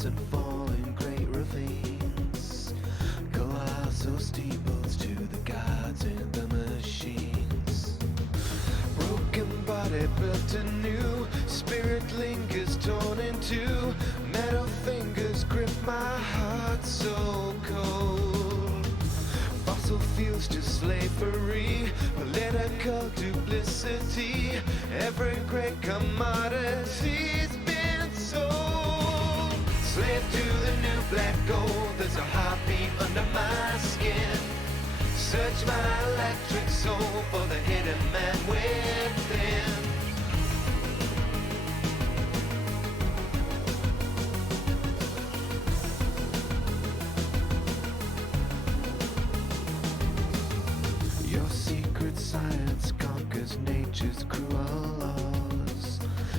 rise and fall in great ravines. Colossal steeples to the gods and the machines. Broken body built anew, spirit lingers torn in two. Metal fingers grip my heart so cold. Fossil fuels to slavery, political duplicity. Every great commodity's been sold. Slave to the new black gold, there's a heartbeat under my skin. Search my electric soul for the hidden man within. Your secret science conquers nature's cruel laws,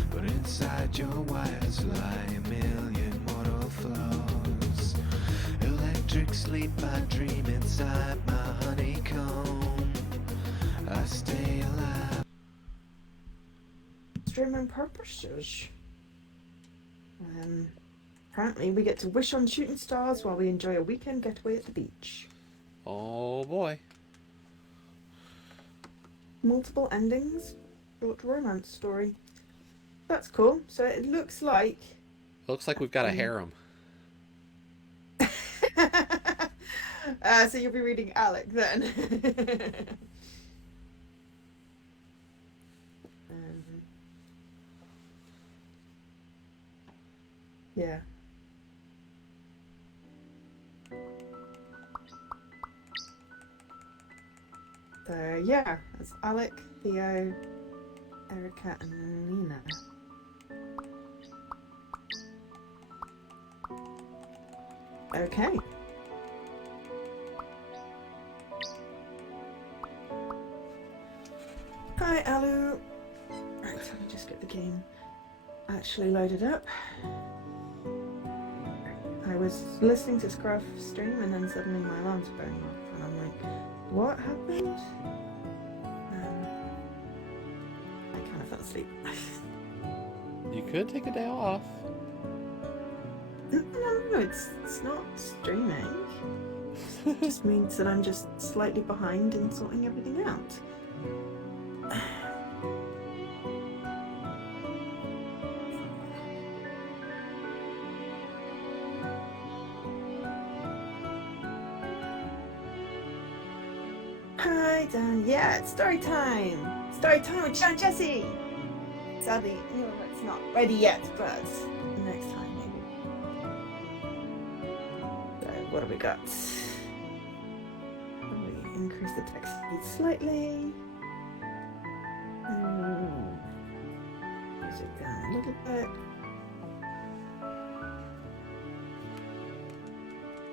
but inside your wires lie a million mortal flaws. Electric sleep, I dream inside my honeycomb. I stay alive. Streaming purposes. Apparently we get to wish on shooting stars while we enjoy a weekend getaway at the beach. Oh boy. Multiple endings. Short romance story. That's cool. So it looks like... Looks like we've got a harem. So you'll be reading Alec then. Yeah. So yeah, it's Alec, Theo, Erica, and Nina. Okay. Hi, Alu. Right, let me just get the game actually loaded up. I was listening to Scruff stream and then suddenly my alarms were going off and I'm like, what happened? I kind of fell asleep. You could take a day off. No, it's not streaming. It just means that I'm just slightly behind in sorting everything out. Hi, Dan. Yeah, it's story time. Story time with John Jesse. Sadly, it's not ready yet, but next time maybe. So, what have we got? We increase the text speed slightly. Music down a little bit.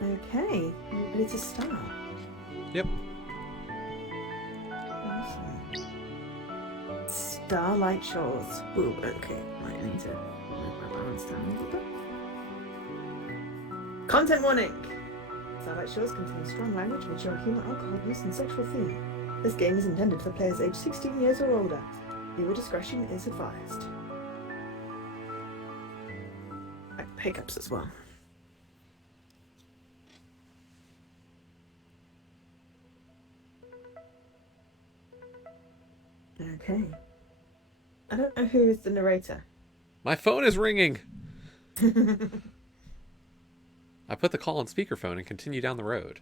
Okay, you ready to start? Yep. Starlight Shores. Ooh, okay. Right, I need to move my balance down a little bit. Content warning! Starlight Shores contains strong language, mature humor, alcohol use, and sexual theme. This game is intended for players aged 16 years or older. Viewer discretion is advised. Hiccups as well. Okay. I don't know who is the narrator. My phone is ringing. I put the call on speakerphone and continue down the road.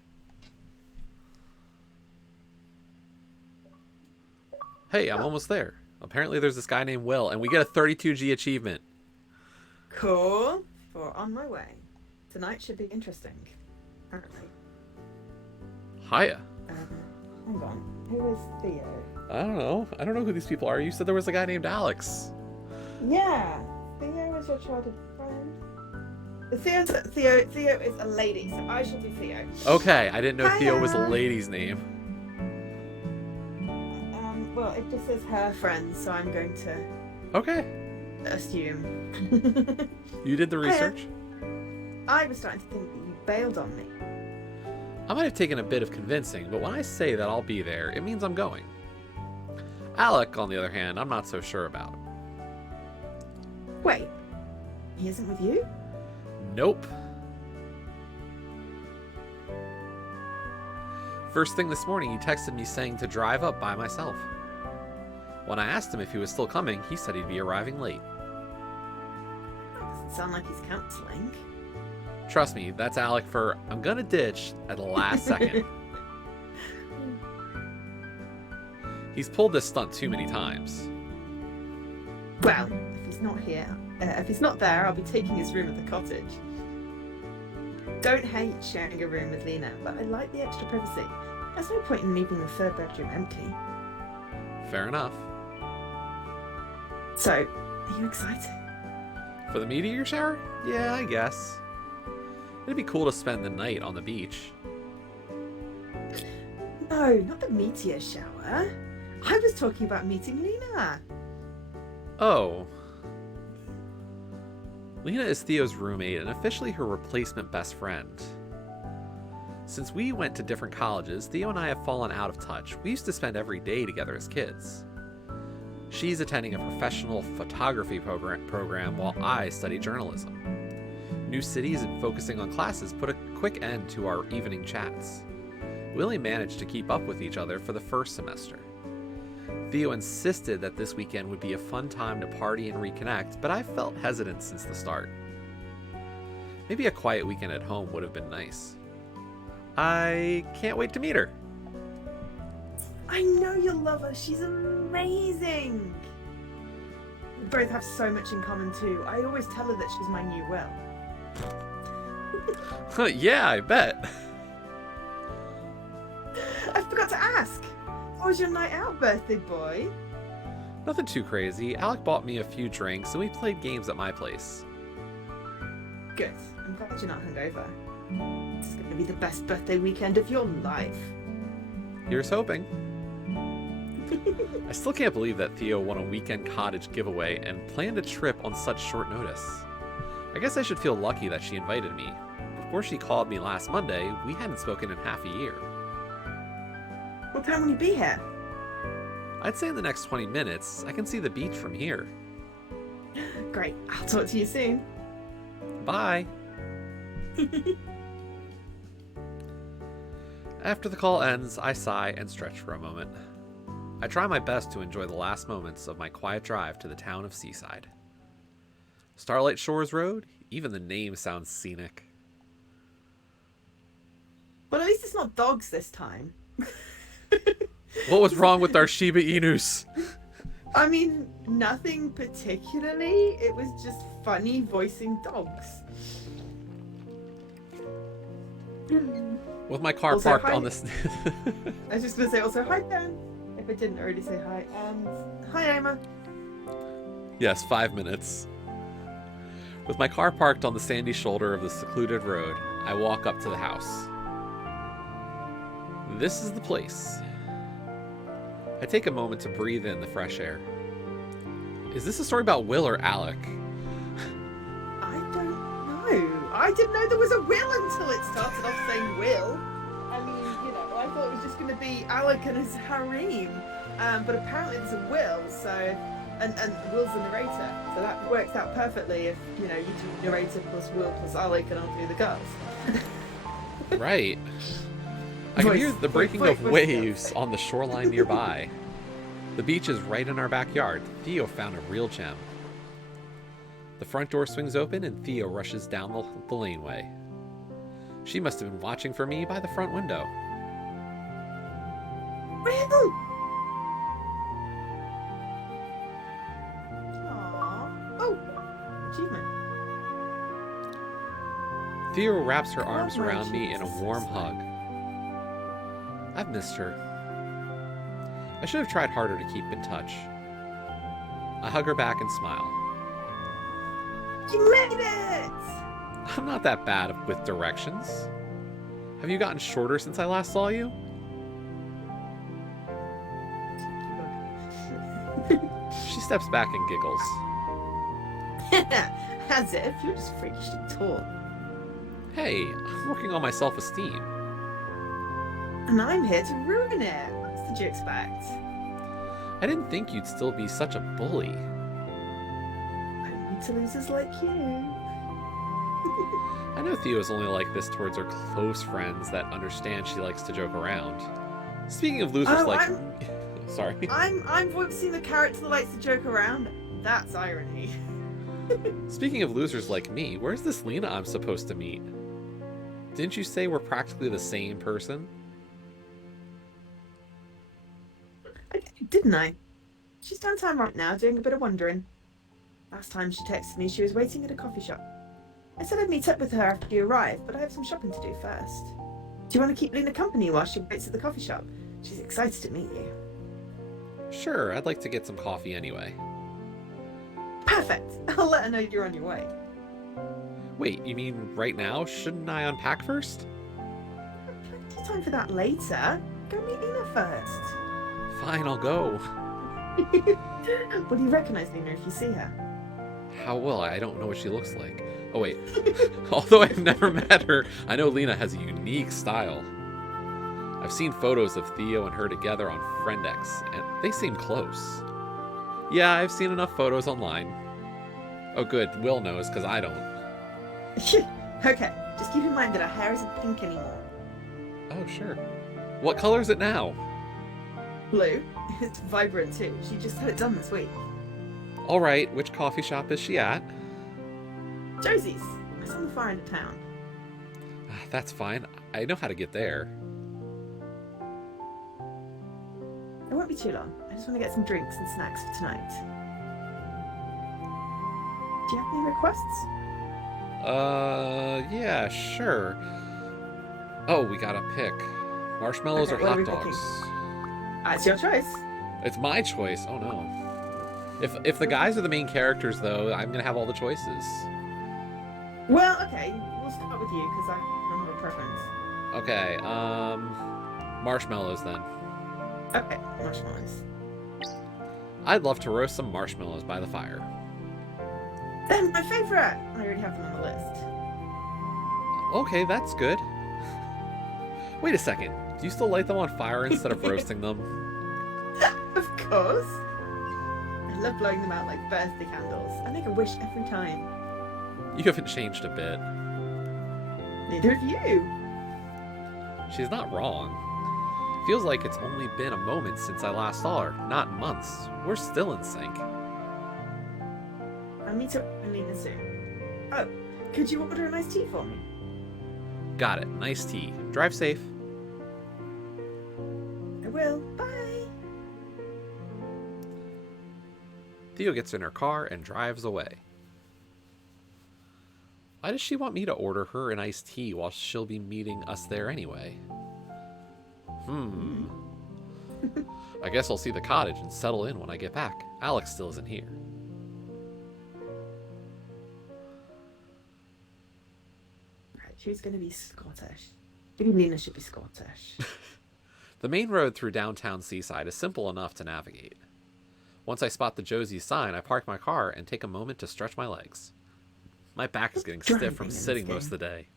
Hey, I'm almost there. Apparently there's this guy named Will, and we get a 32G achievement. Cool. For On My Way. Tonight should be interesting. Apparently. Hiya. Hang on. Who is Theo? I don't know. I don't know who these people are. You said there was a guy named Alex. Yeah. Theo is your childhood friend. Theo is a lady, so I should be Theo. Okay, I didn't know Hiya. Theo was a lady's name. Well, it just says her friend, so I'm going to assume. You did the research? I was starting to think that you bailed on me. I might have taken a bit of convincing, but when I say that I'll be there, it means I'm going. Alec, on the other hand, I'm not so sure about. Wait, he isn't with you? Nope. First thing this morning, he texted me saying to drive up by myself. When I asked him if he was still coming, he said he'd be arriving late. That doesn't sound like he's cancelling. Trust me, that's Alec for I'm gonna ditch at the last second. He's pulled this stunt too many times. Well, if he's not here, if he's not there, I'll be taking his room at the cottage. Don't hate sharing a room with Lena, but I like the extra privacy. There's no point in leaving the third bedroom empty. Fair enough. So, are you excited? For the meteor shower? Yeah, I guess. It'd be cool to spend the night on the beach. No, not the meteor shower. I was talking about meeting Lena. Oh. Lena is Theo's roommate and officially her replacement best friend. Since we went to different colleges, Theo and I have fallen out of touch. We used to spend every day together as kids. She's attending a professional photography program while I study journalism. New cities and focusing on classes put a quick end to our evening chats. We only managed to keep up with each other for the first semester. Theo insisted that this weekend would be a fun time to party and reconnect, but I felt hesitant since the start. Maybe a quiet weekend at home would have been nice. I can't wait to meet her. I know you'll love her. She's amazing. We both have so much in common too. I always tell her that she's my new Will. Yeah, I bet. I forgot to ask. How was your night out, birthday boy? Nothing too crazy. Alec bought me a few drinks and we played games at my place. Good. I'm glad you're not hungover. It's going to be the best birthday weekend of your life. Here's hoping. I still can't believe that Theo won a weekend cottage giveaway and planned a trip on such short notice. I guess I should feel lucky that she invited me. Before she called me last Monday, we hadn't spoken in half a year. What time will you be here? I'd say in the next 20 minutes. I can see the beach from here. Great. I'll talk to you soon. Bye. After the call ends, I sigh and stretch for a moment. I try my best to enjoy the last moments of my quiet drive to the town of Seaside. Starlight Shores Road? Even the name sounds scenic. Well, at least it's not dogs this time. What was wrong with our Shiba Inus? I mean, nothing particularly. It was just funny voicing dogs. With my car Also, parked hi. on this... I was just going to say also, hi, Dan. If I didn't already say hi. And hi, Emma. Yes, 5 minutes. With my car parked on the sandy shoulder of the secluded road, I walk up to the house. This is the place. I take a moment to breathe in the fresh air. Is this a story about Will or Alec? I don't know. I didn't know there was a Will until it started off saying Will. I mean, you know, I thought it was just going to be Alec and his harem. But apparently there's a Will, so... And Will's the narrator. So that works out perfectly if, you know, you do narrator plus Will plus Alec and I'll do the girls. Right. I can hear the breaking of waves on the shoreline nearby. The beach is right in our backyard. Theo found a real gem. The front door swings open and Theo rushes down the laneway. She must have been watching for me by the front window. Will! Aww. Oh! Achievement. Theo wraps her arms around me in a warm hug. I've missed her. I should have tried harder to keep in touch. I hug her back and smile. You made it! I'm not that bad with directions. Have you gotten shorter since I last saw you? She steps back and giggles. As if you're just freakishly tall. Hey, I'm working on my self-esteem. And I'm here to ruin it. What did you expect? I didn't think you'd still be such a bully. Only to losers like you. I know Theo's only like this towards her close friends that understand she likes to joke around. Speaking of losers Sorry. I'm voicing the character that likes to joke around. That's irony. Speaking of losers like me, where's this Lena I'm supposed to meet? Didn't you say we're practically the same person? Didn't I? She's downtown right now doing a bit of wandering. Last time she texted me, she was waiting at a coffee shop. I said I'd meet up with her after you arrive, but I have some shopping to do first. Do you want to keep Lena company while she waits at the coffee shop? She's excited to meet you. Sure, I'd like to get some coffee anyway. Perfect! I'll let her know you're on your way. Wait, you mean right now? Shouldn't I unpack first? Plenty of time for that later. Go meet Lena first. Fine, I'll go. Will you recognize Lena if you see her? How will I? I don't know what she looks like. Oh wait, although I've never met her, I know Lena has a unique style. I've seen photos of Theo and her together on Friendex, and they seem close. Yeah, I've seen enough photos online. Oh good, Will knows, because I don't. Okay, just keep in mind that her hair isn't pink anymore. Oh sure. What color is it now? Blue. It's vibrant too. She just had it done this week. Alright, which coffee shop is she at? Josie's. It's on the far end of town. That's fine. I know how to get there. It won't be too long. I just want to get some drinks and snacks for tonight. Do you have any requests? Yeah, sure. Oh, we gotta pick. Marshmallows Okay, or what are hot we dogs? It's your choice. It's my choice. Oh no. If the guys are the main characters, though, I'm gonna have all the choices. Well, okay. We'll start with you because I don't have a preference. Okay, marshmallows then. Okay, marshmallows. I'd love to roast some marshmallows by the fire. Then my favourite. I already have them on the list. Okay, that's good. Wait a second. Do you still light them on fire instead of roasting them? Of course. I love blowing them out like birthday candles. I make a wish every time. You haven't changed a bit. Neither have you. She's not wrong. Feels like it's only been a moment since I last saw her, not months. We're still in sync. I'll meet up with Lena soon. Oh, could you order a nice tea for me? Got it. Nice tea. Drive safe. I will. Bye. Theo gets in her car and drives away. Why does she want me to order her an iced tea while she'll be meeting us there anyway? I guess I'll see the cottage and settle in when I get back. Alex still isn't here. Right, who's going to be Scottish? Maybe Lena should be Scottish. The main road through downtown Seaside is simple enough to navigate. Once I spot the Josie's sign, I park my car and take a moment to stretch my legs. My back is getting stiff from sitting most of the day.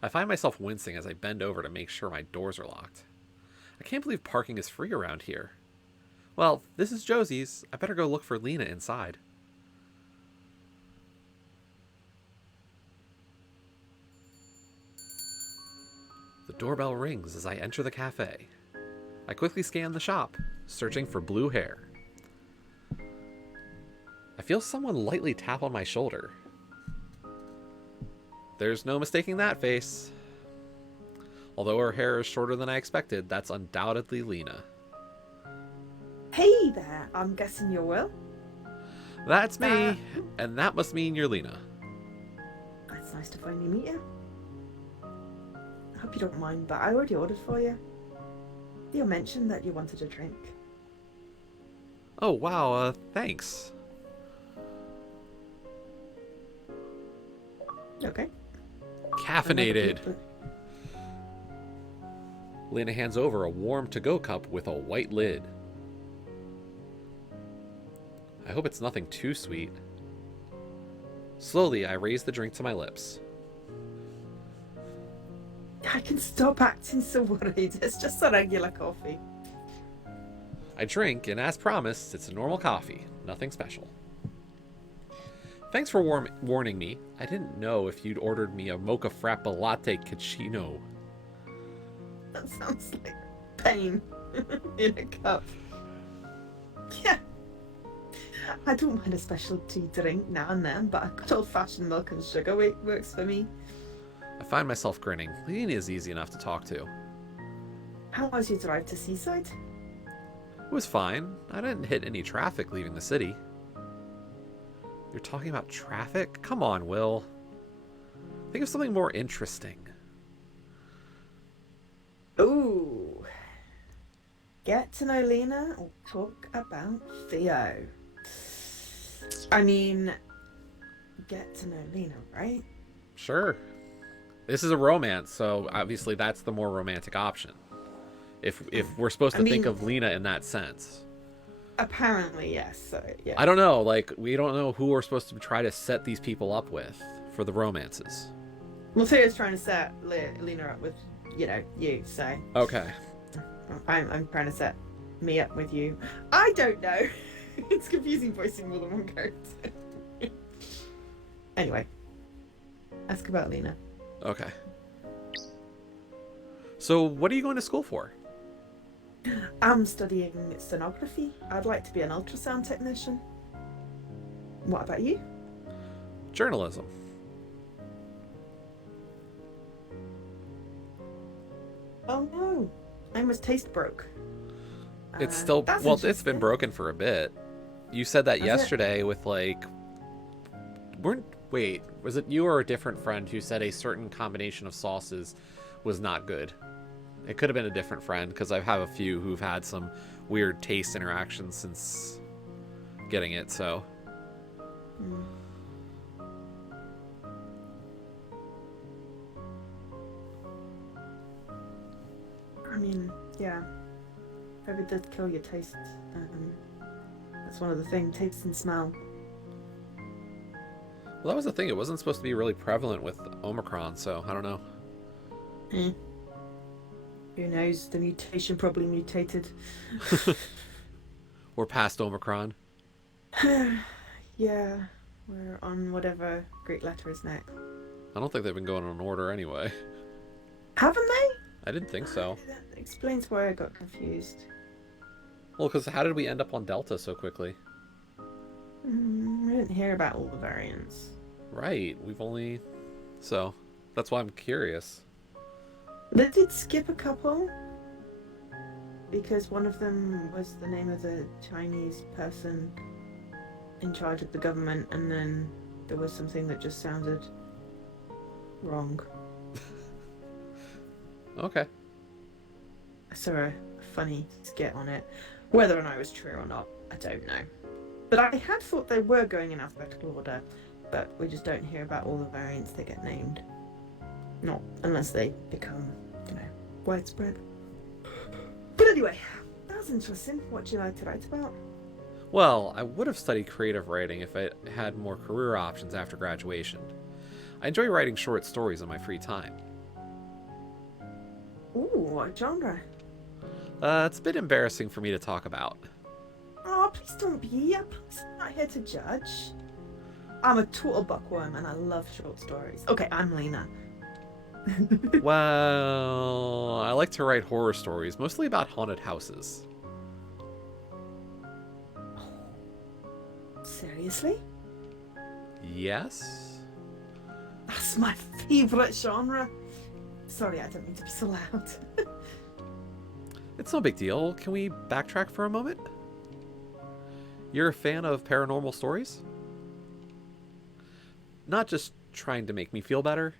I find myself wincing as I bend over to make sure my doors are locked. I can't believe parking is free around here. Well, this is Josie's. I better go look for Lena inside. The doorbell rings as I enter the cafe. I quickly scan the shop, searching for blue hair. I feel someone lightly tap on my shoulder. There's no mistaking that face. Although her hair is shorter than I expected, that's undoubtedly Lena. Hey there, I'm guessing you're Will? That's me, and that must mean you're Lena. It's nice to finally meet you. I hope you don't mind, but I already ordered for you. You mentioned that you wanted a drink. Oh, wow, thanks. Okay. Caffeinated. Lena hands over a warm to-go cup with a white lid. I hope it's nothing too sweet. Slowly, I raise the drink to my lips. I can stop acting so worried. It's just a regular coffee. I drink, and as promised, it's a normal coffee. Nothing special. Thanks for warning me. I didn't know if you'd ordered me a mocha frappe latte cappuccino. That sounds like pain in a cup. Yeah. I don't mind a specialty drink now and then, but a good old-fashioned milk and sugar works for me. I find myself grinning. Lena is easy enough to talk to. How was your drive to Seaside? It was fine. I didn't hit any traffic leaving the city. You're talking about traffic? Come on, Will. Think of something more interesting. Ooh. Get to know Lena or talk about Theo? I mean, get to know Lena, right? Sure. This is a romance, so obviously that's the more romantic option. If we're supposed to think of Lena in that sense. Apparently, yes. So, yeah. I don't know. Like, we don't know who we're supposed to try to set these people up with for the romances. Well, Theo's trying to set Lena up with, you, so. Okay. I'm trying to set me up with you. I don't know. It's confusing voicing more than one character. Anyway. Ask about Lena. Okay. So, what are you going to school for? I'm studying stenography. I'd like to be an ultrasound technician. What about you? Journalism. Oh no, Emma's taste broke. It's still, well, it's been broken for a bit. You said that yesterday with like, wait, was it you or a different friend who said a certain combination of sauces was not good? It could have been a different friend, because I have a few who've had some weird taste interactions since getting it, so. I mean, yeah. Maybe it did kill your taste. That's one of the things, taste and smell. Well, that was the thing. It wasn't supposed to be really prevalent with Omicron, so I don't know. Who knows? The mutation probably mutated. Or past Omicron. Yeah, we're on whatever Greek letter is next. I don't think they've been going in order anyway. Haven't they? I didn't think so. That explains why I got confused. Well, because how did we end up on Delta so quickly? I didn't hear about all the variants. Right, we've only... So, that's why I'm curious. They did skip a couple. Because one of them was the name of the Chinese person in charge of the government, and then there was something that just sounded wrong. Okay. I saw a funny skit on it. Whether or not it was true or not, I don't know. But I had thought they were going in alphabetical order, but we just don't hear about all the variants that get named. Not unless they become, widespread. But anyway, that was interesting. What do you like to write about? Well, I would have studied creative writing if I had more career options after graduation. I enjoy writing short stories in my free time. Ooh, what genre? It's a bit embarrassing for me to talk about. Oh, please don't be. I'm not here to judge. I'm a total bookworm and I love short stories. Okay, I'm Lena. Well, I like to write horror stories, mostly about haunted houses. Seriously? Yes? That's my favourite genre. Sorry, I don't mean to be so loud. It's no big deal. Can we backtrack for a moment? You're a fan of paranormal stories? Not just trying to make me feel better?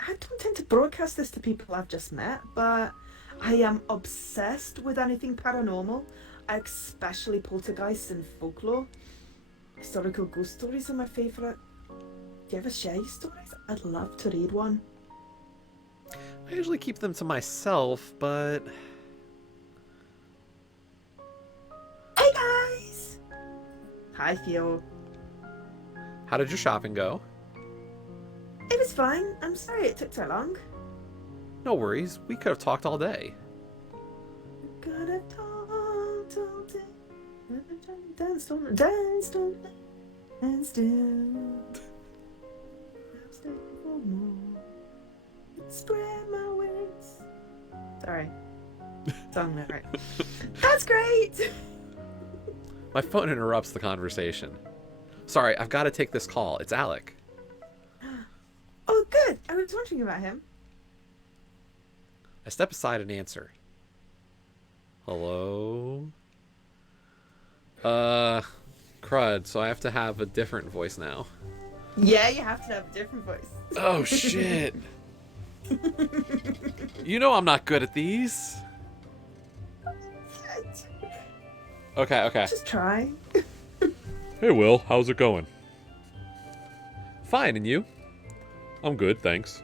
I don't tend to broadcast this to people I've just met, but I am obsessed with anything paranormal, especially poltergeists and folklore. Historical ghost stories are my favourite. Do you ever share your stories? I'd love to read one. I usually keep them to myself, but... Hey guys! Hi Theo. How did your shopping go? It was fine. I'm sorry it took so long. No worries. We could have talked all day. Gotta talk all day. Danced all day. And still, I'm staying for more. Spread my wings. Sorry. Song not right. That's great! My phone interrupts the conversation. Sorry, I've got to take this call. It's Alec. Oh, good. I was wondering about him. I step aside and answer. Hello? Crud, so I have to have a different voice now. Yeah, you have to have a different voice. Oh, shit. You know I'm not good at these. Okay. Just try. Hey, Will, how's it going? Fine, and you? I'm good, thanks.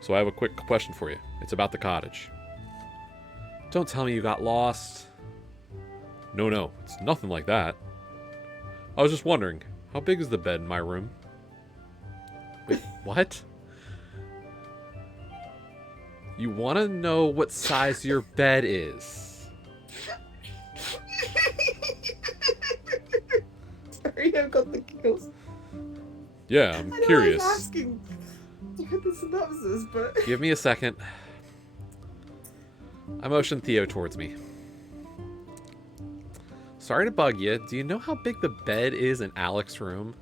So I have a quick question for you. It's about the cottage. Don't tell me you got lost. No, it's nothing like that. I was just wondering, how big is the bed in my room? Wait, what? You want to know what size your bed is? Sorry, I've got the giggles. Yeah, I'm I know curious. I was asking you the synopsis, but... Give me a second. I motion Theo towards me. Sorry to bug you. Do you know how big the bed is in Alec's room?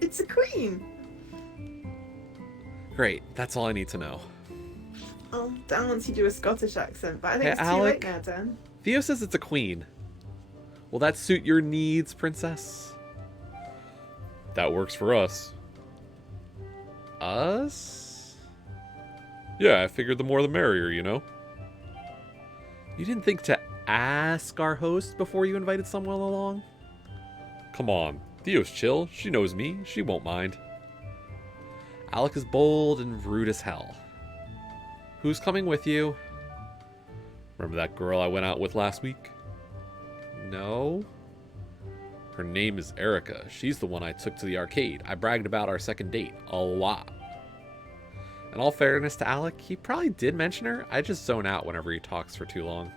It's a queen. Great. That's all I need to know. Oh, Dan wants you to do a Scottish accent, but I think Hey, it's Alec. too late now, Dan. Theo says it's a queen. Will that suit your needs, princess? That works for us. Us? Yeah, I figured the more the merrier, you know? You didn't think to ask our host before you invited someone along? Come on, Theo's chill. She knows me. She won't mind. Alec is bold and rude as hell. Who's coming with you? Remember that girl I went out with last week? No. Her name is Erica. She's the one I took to the arcade. I bragged about our second date a lot. In all fairness to Alec, he probably did mention her. I just zone out whenever he talks for too long.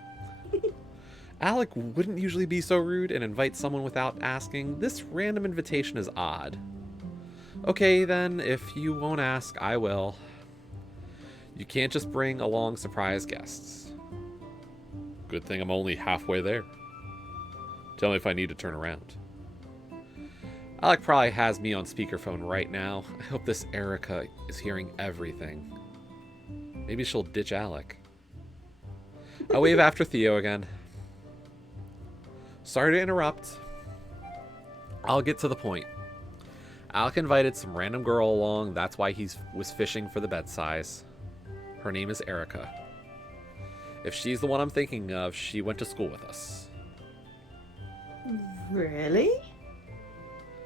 Alec wouldn't usually be so rude and invite someone without asking. This random invitation is odd. Okay, then, if you won't ask, I will. You can't just bring along surprise guests. Good thing I'm only halfway there. Tell me if I need to turn around. Alec probably has me on speakerphone right now. I hope this Erica is hearing everything. Maybe she'll ditch Alec. I wave after Theo again. Sorry to interrupt. I'll get to the point. Alec invited some random girl along. That's why he was fishing for the bed size. Her name is Erica. If she's the one I'm thinking of, she went to school with us. Really?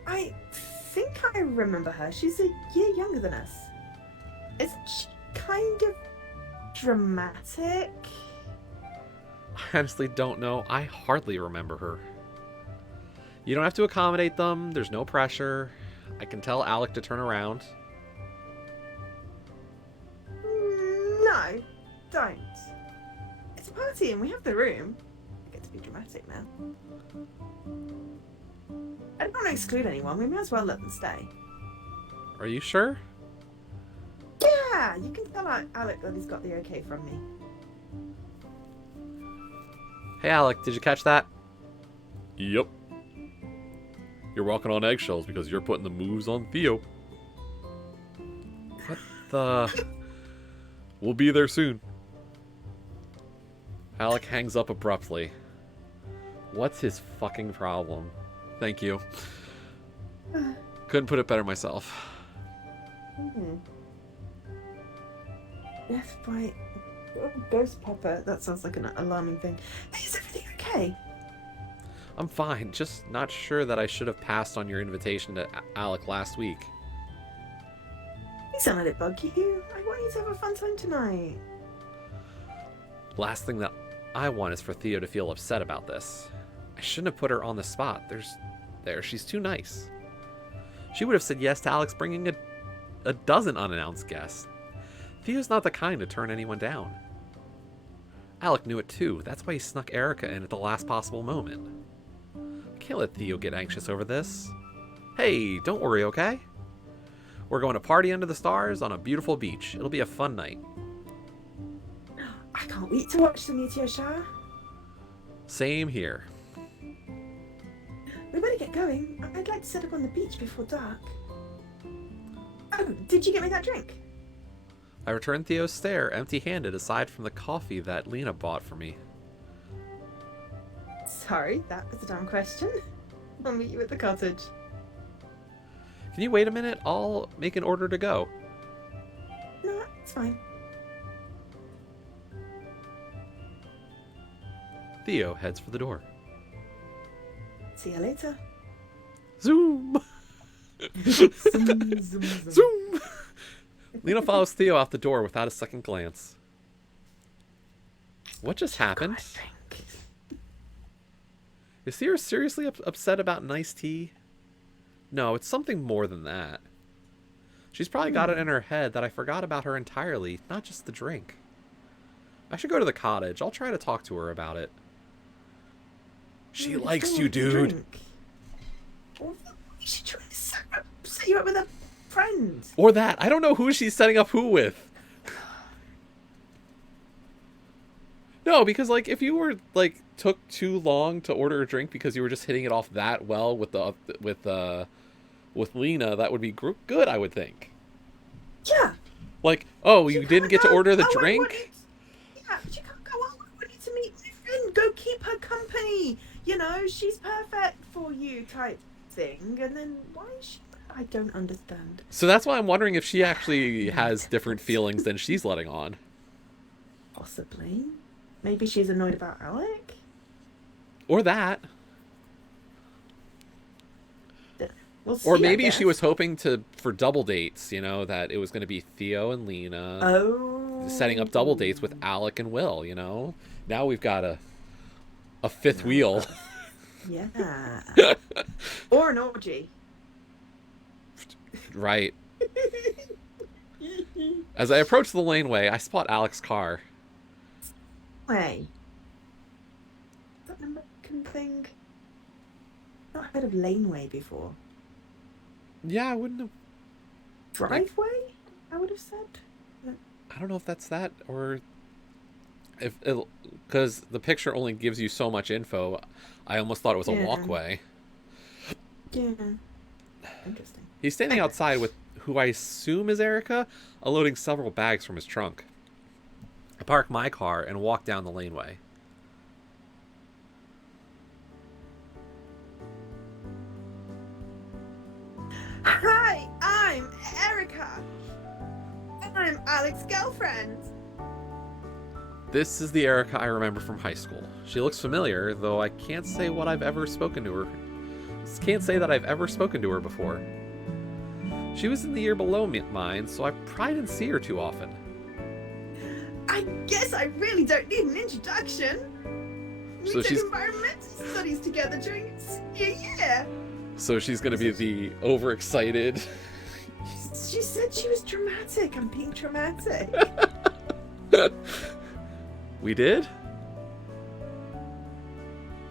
I think I remember her. She's a year younger than us. Isn't she kind of dramatic? I honestly don't know. I hardly remember her. You don't have to accommodate them. There's no pressure. I can tell Alec to turn around. No, don't. It's a party and we have the room. I get to be dramatic now. I don't want to exclude anyone. We may as well let them stay. Are you sure? Yeah, you can tell Alec that he's got the okay from me. Hey, Alec, did you catch that? Yep. You're walking on eggshells because you're putting the moves on Theo. What the... We'll be there soon. Alec hangs up abruptly. What's his fucking problem? Thank you. Couldn't put it better myself. Left by ghost pepper. That sounds like an alarming thing. Hey, is everything okay? I'm fine, just not sure that I should have passed on your invitation to Alec last week. Please don't let it bug you. I want you to have a fun time tonight. Last thing that I want is for Theo to feel upset about this. I shouldn't have put her on the spot. She's too nice. She would have said yes to Alex bringing a dozen unannounced guests. Theo's not the kind to turn anyone down. Alec knew it too. That's why he snuck Erica in at the last possible moment. I can't let Theo get anxious over this. Hey, don't worry, okay? We're going to party under the stars on a beautiful beach. It'll be a fun night. I can't wait to watch the meteor shower. Same here. We better get going. I'd like to set up on the beach before dark. Oh, did you get me that drink? I returned Theo's stare empty-handed aside from the coffee that Lena bought for me. Sorry, that was a dumb question. I'll meet you at the cottage. Can you wait a minute? I'll make an order to go. No, it's fine. Theo heads for the door. See you later. Zoom! Zoom, zoom, zoom. Zoom! Lena follows Theo out the door without a second glance. What just happened? Got a drink. Is Theo seriously upset about an iced tea? No, it's something more than that. She's probably got it in her head that I forgot about her entirely, not just the drink. I should go to the cottage. I'll try to talk to her about it. She No, likes still you, want the dude. drink. Well, she's trying to set you up with a friend. Or that. I don't know who she's setting up who with. No, because like if you were like took too long to order a drink because you were just hitting it off that well with Lena, that would be good, I would think. Yeah. Like, oh, you didn't get to order the I drink? Yeah, but you can't go. Oh, I wanted to meet my friend. Go keep her company. You know, she's perfect for you type thing. And then why is she... I don't understand. So that's why I'm wondering if she actually has different feelings than she's letting on. Possibly. Maybe she's annoyed about Alec? Or that. We'll see, Or I maybe guess. she was hoping for double dates, you know, that it was going to be Theo and Lena setting up double dates with Alec and Will, you know? Now we've got a fifth wheel. Yeah. Or an orgy. Right. As I approach the laneway, I spot Alec's car. Way. Is that an American thing? Not heard of laneway before. Yeah, I wouldn't have... Driveway, I would have said. I don't know if that's that or... Because the picture only gives you so much info, I almost thought it was a walkway. Yeah. Interesting. He's standing outside with who I assume is Erica, unloading several bags from his trunk. I park my car and walk down the laneway. Hi, I'm Erica. I'm Alec's girlfriend. This is the Erica I remember from high school. She looks familiar, though I can't say that I've ever spoken to her before. She was in the year below mine, so I probably didn't see her too often. I guess I really don't need an introduction. We So took she's- environmental studies together during senior year. So she's going to be the overexcited... She said she was dramatic. I'm being dramatic. We did?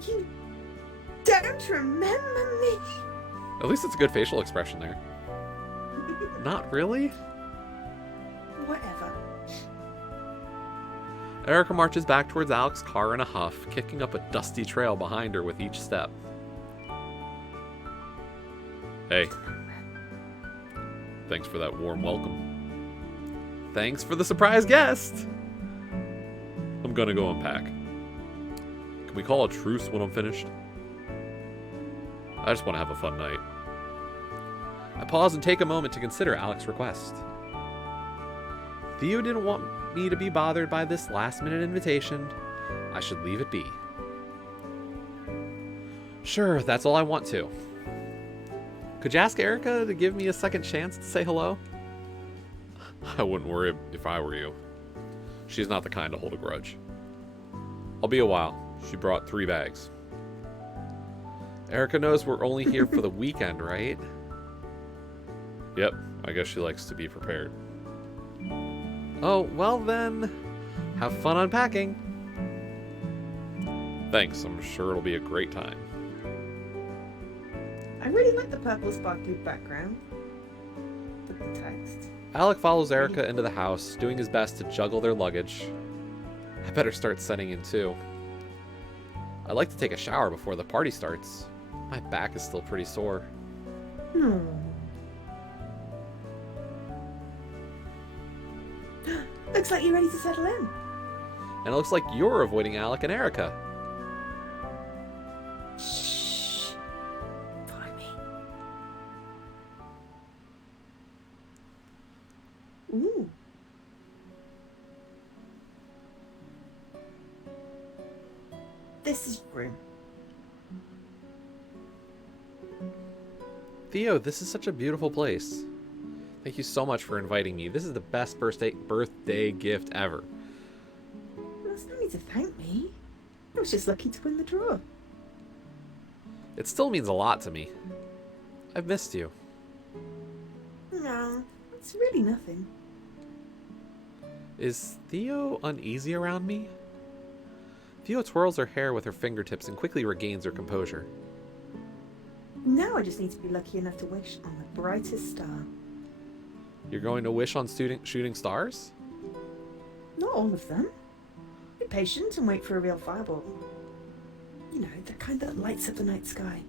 You don't remember me? At least it's a good facial expression there. Not really? Whatever. Erica marches back towards Alec's car in a huff, kicking up a dusty trail behind her with each step. Hey. Thanks for that warm welcome. Thanks for the surprise guest! I'm gonna go unpack. Can we call a truce when I'm finished? I just want to have a fun night. I pause and take a moment to consider Alec's request. Theo didn't want me to be bothered by this last-minute invitation. I should leave it be. Sure, that's all I want to. Could you ask Erica to give me a second chance to say hello? I wouldn't worry if I were you. She's not the kind to hold a grudge. I'll be a while. She brought 3 bags. Erica knows we're only here for the weekend, right? Yep, I guess she likes to be prepared. Oh, well then, have fun unpacking. Thanks, I'm sure it'll be a great time. really like the purple sparkly background with the text. Alec follows Erica into the house, doing his best to juggle their luggage. I better start setting in too. I'd like to take a shower before the party starts. My back is still pretty sore. Looks like you're ready to settle in. And it looks like you're avoiding Alec and Erica. Shh. Follow me. Ooh. This is your room. Theo, this is such a beautiful place. Thank you so much for inviting me. This is the best birthday gift ever. There's no need to thank me. I was just lucky to win the draw. It still means a lot to me. I've missed you. No, it's really nothing. Is Theo uneasy around me? Theo twirls her hair with her fingertips and quickly regains her composure. Now I just need to be lucky enough to wish on the brightest star. You're going to wish on shooting stars? Not all of them. Be patient and wait for a real fireball. You know, the kind that lights up the night sky.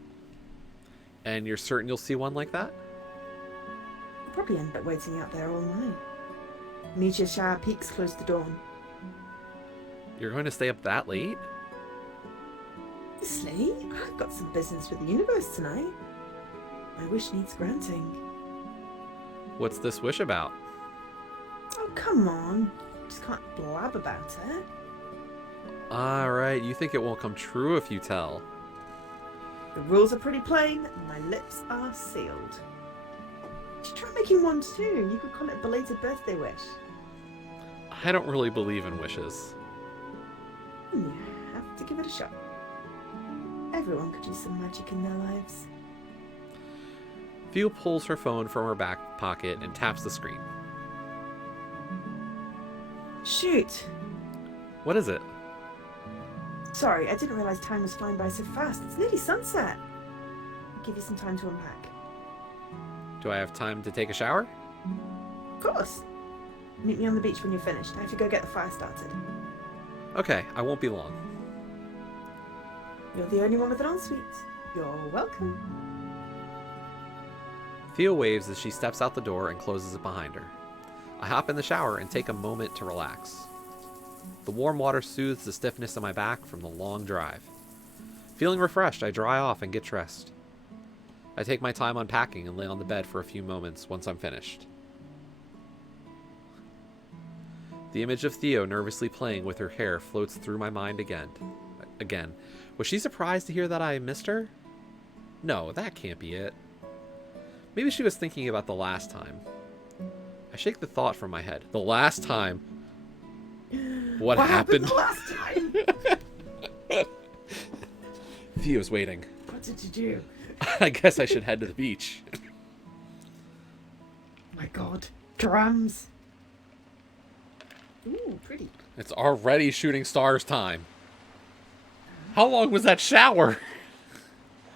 And you're certain you'll see one like that? I'll probably end up waiting out there all night. Meteor shower peaks close to dawn. You're going to stay up that late? Obviously, I've got some business with the universe tonight. My wish needs granting. What's this wish about? Oh, come on. Just can't blab about it. Alright, you think it won't come true if you tell. The rules are pretty plain, and my lips are sealed. You should try making one too. You could call it belated birthday wish. I don't really believe in wishes. You have to give it a shot. Everyone could use some magic in their lives. Theo pulls her phone from her back pocket and taps the screen. Shoot. What is it? Sorry, I didn't realize time was flying by so fast. It's nearly sunset. I'll give you some time to unpack. Do I have time to take a shower? Of course. Meet me on the beach when you're finished. I have to go get the fire started. Okay, I won't be long. You're the only one with an ensuite. You're welcome. Theo waves as she steps out the door and closes it behind her. I hop in the shower and take a moment to relax. The warm water soothes the stiffness in my back from the long drive. Feeling refreshed, I dry off and get dressed. I take my time unpacking and lay on the bed for a few moments once I'm finished. The image of Theo nervously playing with her hair floats through my mind again. Was she surprised to hear that I missed her? No, that can't be it. Maybe she was thinking about the last time. I shake the thought from my head. The last time? What happened? The last time? Theo's waiting. What did you do? I guess I should head to the beach. My god. Drums. Ooh, pretty. It's already shooting stars time. How long was that shower?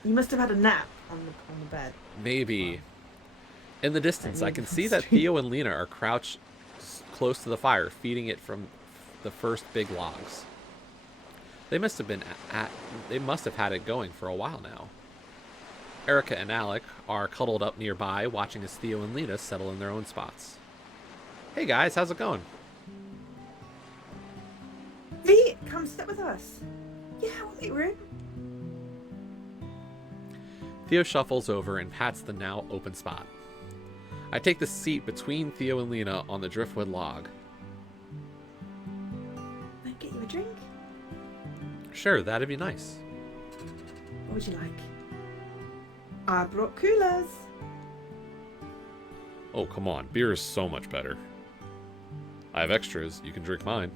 You must have had a nap on the bed. Maybe. In the distance, I can see that Theo and Lena are crouched close to the fire, feeding it from the first big logs. They must have had it going for a while now. Erica and Alec are cuddled up nearby, watching as Theo and Lena settle in their own spots. Hey guys, how's it going? V, come sit with us. Yeah, we'll make room. Theo shuffles over and pats the now open spot. I take the seat between Theo and Lena on the driftwood log. Can I get you a drink? Sure, that'd be nice. What would you like? I brought coolers. Oh, come on. Beer is so much better. I have extras. You can drink mine.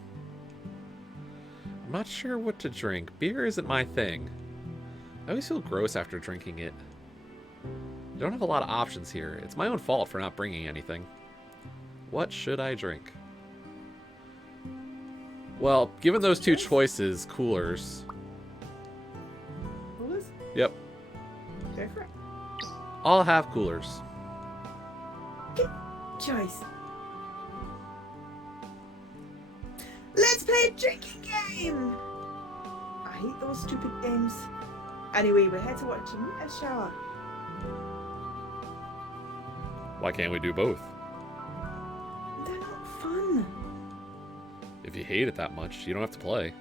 I'm not sure what to drink. Beer isn't my thing. I always feel gross after drinking it. I don't have a lot of options here. It's my own fault for not bringing anything. What should I drink? Well, given those two choices, coolers. Coolers? Yep. Go for it. I'll have coolers. Good choice. Let's play a drinking game! I hate those stupid games. Anyway, we're here to watch a shower. Why can't we do both? They're not fun. If you hate it that much, you don't have to play.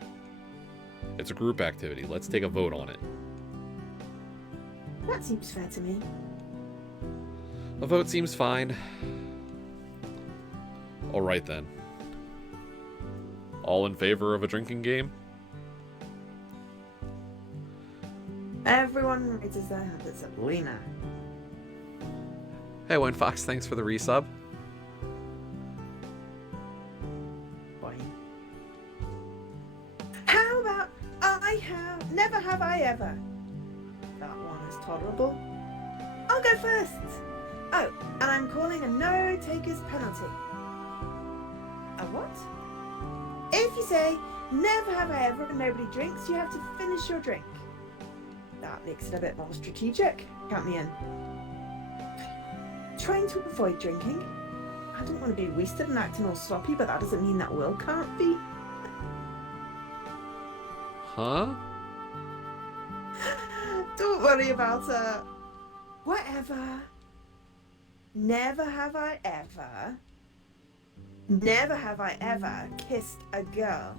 It's a group activity. Let's take a vote on it. That seems fair to me. A vote seems fine. Alright then. All in favor of a drinking game? Everyone raises their hand except Lena. Hey, Wayne Fox, thanks for the resub. Fine. How about never have I ever? That one is tolerable. I'll go first. Oh, and I'm calling a no-takers penalty. A what? If you say, never have I ever and nobody drinks, you have to finish your drink. That makes it a bit more strategic. Count me in. Trying to avoid drinking. I don't want to be wasted and acting all sloppy, but that doesn't mean that Will can't be. Huh? Don't worry about her. Whatever. Never have I ever kissed a girl.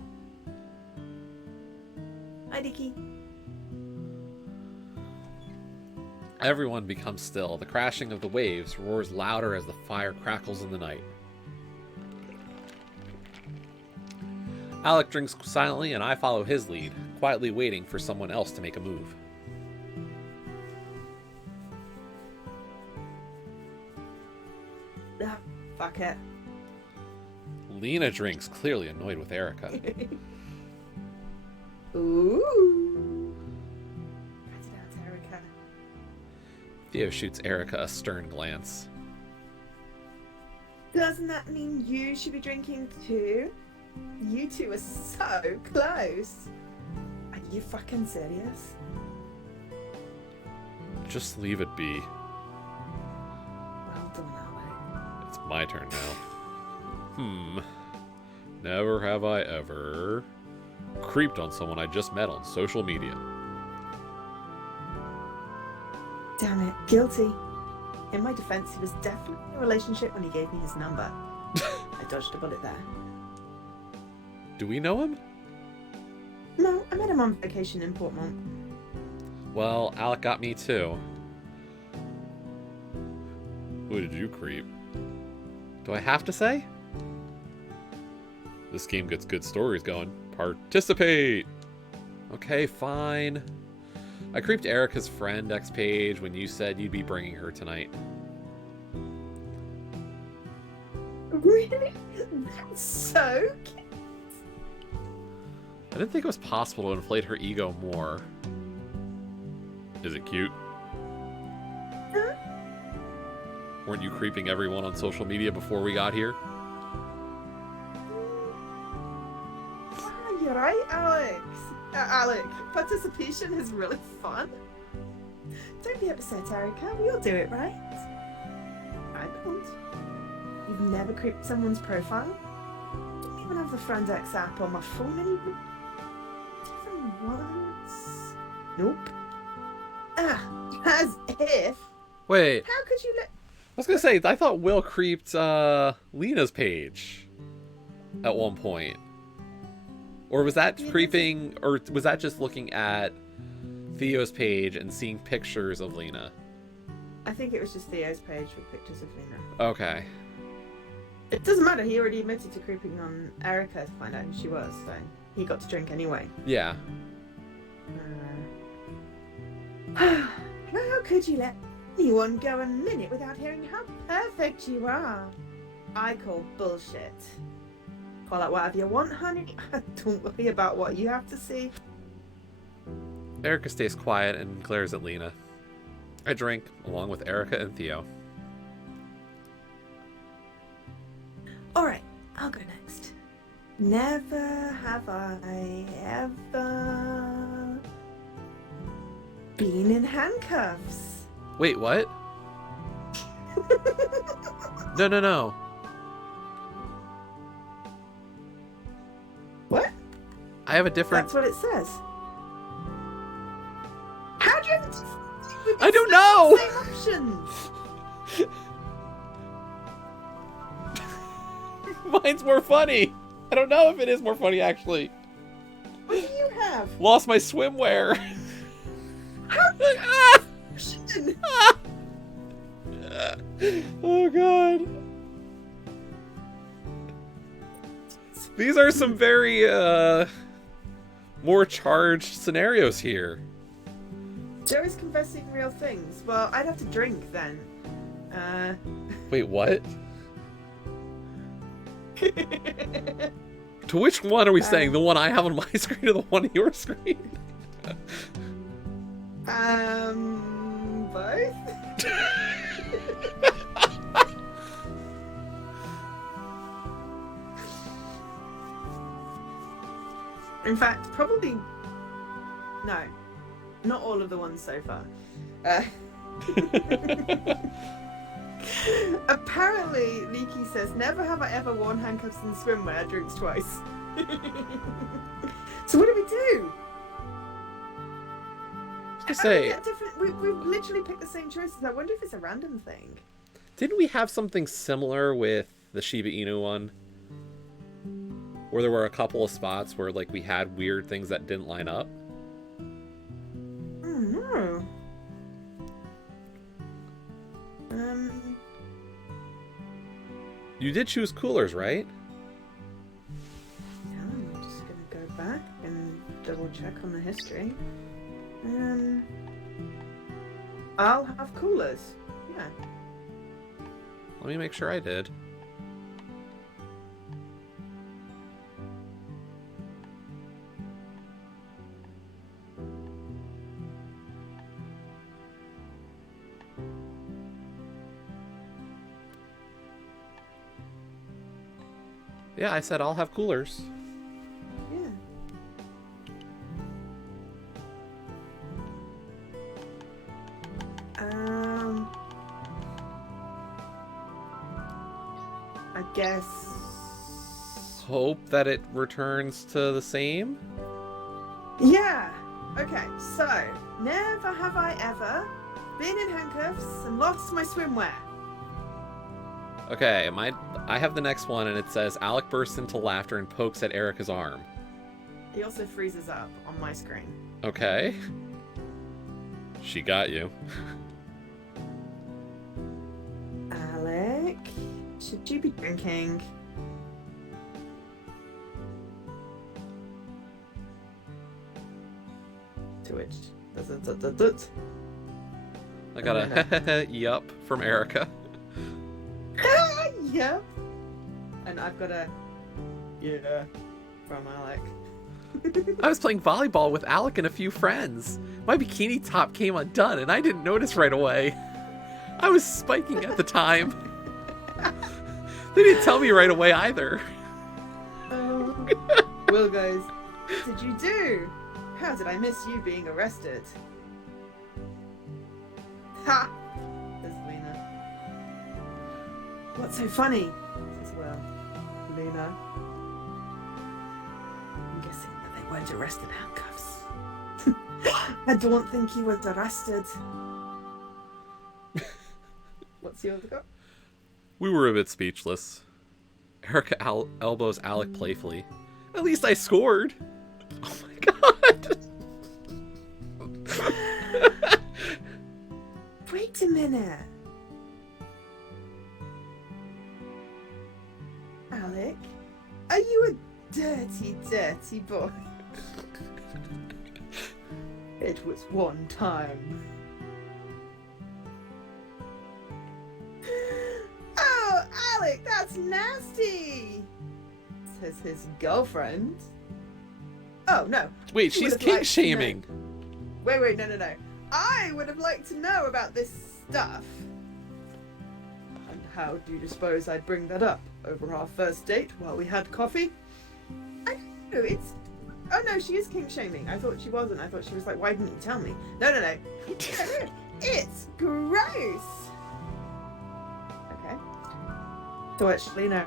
Hi, Dickie. Everyone becomes still. The crashing of the waves roars louder as the fire crackles in the night. Alec drinks silently and I follow his lead, quietly waiting for someone else to make a move. Ah, fuck it. Lena drinks, clearly annoyed with Erica. Ooh. Write it out, Erica. Theo shoots Erica a stern glance. Doesn't that mean you should be drinking too? You two are so close. Are you fucking serious? Just leave it be. Well done, Alec. It's my turn now. Never have I ever creeped on someone I just met on social media. Damn it, guilty. In my defense, he was definitely in a relationship when he gave me his number. I dodged a bullet there. Do we know him? No, I met him on vacation in Portmont. Well, Alec got me too. Who did you creep? Do I have to say? This game gets good stories going. Participate! Okay, fine. I creeped Erica's friend X page when you said you'd be bringing her tonight. Really? That's so cute. I didn't think it was possible to inflate her ego more. Is it cute? Huh? Weren't you creeping everyone on social media before we got here? Ah, you're right, Alex. Alec, participation is really fun. Don't be upset, Erica. We all do it, right? I don't. You've never creeped someone's profile? Don't even have the Friend X app on my phone anymore. Different words? Nope. Ah, as if. Wait, How could you let... I was gonna say, I thought Will creeped Lena's page at one point. Or was that creeping, or was that just looking at Theo's page and seeing pictures of Lena? I think it was just Theo's page with pictures of Lena. Okay. It doesn't matter, he already admitted to creeping on Erica to find out who she was, so he got to drink anyway. Yeah. How could you let anyone go a minute without hearing how perfect you are? I call bullshit. Call it whatever you want, honey. Don't worry about what you have to see. Erica stays quiet and glares at Lena. I drink, along with Erica and Theo. Alright, I'll go next. Never have I ever been in handcuffs. Wait, what? No. What? I have a different... That's what it says. How do you have a different... I don't know! Same options. Mine's more funny. I don't know if it is more funny, actually. What do you have? Lost my swimwear. Option. Oh, God. These are some very, more charged scenarios here. Joe is confessing real things. Well, I'd have to drink then. Wait, what? To which one are we saying? The one I have on my screen or the one on your screen? Both? In fact, probably... No. Not all of the ones so far. Apparently, Leaky says, never have I ever worn handcuffs and swimwear, drinks twice. So what do we do? I say, We've literally picked the same choices. I wonder if it's a random thing. didn't we have something similar with the Shiba Inu one? Where there were a couple of spots where, like, we had weird things that didn't line up? Oh, no. You did choose coolers, right? Yeah, I'm just gonna go back and double check on the history. I'll have coolers. Yeah. Let me make sure I did. Yeah, I said I'll have coolers. Yeah. I guess. Hope that it returns to the same? Yeah. Okay. So, never have I ever been in handcuffs and lost my swimwear. Okay, I have the next one, and it says Alec bursts into laughter and pokes at Erica's arm. He also freezes up on my screen. Okay. She got you. Alec, should you be drinking? To which I got a yup from Erica. Yep. And I've got a yeah from Alec. I was playing volleyball with Alec and a few friends. My bikini top came undone, and I didn't notice right away. I was spiking at the time. They didn't tell me right away either. Will goes, what did you do? How did I miss you being arrested? Ha! Says Lena. What's so funny? Says Will. Lena. I'm guessing that they weren't arrested in handcuffs. I don't think he was arrested. What's the other go? We were a bit speechless. Erica elbows Alec playfully. At least I scored. Oh my god. Wait a minute. Alec, are you a dirty, dirty boy? It was one time. Oh, Alec, that's nasty, says his girlfriend. Oh, no. Wait, She she's would've kink liked to shaming. Wait, no. I would have liked to know about this stuff. And how do you suppose I'd bring that up? Over our first date while we had coffee? I don't know, it's... Oh no, she is kink shaming. I thought she wasn't. I thought she was like, why didn't you tell me? No. It's gross. To which Lena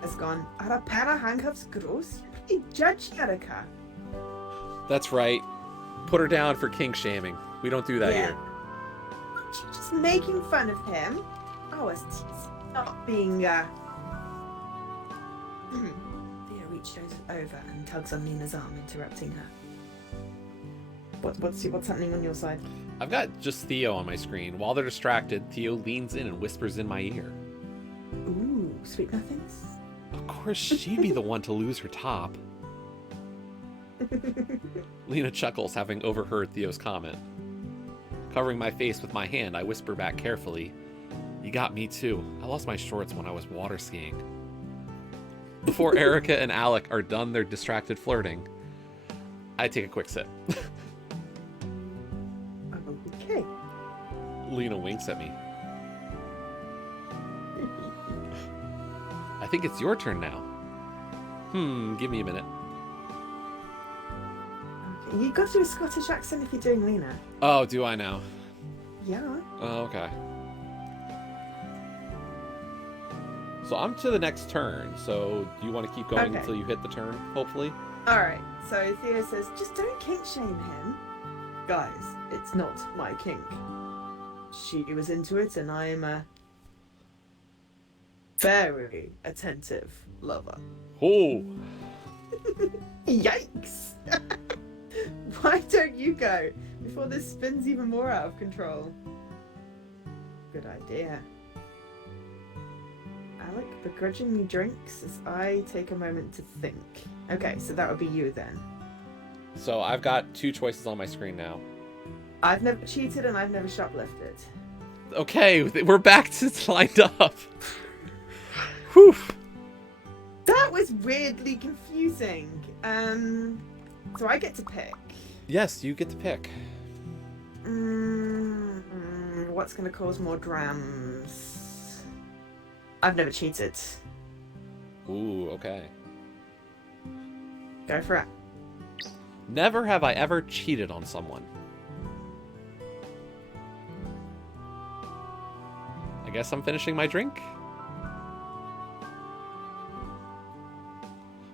has gone, are a pair of handcuffs gross? Hey, Judge Erica. That's right. Put her down for kink shaming. We don't do that here. She's just making fun of him. I was not being, Thea reaches over and tugs on Lena's arm, interrupting her. What's happening on your side? I've got just Theo on my screen. While they're distracted, Theo leans in and whispers in my ear. Ooh, sweet nothings. Of course, she'd be the one to lose her top. Lena chuckles, having overheard Theo's comment. Covering my face with my hand, I whisper back carefully, "You got me too. I lost my shorts when I was water skiing." Before Erica and Alec are done their distracted flirting, I take a quick sip. Okay. Lena winks at me. I think it's your turn now. Give me a minute. Okay. You got to do a Scottish accent if you're doing Lena. Oh, do I now? Yeah. Oh, okay. So I'm to the next turn, so do you want to keep going until you hit the turn, hopefully? Alright, so Theo says, just don't kink shame him. Guys, it's not my kink. She was into it, and I am a very attentive lover. Oh! Yikes! Why don't you go before this spins even more out of control? Good idea. Alec begrudgingly drinks as I take a moment to think. Okay, so that would be you then. So I've got two choices on my screen now. I've never cheated and I've never shoplifted. Okay, we're back to lined up. Whew. That was weirdly confusing. So I get to pick. Yes, you get to pick. What's going to cause more drams? I've never cheated. Ooh, okay. Go for it. Never have I ever cheated on someone. I guess I'm finishing my drink.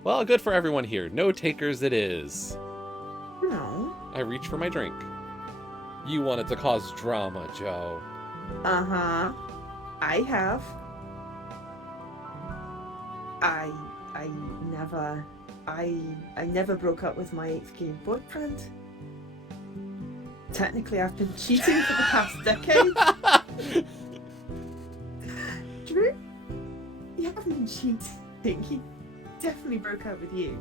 Well, good for everyone here. No takers it is. No. I reach for my drink. You wanted to cause drama, Joe. Uh-huh. I have. I never broke up with my 8th grade boyfriend. Technically, I've been cheating for the past decade. Drew, you haven't been cheating. He definitely broke up with you.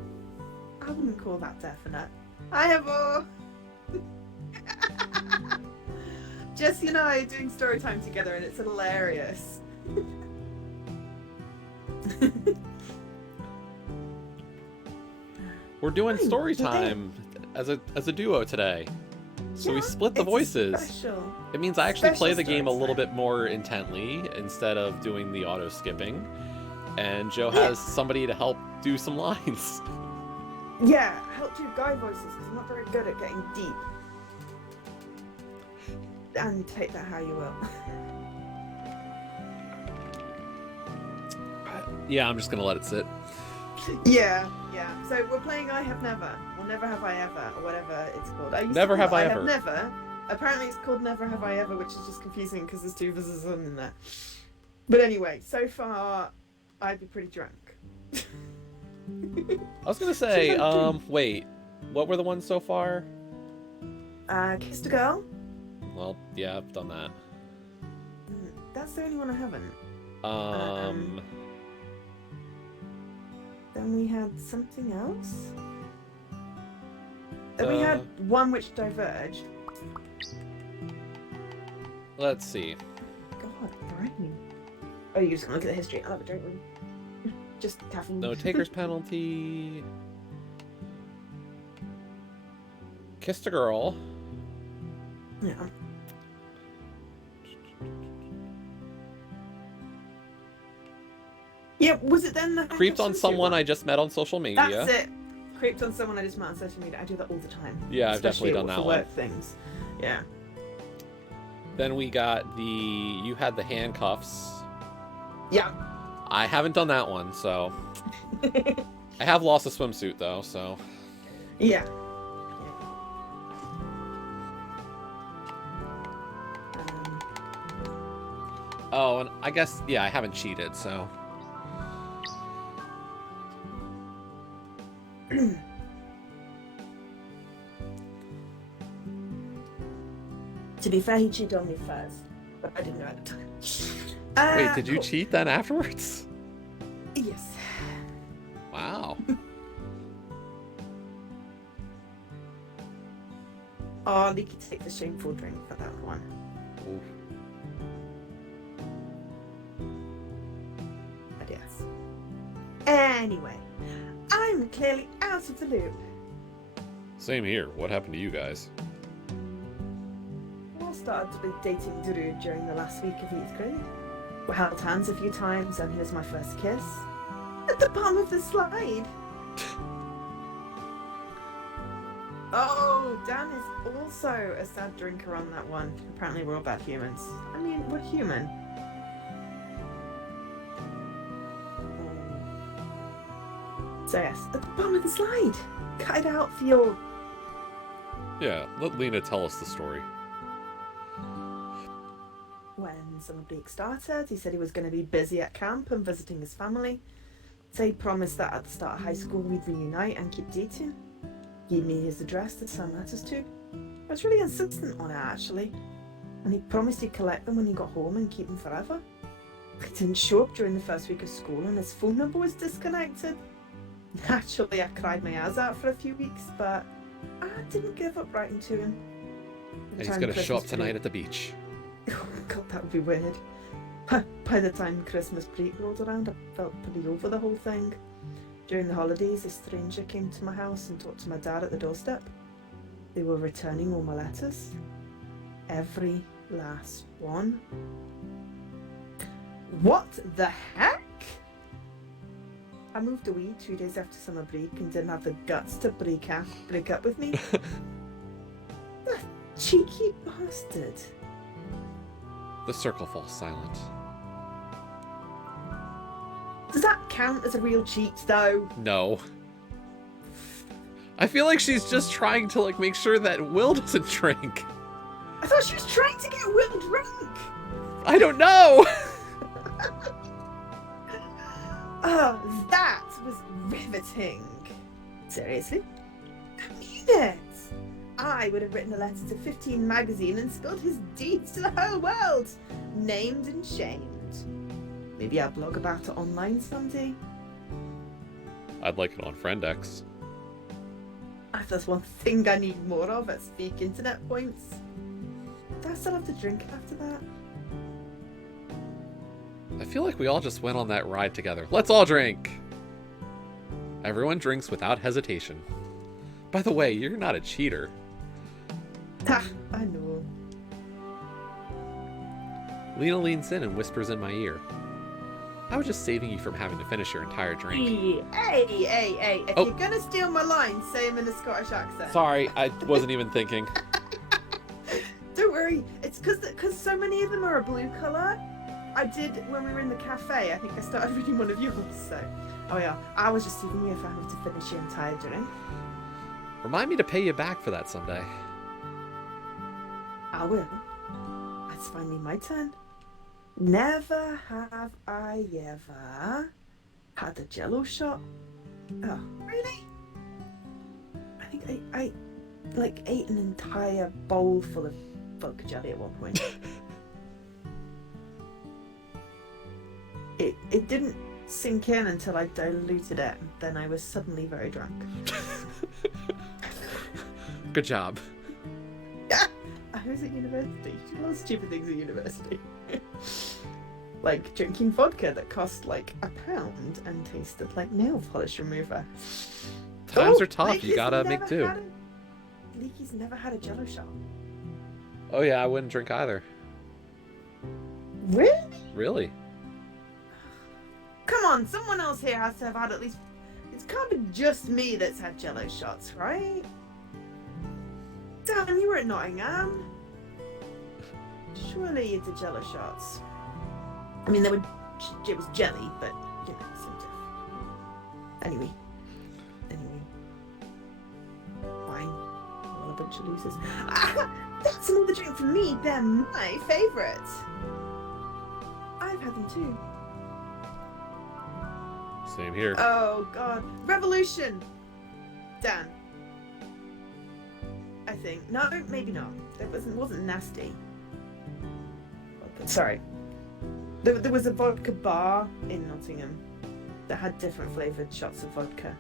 I wouldn't call that definite. I have all. Jesse and I are doing story time together, and it's hilarious. We're doing story time as a duo today. So we split the voices. Special. It means I actually play the Special game a story little time. bit more intently instead of doing the auto skipping. And Joe has somebody to help do some lines. Yeah, help do guy voices because I'm not very good at getting deep. And take that how you will. Yeah, I'm just gonna let it sit. Yeah. So we're playing I Have Never, or Never Have I Ever, or whatever it's called. I used to Never call Have it I Have Ever. Never. Apparently it's called Never Have I Ever, which is just confusing because there's two visitors in there. But anyway, so far I'd be pretty drunk. I was gonna say, wait, what were the ones so far? Kissed a Girl. Well, yeah, I've done that. That's the only one I haven't. Then we had something else. Then we had one which diverged. Let's see. God, brain. Oh, you're just gonna look at the history. I'll have a drink with you. Just caffeine. No taker's penalty. Kissed a girl. Yeah. Yeah, was it then the Creeped on someone I just met on social media. That's it. Creeped on someone I just met on social media. I do that all the time. Yeah, I've Especially definitely done that for one. work things. Yeah. Then we got you had the handcuffs. Yeah. I haven't done that one, so... I have lost a swimsuit, though, so... Yeah. Oh, and I guess, yeah, I haven't cheated, so... To be fair, he cheated on me first, but I didn't know at the time. Wait, did you Cool. cheat then afterwards? Yes. Wow. Oh, Leaky take the shameful drink for that one. Oof. But yes. Anyway, I'm clearly out of the loop. Same here. What happened to you guys? I started to be dating Drew during the last week of 8th grade. We held hands a few times, and here's my first kiss. At the bottom of the slide. Oh, Dan is also a sad drinker on that one. Apparently we're all bad humans. I mean, we're human. So yes, at the bottom of the slide. Cut it out for your... Yeah, let Lena tell us the story. When summer break started, he said he was going to be busy at camp and visiting his family. So he promised that at the start of high school we'd reunite and keep dating. Gave me his address to send letters to. I was really insistent on it, actually. And he promised he'd collect them when he got home and keep them forever. He didn't show up during the first week of school and his phone number was disconnected. Naturally, I cried my eyes out for a few weeks, but I didn't give up writing to him. And he's gonna show up tonight at the beach. Oh god, that would be weird. By the time Christmas break rolled around, I felt pretty over the whole thing. During the holidays, a stranger came to my house and talked to my dad at the doorstep. They were returning all my letters. Every last one. What the heck? I moved away 2 days after summer break and didn't have the guts to break up with me. That cheeky bastard. The circle falls silent. Does that count as a real cheat, though? No. I feel like she's just trying to, like, make sure that Will doesn't drink. I thought she was trying to get Will drunk. I don't know! Oh, that was riveting. Seriously? I mean it. I would have written a letter to 15 magazine and spilled his deeds to the whole world. Named and shamed. Maybe I'll blog about it online someday. I'd like it on FriendX. If there's one thing I need more of, it's fake internet points. Do I still have to drink after that? I feel like we all just went on that ride together. Let's all drink! Everyone drinks without hesitation. By the way, you're not a cheater. Ah, I know. Lena leans in and whispers in my ear. I was just saving you from having to finish your entire drink. Hey. If Oh. you're gonna steal my line, say them in a Scottish accent. Sorry, I wasn't even thinking. Don't worry, it's because so many of them are a blue colour. I did when we were in the cafe. I think I started reading one of yours. So, oh yeah, I was just saving you if I have to finish your entire drink. Remind me to pay you back for that someday. I will. It's finally my turn. Never have I ever had a Jello shot. Oh, really? I think I like ate an entire bowl full of fuck jelly at one point. It didn't sink in until I diluted it, and then I was suddenly very drunk. Good job. I was at university. You do a lot of stupid things at university. Like drinking vodka that cost like £1 and tasted like nail polish remover. Times are tough, you Leaky's gotta never make do. had Leaky's never had a Jello shot. Oh yeah, I wouldn't drink either. Really? Really? Come on, someone else here has to have had at least... It can't be just me that's had Jello shots, right? Dan, you were at Nottingham. Surely you did Jello shots. I mean, they were it was jelly, but sort of. Anyway. Wine. Well, a bunch of losers. That's another drink for me. They're my favourite. I've had them too. Same here. Oh God, Revolution. Dan. I think no, maybe not. It wasn't nasty. Okay, sorry. There was a vodka bar in Nottingham that had different flavoured shots of vodka.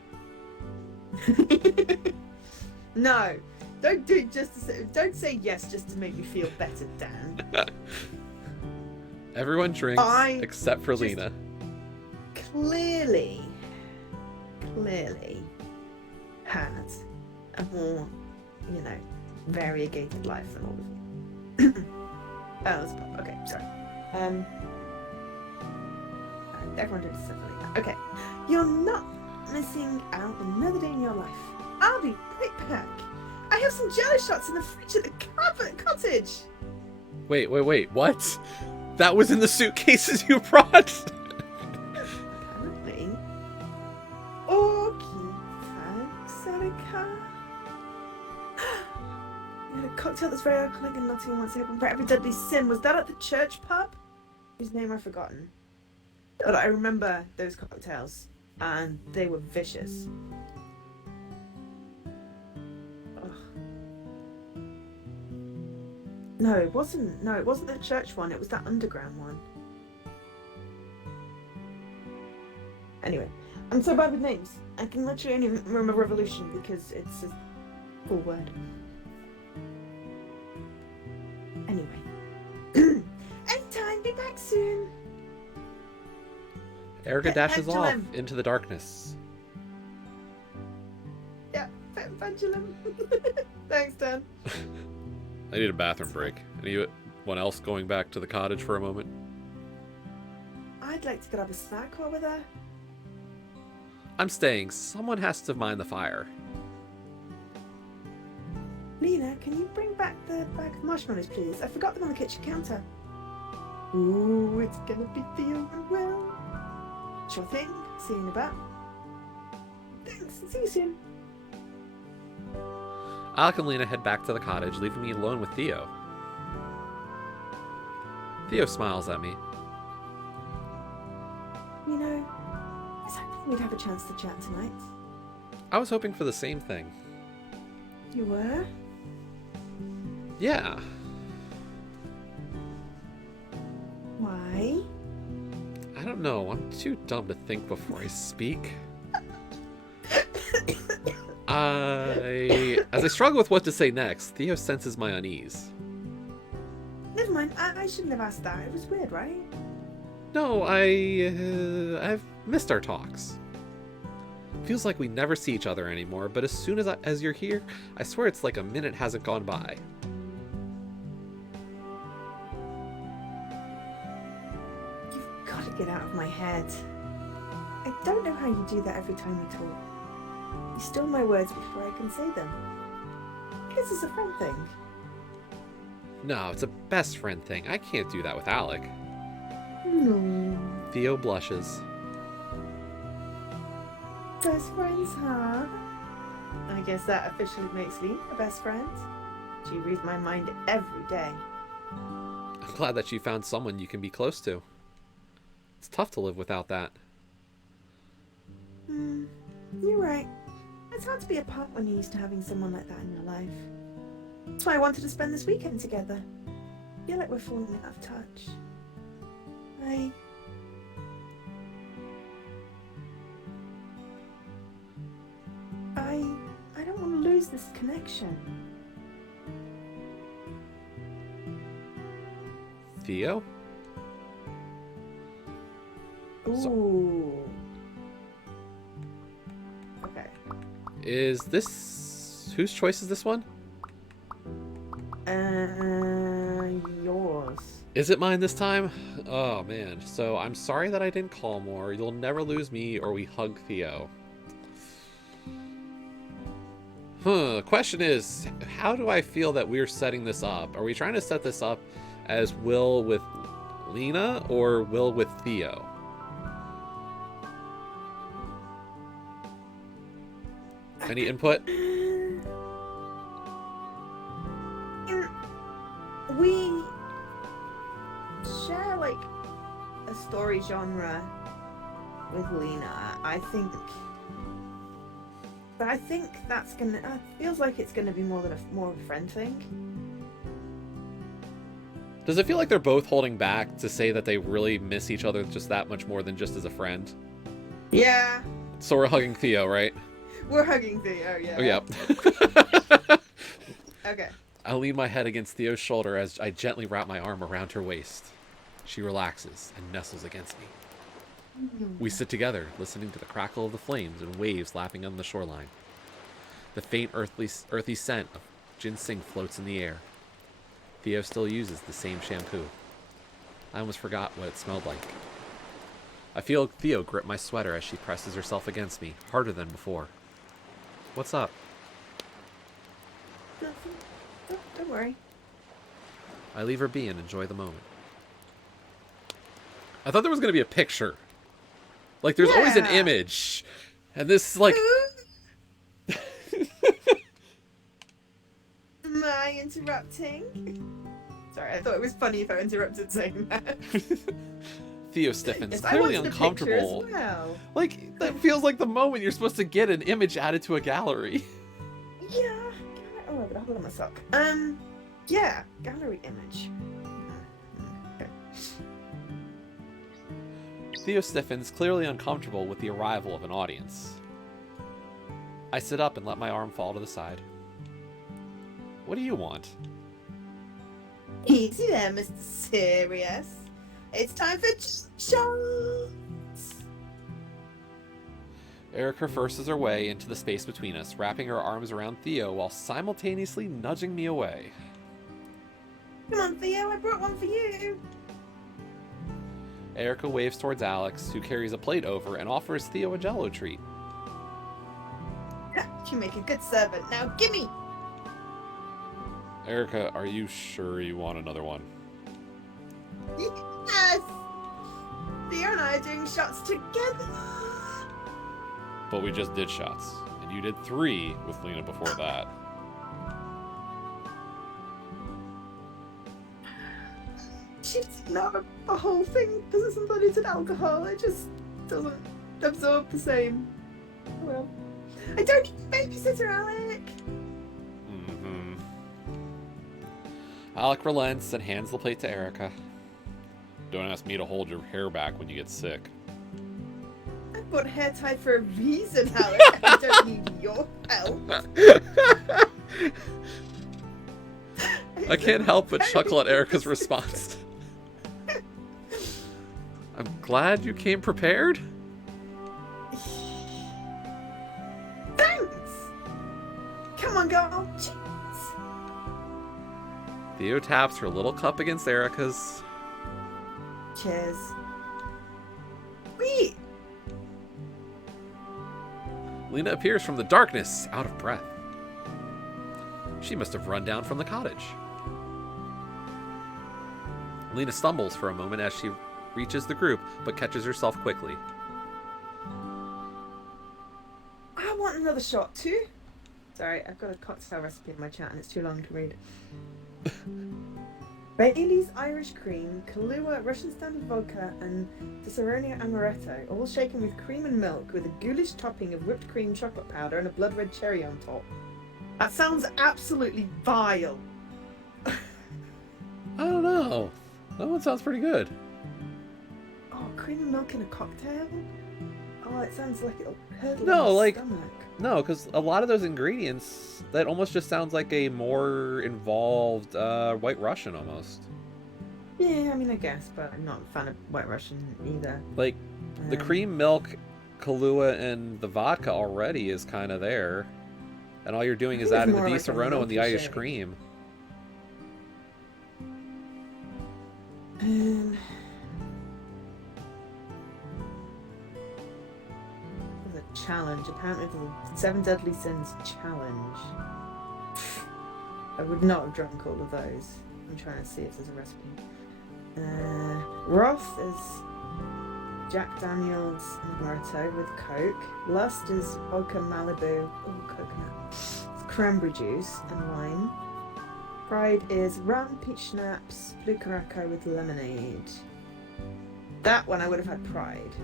No, don't do it just to say, don't say yes just to make me feel better, Dan. Everyone drinks except for just Lena. Clearly had a more, variegated life than all of you. Okay, sorry. Everyone did separately. Okay, you're not missing out another day in your life. I'll be right back. I have some jelly shots in the fridge at the cottage. Wait, what? That was in the suitcases you brought? Apparently. Okay, thanks, Erica. You had a cocktail that's very iconic in Nottingham once open for every deadly sin. Was that at the church pub? Whose name I've forgotten. But I remember those cocktails, and they were vicious. Ugh. No, it wasn't. No, it wasn't the church one. It was that underground one. Anyway, I'm so bad with names. I can literally only remember Revolution because it's a full word. Anyway. Anytime, be back soon. Erica dashes off Pendulum. into the darkness. Yeah, pendulum. Thanks, Dan. I need a bathroom break. Anyone else going back to the cottage for a moment? I'd like to grab a snack while we're there. I'm staying. Someone has to mind the fire. Lena, can you bring back the bag of marshmallows, please? I forgot them on the kitchen counter. Ooh, it's gonna be Theo and Will. Sure thing. See you in a bit. Thanks. See you soon. Alec and Lena head back to the cottage, leaving me alone with Theo. Theo smiles at me. I was hoping we'd have a chance to chat tonight. I was hoping for the same thing. You were? Yeah. Why? I don't know. I'm too dumb to think before I speak. As I struggle with what to say next, Theo senses my unease. Never mind. I shouldn't have asked that. It was weird, right? No, I've missed our talks. Feels like we never see each other anymore, but as soon as you're here, I swear it's like a minute hasn't gone by. You've got to get out of my head. I don't know how you do that every time we talk. You steal my words before I can say them. This is a friend thing. No, it's a best friend thing. I can't do that with Alec. No. Theo blushes. Best friends, huh? I guess that officially makes me a best friend. She reads my mind every day. I'm glad that you found someone you can be close to. It's tough to live without that. You're right. It's hard to be apart when you're used to having someone like that in your life. That's why I wanted to spend this weekend together. I feel like we're falling out of touch. I don't want to lose this connection. Theo? Ooh. Okay. Is this... Whose choice is this one? Yours. Is it mine this time? Oh, man. So, I'm sorry that I didn't call more. You'll never lose me, or we hug Theo. Question is, how do I feel that we're setting this up? Are we trying to set this up as Will with Lena or Will with Theo? Any input? We share like a story genre with Lena. But I think that's gonna feels like it's gonna be more of a friend thing. Does it feel like they're both holding back to say that they really miss each other just that much more than just as a friend? Yeah. So we're hugging Theo, right? We're hugging Theo, yeah. Oh, yeah. Okay. I lean my head against Theo's shoulder as I gently wrap my arm around her waist. She relaxes and nestles against me. We sit together, listening to the crackle of the flames and waves lapping on the shoreline. The faint earthy scent of ginseng floats in the air. Theo still uses the same shampoo. I almost forgot what it smelled like. I feel Theo grip my sweater as she presses herself against me, harder than before. What's up? Nothing. Don't worry. I leave her be and enjoy the moment. I thought there was going to be a picture. Like, there's always an image. And this, like... Am I interrupting? Sorry, I thought it was funny if I interrupted saying that. Theo stiffens, Yes, clearly I wanted a picture as uncomfortable. well. Like, that feels like the moment you're supposed to get an image added to a gallery. Yeah. Oh, I gotta hold on my sock. Yeah, gallery image. Okay. Theo stiffens, clearly uncomfortable with the arrival of an audience. I sit up and let my arm fall to the side. What do you want? Easy there, Mr. Serious. It's time for shots. Erica forces her way into the space between us, wrapping her arms around Theo while simultaneously nudging me away. Come on, Theo, I brought one for you. Erica waves towards Alex, who carries a plate over and offers Theo a Jell-O treat. You make a good servant. Now, gimme. Erica, are you sure you want another one? Yes. Theo and I are doing shots together. But we just did shots, and you did 3 with Lena before that. She's not the whole thing because it's undiluted alcohol. It just doesn't absorb the same. Well, I don't need a babysitter, Alec. Mm-hmm. Alec relents and hands the plate to Erica. Don't ask me to hold your hair back when you get sick. I bought hair tied for a reason, Alec. I don't need your help. I can't help but chuckle at Erica's response. I'm glad you came prepared. Thanks. Come on, girl. Cheers. Theo taps her little cup against Erica's. Cheers. Wait. Lena appears from the darkness, out of breath. She must have run down from the cottage. Lena stumbles for a moment as she reaches the group, but catches herself quickly. I want another shot too. Sorry, I've got a cocktail recipe in my chat and it's too long to read. Bailey's Irish Cream, Kahlua Russian Standard Vodka, and Disaronio Amaretto, all shaken with cream and milk with a ghoulish topping of whipped cream, chocolate powder, and a blood red cherry on top. That sounds absolutely vile. I don't know. That one sounds pretty good. Oh, cream and milk in a cocktail? Oh, it sounds like it'll hurt No, my like- stomach. No, because a lot of those ingredients, that almost just sounds like a more involved White Russian almost. Yeah, I mean, I guess, but I'm not a fan of White Russian either. Like, the Um, cream, milk, Kahlua, and the vodka already is kind of there. And all you're doing I is think it's adding the more Di like a Serrano and the milky Irish shake. cream. There's a challenge. Apparently, there's a 7 Deadly Sins challenge. I would not have drunk all of those. I'm trying to see if there's a recipe. Wrath is Jack Daniels Amaretto with Coke. Lust is vodka Malibu, coconut, cranberry juice and lime. Pride is rum, peach schnapps, blue caraco with lemonade. That one I would have had Pride.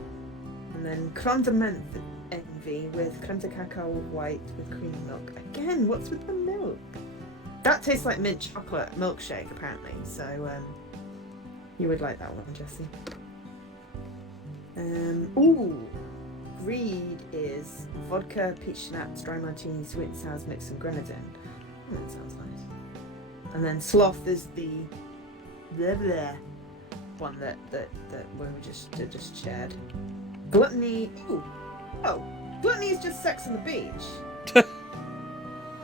And then Crème de menthe Envy with crème de cacao white with creamy milk. Again, what's with the milk? That tastes like mint chocolate milkshake apparently. So you would like that one, Jessie. Greed is vodka, peach schnapps, dry martini, sweet and sours mixed and grenadine. That sounds nice. And then sloth is the blah blah one that we just shared. Gluttony. Gluttony is just sex on the beach.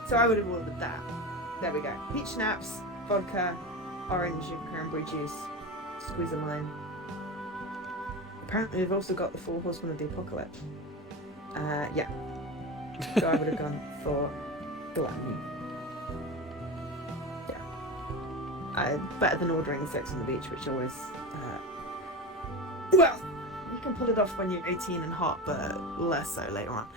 So I would have ordered that. There we go. Peach schnapps, vodka, orange and cranberry juice, squeeze a lime. Apparently we've also got the 4 Horsemen of the Apocalypse. Yeah. So I would have gone for gluttony. Yeah. Better than ordering sex on the beach, which always... well, you can pull it off when you're 18 and hot, but less so later on.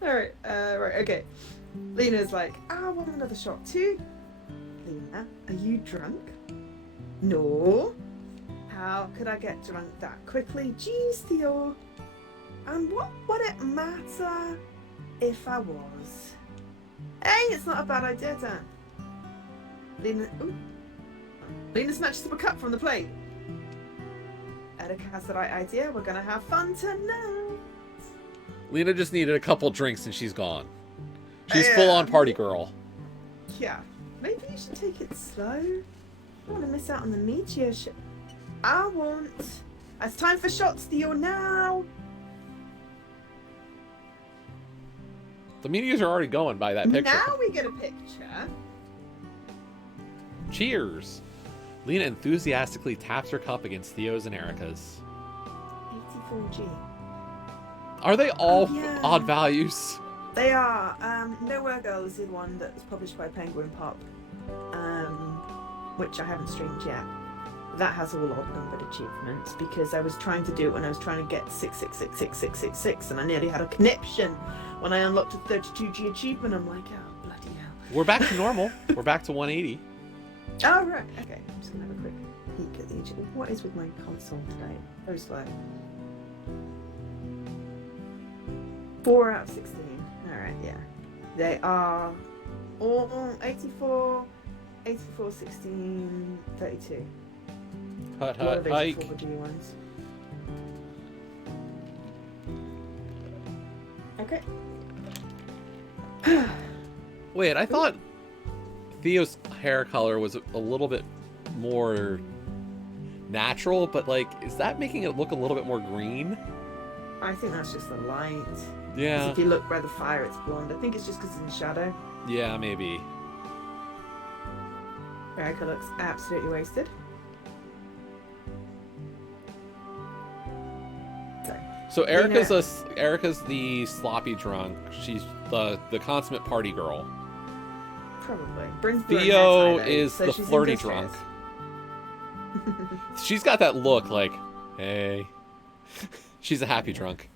Alright, right, okay. Lena's like, I want another shot too. Lena, are you drunk? No. How could I get drunk that quickly? Jeez, Theo. And what would it matter if I was? Hey, it's not a bad idea, Dan. Lena snatches up a cup from the plate. Eric has the right idea. We're gonna have fun tonight. Lena just needed a couple drinks and she's gone. She's full on party girl. Yeah. Maybe you should take it slow. I don't want to miss out on the meteor ship. I won't. It's time for shots, Theo, now. The meteors are already going by that picture. Now we get a picture. Cheers. Lena enthusiastically taps her cup against Theo's and Erica's. 84G. Are they all yeah. odd values? They are. Nowhere Girl is the one that was published by Penguin Pop, which I haven't streamed yet. That has all odd numbered achievements because I was trying to do it when I was trying to get 6666666 and I nearly had a conniption when I unlocked a 32G achievement. I'm like, oh, bloody hell. We're back to normal. We're back to 180. Oh, right. Okay. I'm just going to have a quick peek at the achievement. What is with my console today? Very slow. 4 out of 16. Alright, yeah. They are all 84, 84, 16, 32. Hut, All of hut, hike. 84G ones. Okay. Wait, I thought Theo's hair color was a little bit more natural, but like, is that making it look a little bit more green? I think that's just the light. Yeah. 'Cause if you look by the fire, it's blonde. I think it's just because it's in shadow. Yeah, maybe. Erica looks absolutely wasted. So Erica's the sloppy drunk. She's the consummate party girl. Probably. Brings through Theo a nice is so the she's flirty industrious. drunk. She's got that look like, hey. She's a happy drunk.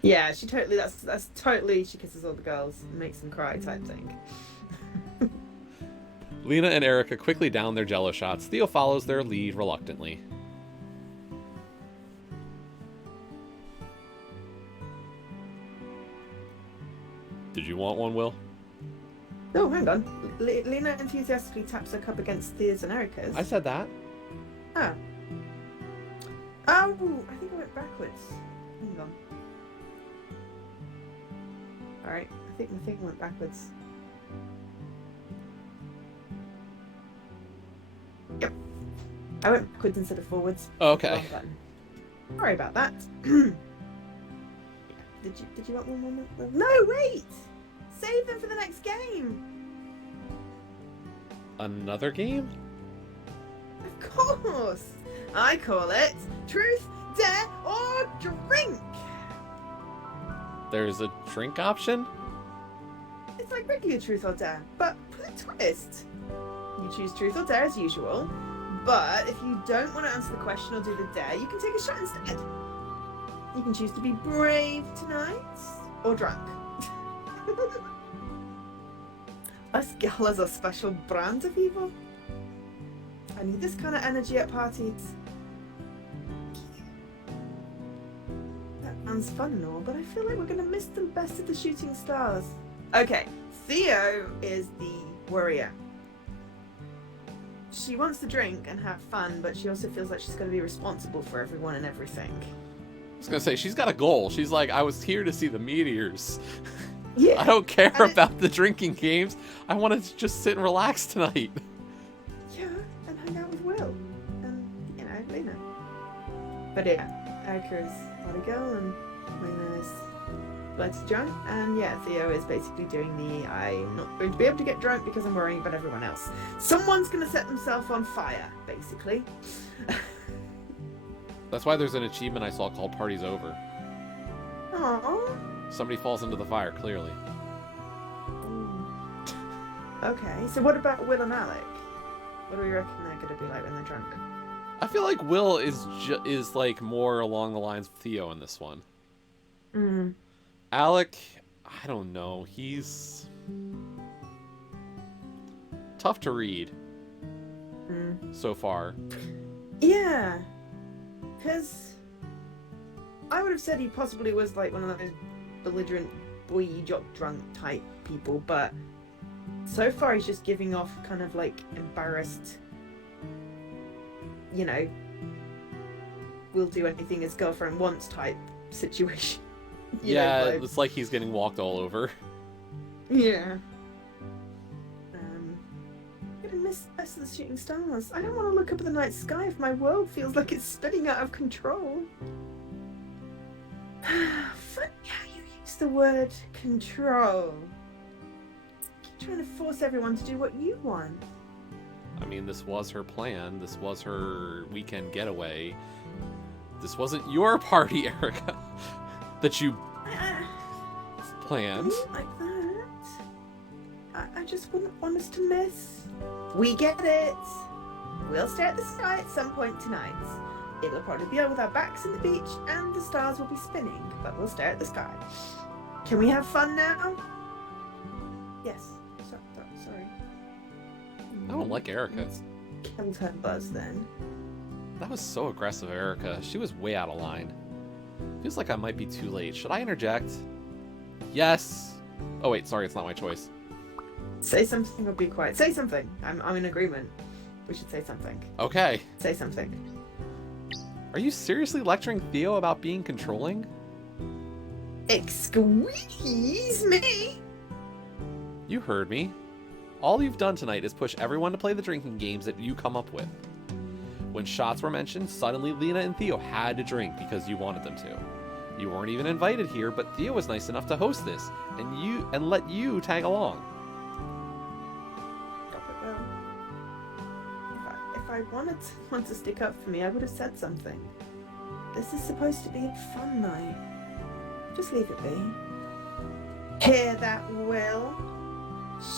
Yeah, she totally. That's totally. She kisses all the girls, and makes them cry type thing. Lena and Erica quickly down their Jello shots. Theo follows their lead reluctantly. Did you want one, Will? Oh, hang on. Lena enthusiastically taps her cup against Thea's and Erica's. I said that. Oh. Oh, I think I went backwards. Hang on. Alright, I think my thing went backwards. Yep. I went backwards instead of forwards. Okay. Wrong button. Sorry about that. Did you want one moment? No, wait! Save them for the next game! Another game? Of course! I call it Truth, Dare, or Drink! There's a drink option? It's like regular Truth or Dare, but with a twist. You choose truth or dare as usual, but if you don't want to answer the question or do the dare, you can take a shot instead. You can choose to be brave tonight or drunk. This girl is a special brand of evil. I need this kind of energy at parties. That sounds fun and all, but I feel like we're going to miss the best of the shooting stars. Okay, Theo is the warrior. She wants to drink and have fun, but she also feels like she's going to be responsible for everyone and everything. I was gonna say, she's got a goal. She's like, I was here to see the meteors. Yeah. I don't care about the drinking games. I want to just sit and relax tonight. Yeah, and hang out with Will. And, you know, Lena. But yeah, Erica is a party girl and Lena is bloody drunk. And yeah, Theo is basically doing the I'm not going to be able to get drunk because I'm worrying about everyone else. Someone's going to set themselves on fire, basically. That's why there's an achievement I saw called Party's Over. Aww. Somebody falls into the fire, clearly. Okay, so what about Will and Alec? What do we reckon they're going to be like when they're drunk? I feel like Will is like more along the lines of Theo in this one. Alec, I don't know. He's tough to read so far. Yeah, because I would have said he possibly was like one of those belligerent boy jock drunk type people, but so far he's just giving off kind of like embarrassed, you know, will do anything his girlfriend wants type situation. You know, it's like he's getting walked all over. Yeah. I'm gonna miss the best of the shooting stars. I don't want to look up at the night sky if my world feels like it's spinning out of control. Funny how you use the word control. Keep trying to force everyone to do what you want. I mean, this was her plan. This was her weekend getaway. This wasn't your party, Erica, that you planned. Like that. I just wouldn't want us to miss. We get it. We'll stare at the sky at some point tonight. It'll probably be with our backs in the beach and the stars will be spinning, but we'll stare at the sky. Can we have fun now? Yes. Sorry. I don't like Erica. Killed her buzz then. That was so aggressive, Erica. She was way out of line. Feels like I might be too late. Should I interject? Yes. Oh wait, sorry, it's not my choice. Say something or be quiet. Say something. I'm in agreement. We should say something. Okay. Say something. Are you seriously lecturing Theo about being controlling? Excuse me. You heard me. All you've done tonight is push everyone to play the drinking games that you come up with. When shots were mentioned, suddenly Lena and Theo had to drink because you wanted them to. You weren't even invited here, but Theo was nice enough to host this, and let you tag along. Stop it, Will. If I wanted someone to stick up for me, I would have said something. This is supposed to be a fun night. Just leave it be. Hear that, Will?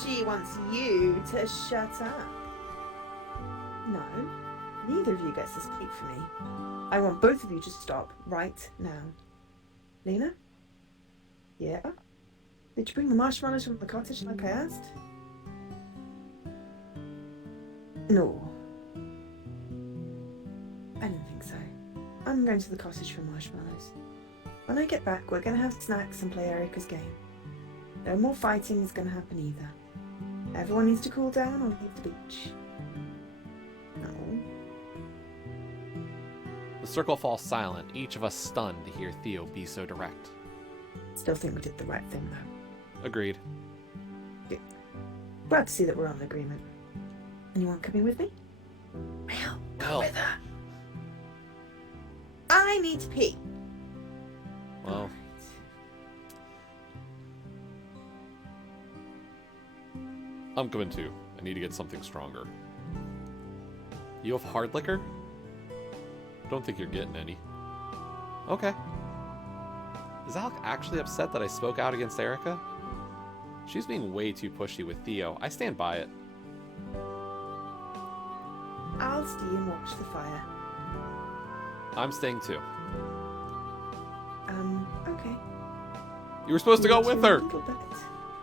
She wants you to shut up. No, neither of you gets to speak for me. I want both of you to stop right now. Lena? Yeah? Did you bring the marshmallows from the cottage like I asked? No. I don't think so. I'm going to the cottage for marshmallows. When I get back, we're going to have snacks and play Erica's game. No more fighting is going to happen either. Everyone needs to cool down or leave the beach. No. The circle falls silent, each of us stunned to hear Theo be so direct. Still think we did the right thing, though. Agreed. Good. Glad to see that we're on agreement. Anyone coming with me? Well, go with her. I need to pee. Well, I'm coming too. I need to get something stronger. You have hard liquor? Don't think you're getting any. Okay. Is Alec actually upset that I spoke out against Erica? She's being way too pushy with Theo. I stand by it. I'll stay and watch the fire. I'm staying too. Okay. You were supposed to go with her, A little bit.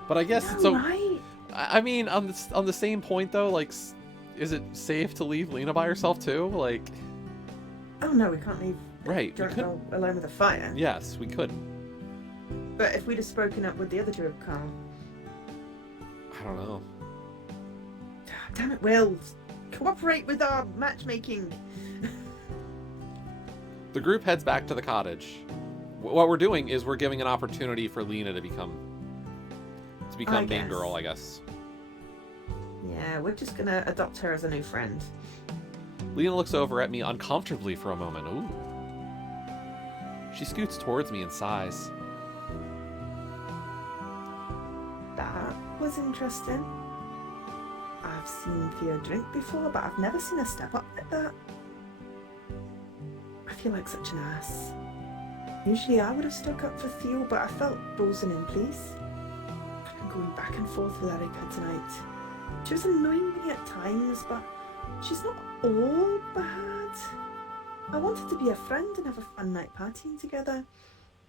but I guess No, so. right? I mean, on the same point though, like, is it safe to leave Lena by herself too? Like, Oh no, we can't leave right? We drunk could. girl alone with a fire. Yes, we could. But if we'd have spoken up with the other two of Carl, I don't know. damn it, Will, cooperate with our matchmaking. The group heads back to the cottage. What we're doing is we're giving an opportunity for Lena to become main guess. girl, I guess. Yeah, we're just gonna adopt her as a new friend. Lena looks over at me uncomfortably for a moment. Ooh. She scoots towards me and sighs. That was interesting. I've seen Theo drink before, but I've never seen her step up like that. I feel like such an ass. Usually I would have stuck up for Theo, but I felt frozen in place. I'm going back and forth with Erica tonight. She was annoying me at times, but she's not all bad. I wanted to be a friend and have a fun night partying together.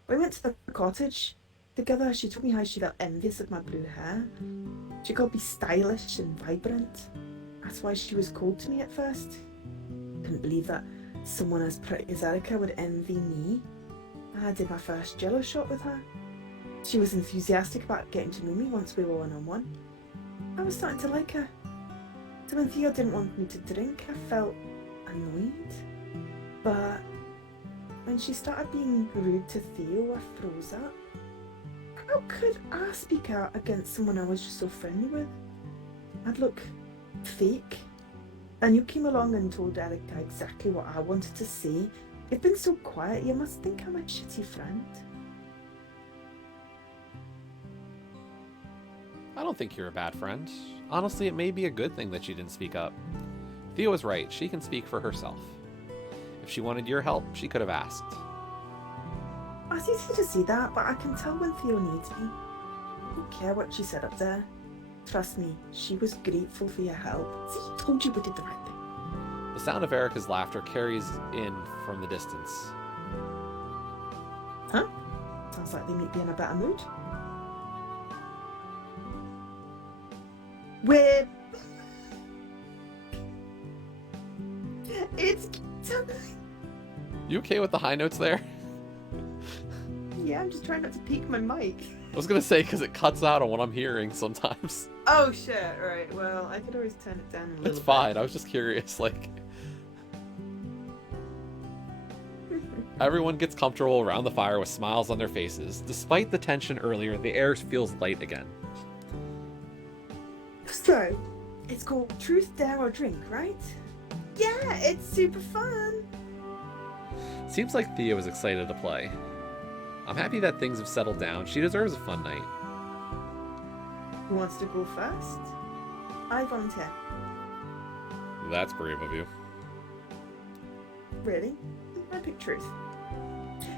We went to the cottage together. She told me how she felt envious of my blue hair. She called me stylish and vibrant. That's why she was cold to me at first. Couldn't believe that someone as pretty as Erica would envy me. I did my first jello shot with her. She was enthusiastic about getting to know me once we were one-on-one. I was starting to like her. So when Theo didn't want me to drink, I felt annoyed. But when she started being rude to Theo, I froze up. How could I speak out against someone I was just so friendly with? I'd look fake. And you came along and told Erica exactly what I wanted to say. You've been so quiet, you must think I'm a shitty friend. I don't think you're a bad friend. Honestly, it may be a good thing that she didn't speak up. Theo was right. She can speak for herself. If she wanted your help, she could have asked. It's easy to see that, but I can tell when Theo needs me. I don't care what she said up there. Trust me, she was grateful for your help. See, I told you we did the right thing. The sound of Erica's laughter carries in from the distance. Huh? Sounds like they might be in a better mood. We're... It's time. You okay with the high notes there? Yeah, I'm just trying not to peek my mic. I was gonna say, because it cuts out on what I'm hearing sometimes. Oh shit, right. Well, I could always turn it down a little It's bit. fine. I was just curious, like... Everyone gets comfortable around the fire with smiles on their faces. Despite the tension earlier, the air feels light again. So, it's called Truth, Dare or Drink, right? Yeah, it's super fun. Seems like Thea was excited to play. I'm happy that things have settled down. She deserves a fun night. Who wants to go first? I volunteer. That's brave of you. Really? I pick truth.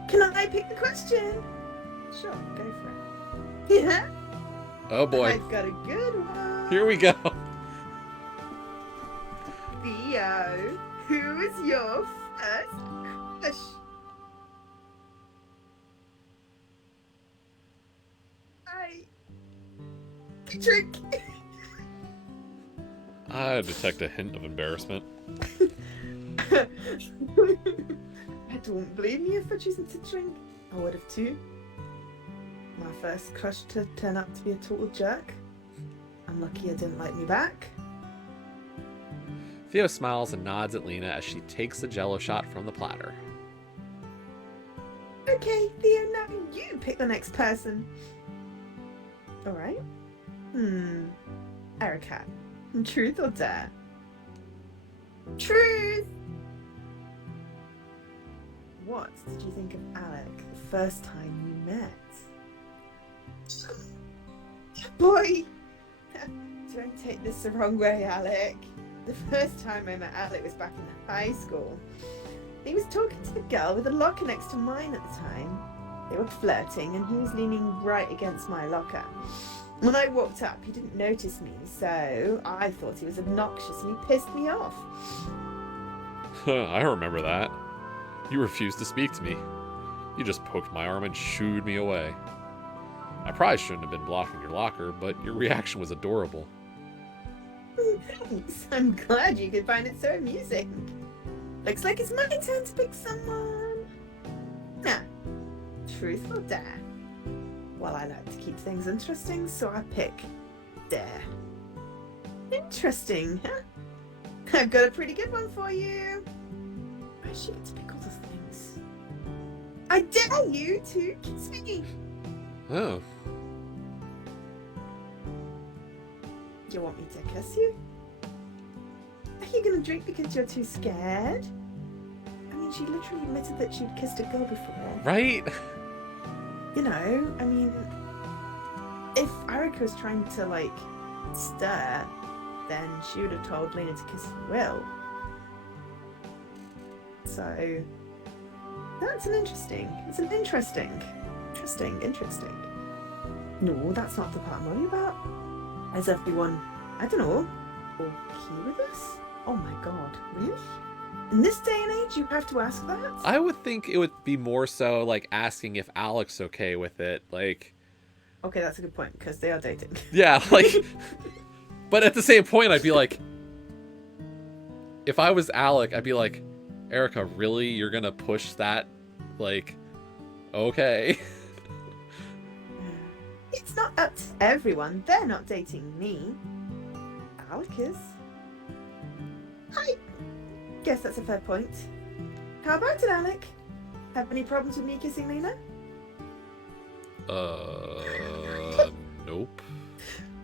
Can I pick the question? Sure, go for it. Yeah? Oh boy. I've got a good one. Here we go. Theo, who is your first crush? Drink. I detect a hint of embarrassment. I don't blame you for choosing to drink. I would have too. My first crush to turn out to be a total jerk. I'm lucky I didn't like me back. Theo smiles and nods at Lena as she takes the jello shot from the platter. Okay, Theo, now you pick the next person. Alright. Erica. Truth or dare? Truth! What did you think of Alec the first time you met? Boy! Don't take this the wrong way, Alec. The first time I met Alec was back in high school. He was talking to the girl with a locker next to mine at the time. They were flirting and he was leaning right against my locker. When I walked up, he didn't notice me, so I thought he was obnoxious and he pissed me off. I remember that. You refused to speak to me. You just poked my arm and shooed me away. I probably shouldn't have been blocking your locker, but your reaction was adorable. Thanks. I'm glad you could find it so amusing. Looks like it's my turn to pick someone. Nah, truth or dare? Well, I like to keep things interesting, so I pick dare. Interesting, huh? I've got a pretty good one for you. I should get to pick all the things. I dare you to kiss me. Oh. Do you want me to kiss you? Are you gonna drink because you're too scared? I mean, she literally admitted that she'd kissed a girl before. Right? You know, I mean, if Erica was trying to, like, stir, then she would have told Lena to kiss Will. So, that's interesting. No, that's not the part I'm worried about. Is everyone, I don't know, okay with this? Oh my god, really? In this day and age, you have to ask that? I would think it would be more so like asking if Alec's okay with it. Like, Okay, that's a good point, because they are dating. yeah, like, but at the same point, I'd be like, if I was Alec, I'd be like, Erica, really? You're gonna push that? Like, okay. It's not up to everyone. They're not dating me. Alec is. I guess that's a fair point. How about it, Alec? Have any problems with me kissing Lena? Nope.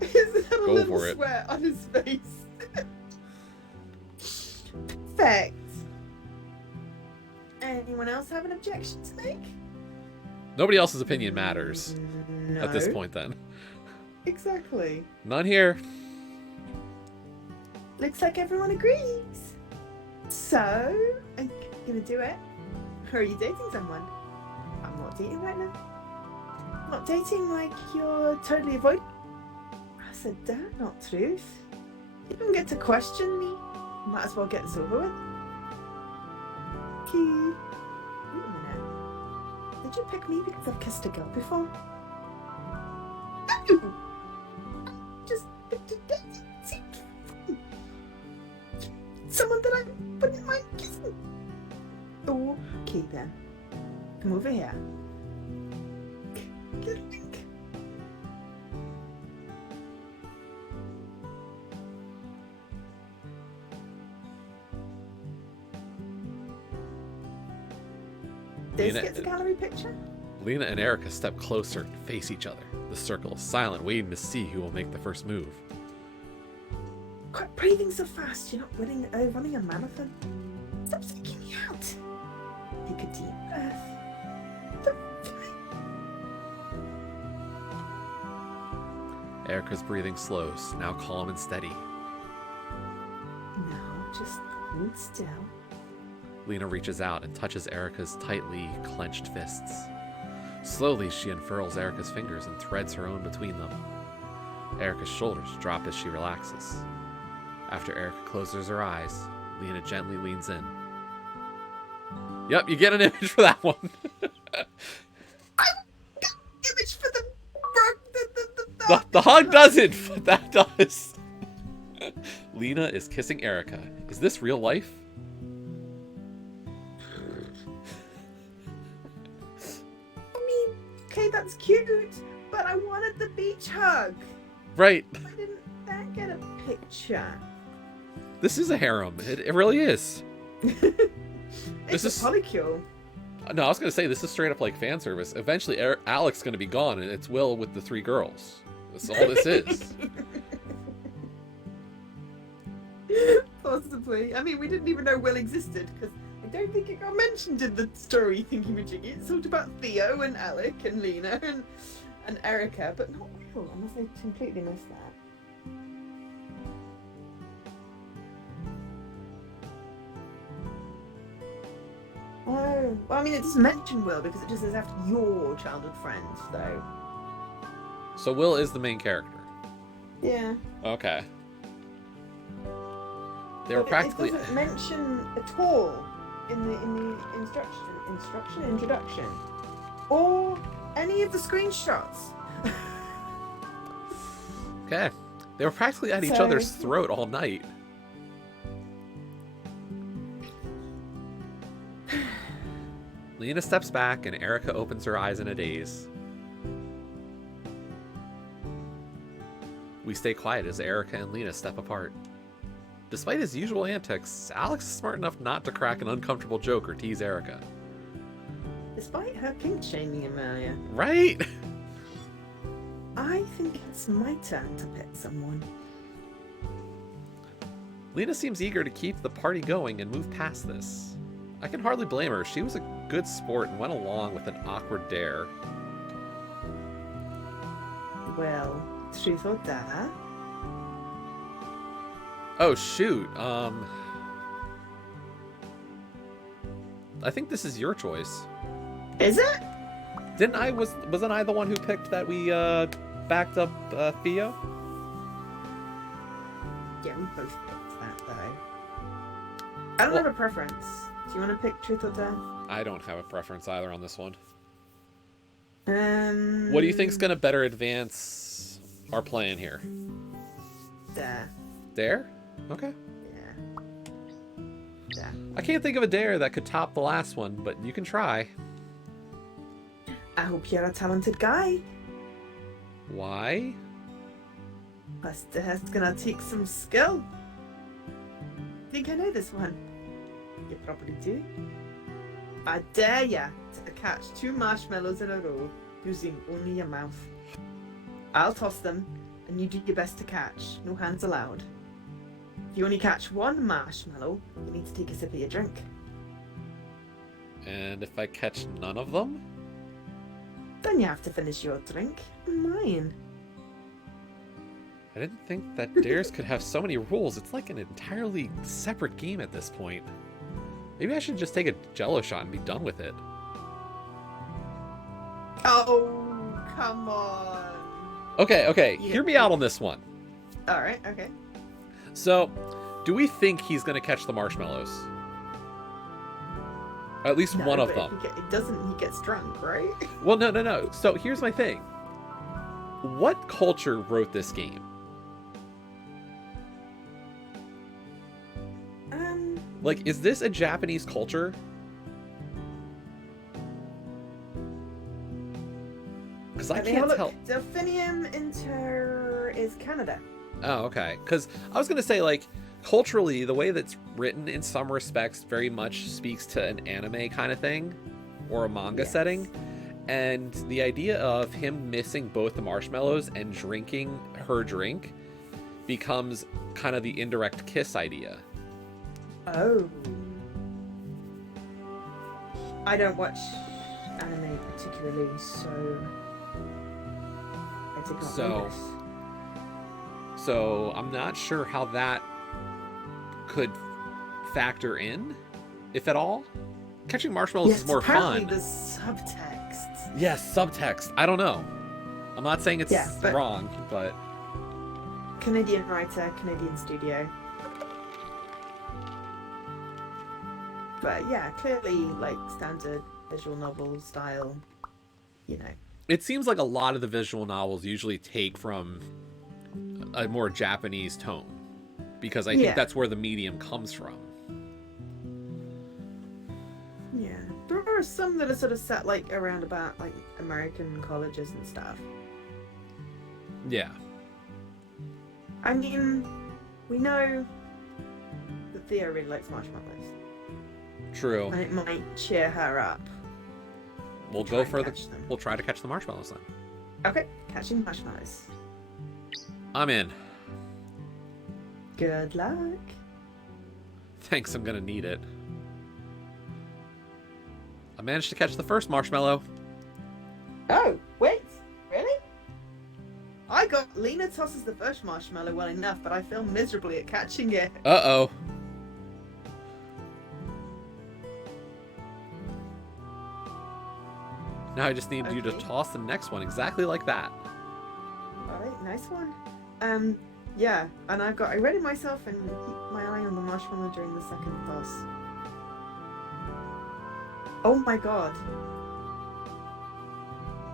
Is there a Go little for it. sweat on his face? Perfect. Anyone else have an objection to make? Nobody else's opinion matters No. at this point, then. Exactly. None here. Looks like everyone agrees. So, are you gonna do it? Or are you dating someone? I'm not dating right now. Not dating like you're totally avoiding. I said that, not truth. You don't get to question me. Might as well get this over with. Key. Wait a minute. Did you pick me because I've kissed a girl before? No! Just someone that I wouldn't mind kissing. Okay then. Come over here. This Lena- gets a gallery picture? Lena and Erica step closer and face each other. The circle is silent, waiting to see who will make the first move. Quit breathing so fast. You're not running a marathon. Stop freaking me out. Take a deep breath. Erica's breathing slows, now calm and steady. Now, just hold still. Lena reaches out and touches Erica's tightly clenched fists. Slowly, she unfurls Erica's fingers and threads her own between them. Erica's shoulders drop as she relaxes. After Erica closes her eyes, Lena gently leans in. Yep, you get an image for that one. Image for the The hug doesn't, but that does. Lena is kissing Erica. Is this real life? I mean, okay, that's cute, but I wanted the beach hug. Right. I didn't get a picture. This is a harem. It really is. It's is- a polycule. No, I was going to say, this is straight up like fan service. Eventually, Alec's going to be gone, and it's Will with the 3 girls. That's all this is. Possibly. I mean, we didn't even know Will existed, because I don't think it got mentioned in the story thingy-majiggy. It's all about Theo and Alec and Lena and Erica, but not Will, unless I completely missed that. Oh, well, I mean, it doesn't mention Will because it just says after your childhood friends, so. So Will is the main character. Yeah. Okay. They were But practically. It doesn't mention at all in the introduction, or any of the screenshots. Okay. They were practically at each So- other's throat all night. Lena steps back and Erica opens her eyes in a daze. We stay quiet as Erica and Lena step apart. Despite his usual antics, Alex is smart enough not to crack an uncomfortable joke or tease Erica. Despite her kink shaming Amelia, Right? I think it's my turn to pick someone. Lena seems eager to keep the party going and move past this. I can hardly blame her. She was a good sport and went along with an awkward dare. Well, truth or dare? Oh shoot. I think this is your choice. Is it? Wasn't I the one who picked that we backed up Theo? Yeah, we both picked that though. I don't have a preference. Do you want to pick truth or dare? I don't have a preference either on this one. What What do you think's gonna better advance our plan here? Dare. Dare? Okay. Yeah. Dare. I can't think of a dare that could top the last one, but you can try. I hope you're a talented guy. Why? Plus, that's gonna take some skill. Think I know this one? You probably do. I dare ya to catch 2 marshmallows in a row using only your mouth. I'll toss them, and you do your best to catch. No hands allowed. If you only catch 1 marshmallow, you need to take a sip of your drink. And if I catch none of them? Then you have to finish your drink and mine. I didn't think that dares could have so many rules. It's like an entirely separate game at this point. Maybe I should just take a jello shot and be done with it. Oh, come on. Okay, Yeah. hear me out on this one. Alright, okay. So, do we think he's gonna catch the marshmallows? At least No, one of but them. He gets drunk, right? Well, no. So here's my thing. What culture wrote this game? Like, is this a Japanese culture? Because I can't tell. Delphinium Inter is Canada. Oh, okay. Because I was gonna say, like, culturally, the way that's written in some respects very much speaks to an anime kind of thing, or a manga Yes. setting. And the idea of him missing both the marshmallows and drinking her drink becomes kind of the indirect kiss idea. Oh. I don't watch anime particularly, so I did not know this. So I'm not sure how that could factor in, if at all. Catching marshmallows Yes, is more apparently fun. the subtext. Yes, subtext. I don't know. I'm not saying it's Yeah, but- wrong, but Canadian writer, Canadian studio. But yeah, clearly like standard visual novel style, you know. it seems like a lot of the visual novels usually take from a more Japanese tone, because I think Yeah. that's where the medium comes from. Yeah. There are some that are sort of set like around about like American colleges and stuff. Yeah. I mean, we know that Thea really likes marshmallows. True. And it might cheer her up. We'll Try go and for catch them. We'll try to catch the marshmallows then. Okay, catching marshmallows. I'm in. Good luck. Thanks, I'm gonna need it. I managed to catch the first marshmallow. Oh, wait, really? I got Lena tosses the first marshmallow well enough, but I fail miserably at catching it. Uh-oh. Now I just need you to Okay. toss the next one exactly like that. Nice one. Yeah, and I ready myself and keep my eye on the marshmallow during the second toss. Oh my god.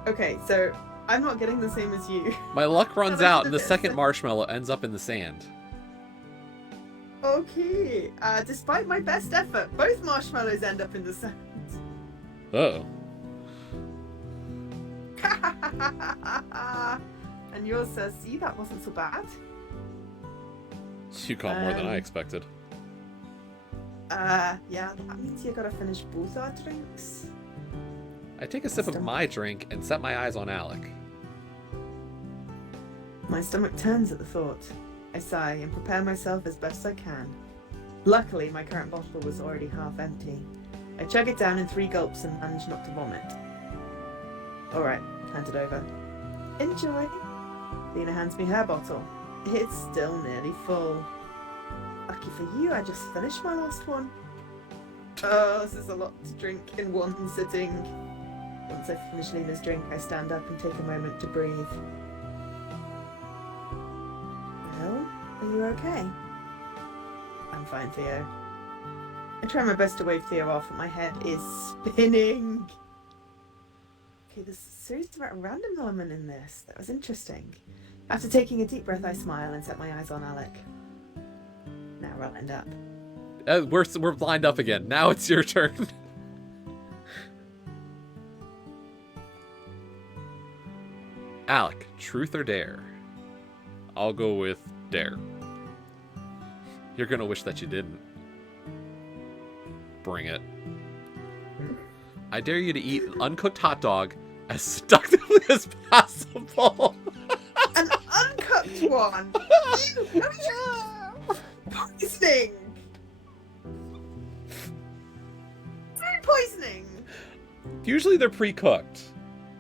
Okay, so I'm not getting the same as you. My luck runs Listen out, to and the this. second marshmallow ends up in the sand. Okay. Despite my best effort, both marshmallows end up in the sand. Uh-oh. And yours says, see, that wasn't so bad. You caught more than I expected. Yeah, that means you gotta finish both our drinks. I take a sip of my drink and set my eyes on Alec. My stomach turns at the thought. I sigh and prepare myself as best I can. Luckily, my current bottle was already half empty. I chug it down in 3 gulps and manage not to vomit. Alright, hand it over. Enjoy. Lena hands me her bottle. It's still nearly full. Lucky for you, I just finished my last one. Oh, this is a lot to drink in one sitting. Once I finish Lena's drink, I stand up and take a moment to breathe. Well, are you okay? I'm fine, Theo. I try my best to wave Theo off, but my head is spinning. Okay, there's a serious amount of random element in this. That was interesting. After taking a deep breath, I smile and set my eyes on Alec. Now we're lined up. We're lined up again. Now it's your turn. Alec, truth or dare? I'll go with dare. You're gonna wish that you didn't. Bring it. I dare you to eat an uncooked hot dog as seductively as possible. An uncooked one! Poisoning! Food poisoning! Usually they're pre-cooked.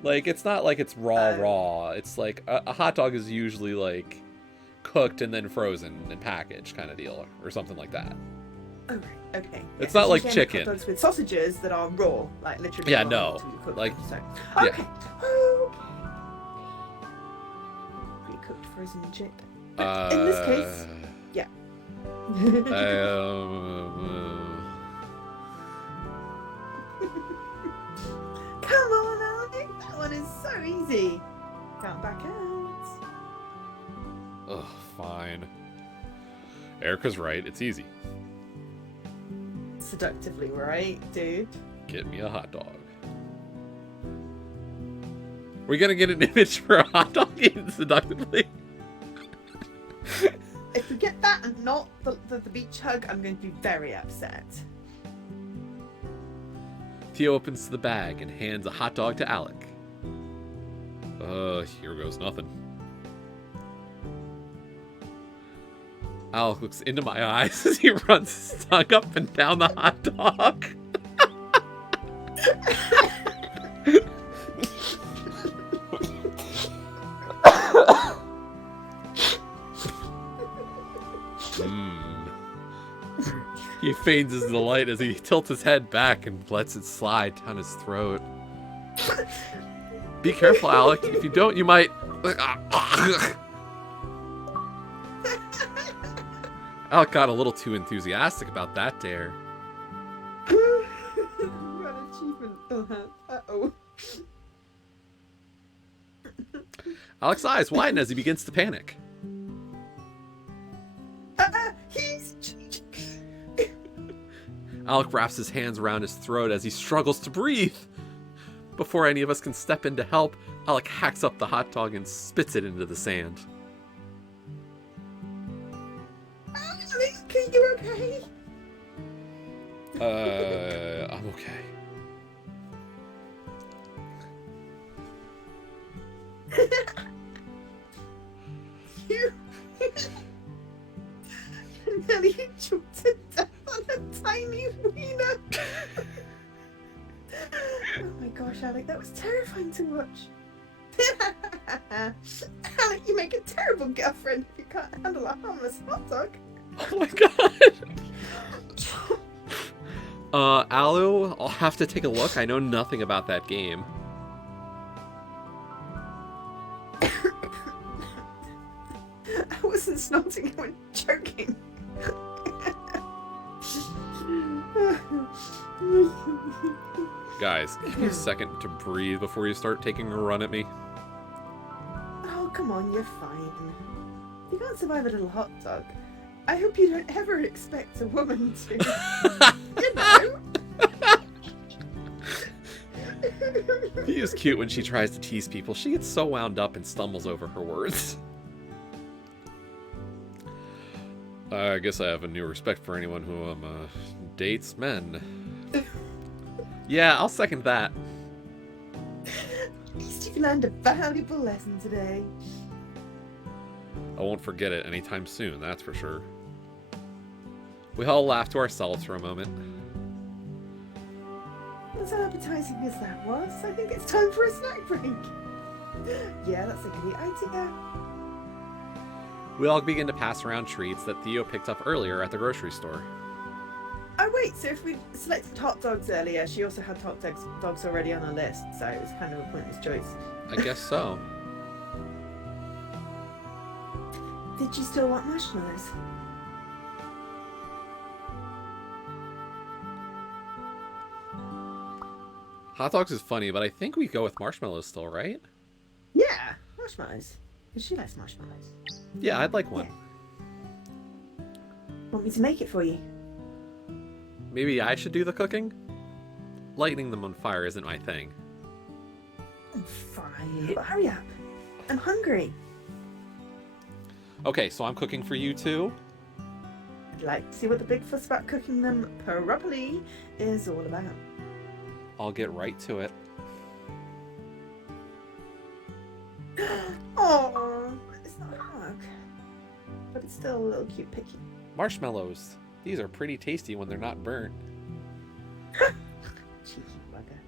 Like, it's not like it's raw. It's like a hot dog is usually like cooked and then frozen and packaged kind of deal, or something like that. Oh, right. Okay. It's not like usually chicken. Hot dogs with sausages that are raw, like literally. Yeah, raw no. until you cook Like, them, so. yeah. Okay. Okay. Pre-cooked frozen chick. But in this case, yeah. Come on, Alec. That one is so easy. Count back out. Ugh, fine. Erica's right. It's easy. Seductively, right, dude? Get me a hot dog. We're gonna get an image for a hot dog eaten seductively. If we get that and not the beach hug, I'm going to be very upset. Theo opens the bag and hands a hot dog to Alec. Here goes nothing. Alec looks into my eyes as he runs his tongue up and down the hot dog. He feigns his delight as he tilts his head back and lets it slide down his throat. Be careful, Alec. If you don't, you might... Alec got a little too enthusiastic about that dare. You got an achievement. Uh-oh. Alec's eyes widen as he begins to panic. He's... Alec wraps his hands around his throat as he struggles to breathe. Before any of us can step in to help, Alec hacks up the hot dog and spits it into the sand. Alec, are you okay? I'm okay. You... Nearly choked to death on a tiny wiener. Oh my gosh, Alec, that was terrifying to watch. Alec, you make a terrible girlfriend if you can't handle a harmless hot dog. Oh my god! Alu, I'll have to take a look. I know nothing about that game. and snorting and choking. Guys, give me a second to breathe before you start taking a run at me. Oh, come on, you're fine. You can't survive a little hot dog. I hope you don't ever expect a woman to. You know? Thea's cute when she tries to tease people. She gets so wound up and stumbles over her words. I guess I have a new respect for anyone who dates men. Yeah, I'll second that. At least you've learned a valuable lesson today. I won't forget it anytime soon, that's for sure. We all laugh to ourselves for a moment. As appetizing as that was, I think it's time for a snack break. Yeah, that's a good idea. We all begin to pass around treats that Theo picked up earlier at the grocery store. Oh wait, so if we selected hot dogs earlier, she also had hot dogs already on her list, so it was kind of a pointless choice. I guess so. Did you still want marshmallows? Hot dogs is funny, but I think we go with marshmallows still, right? Yeah, marshmallows. Because she likes marshmallows. Yeah, I'd like one. Yeah. Want me to make it for you? Maybe I should do the cooking? Lighting them on fire isn't my thing. Fine, but hurry up. I'm hungry. Okay, so I'm cooking for you too? I'd like to see what the big fuss about cooking them properly is all about. I'll get right to it. Oh, it's not a hug. But it's still a little cute picky. Marshmallows. These are pretty tasty when they're not burnt. Cheeky bugger.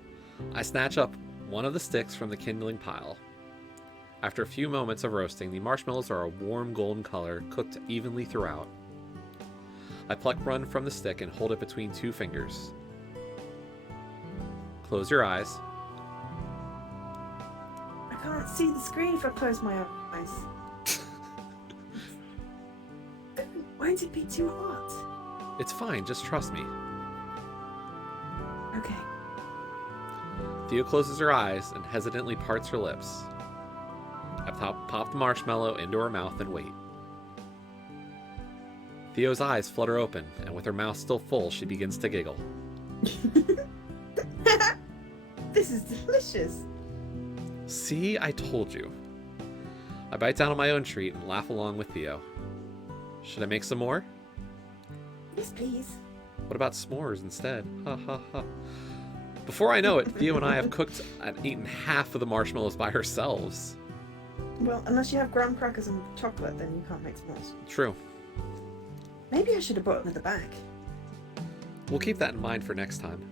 I snatch up one of the sticks from the kindling pile. After a few moments of roasting, the marshmallows are a warm golden color, cooked evenly throughout. I pluck one from the stick and hold it between two fingers. Close your eyes. I can't see the screen if I close my eyes. Won't it be too hot? It's fine, just trust me. Okay. Theo closes her eyes and hesitantly parts her lips. I pop the marshmallow into her mouth and wait. Theo's eyes flutter open, and with her mouth still full, she begins to giggle. This is delicious. See, I told you. I bite down on my own treat and laugh along with Theo. Should I make some more? Yes, please. What about s'mores instead? Ha ha ha. Before I know it, Theo and I have cooked and eaten half of the marshmallows by ourselves. Well, unless you have graham crackers and chocolate, then you can't make s'mores. True. Maybe I should have brought them at the back. We'll keep that in mind for next time.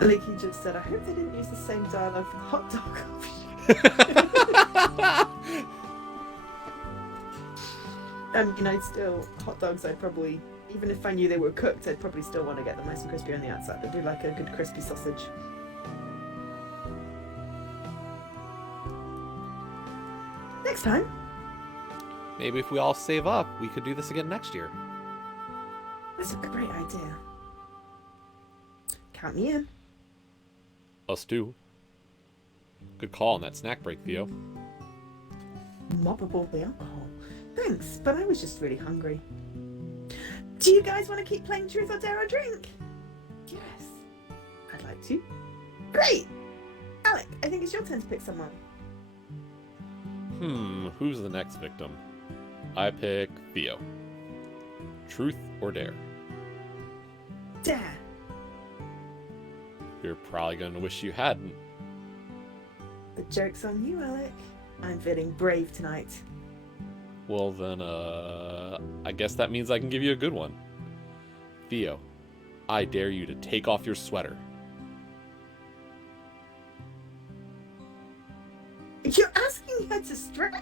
Like you just said, I hope they didn't use the same dialogue for the hot dog. You know, still, hot dogs, I'd probably, even if I knew they were cooked, I'd probably still want to get them nice and crispy on the outside. They'd do like a good crispy sausage. Next time. Maybe if we all save up, we could do this again next year. That's a great idea. Count me in. Us too. Good call on that snack break, Theo. Moppable the alcohol. Thanks, but I was just really hungry. Do you guys want to keep playing Truth or Dare or Drink? Yes. I'd like to. Great! Alec, I think it's your turn to pick someone. Who's the next victim? I pick Theo. Truth or dare? Dare. You're probably going to wish you hadn't. The joke's on you, Alec. I'm feeling brave tonight. Well then, I guess that means I can give you a good one. Theo, I dare you to take off your sweater. You're asking her to strip?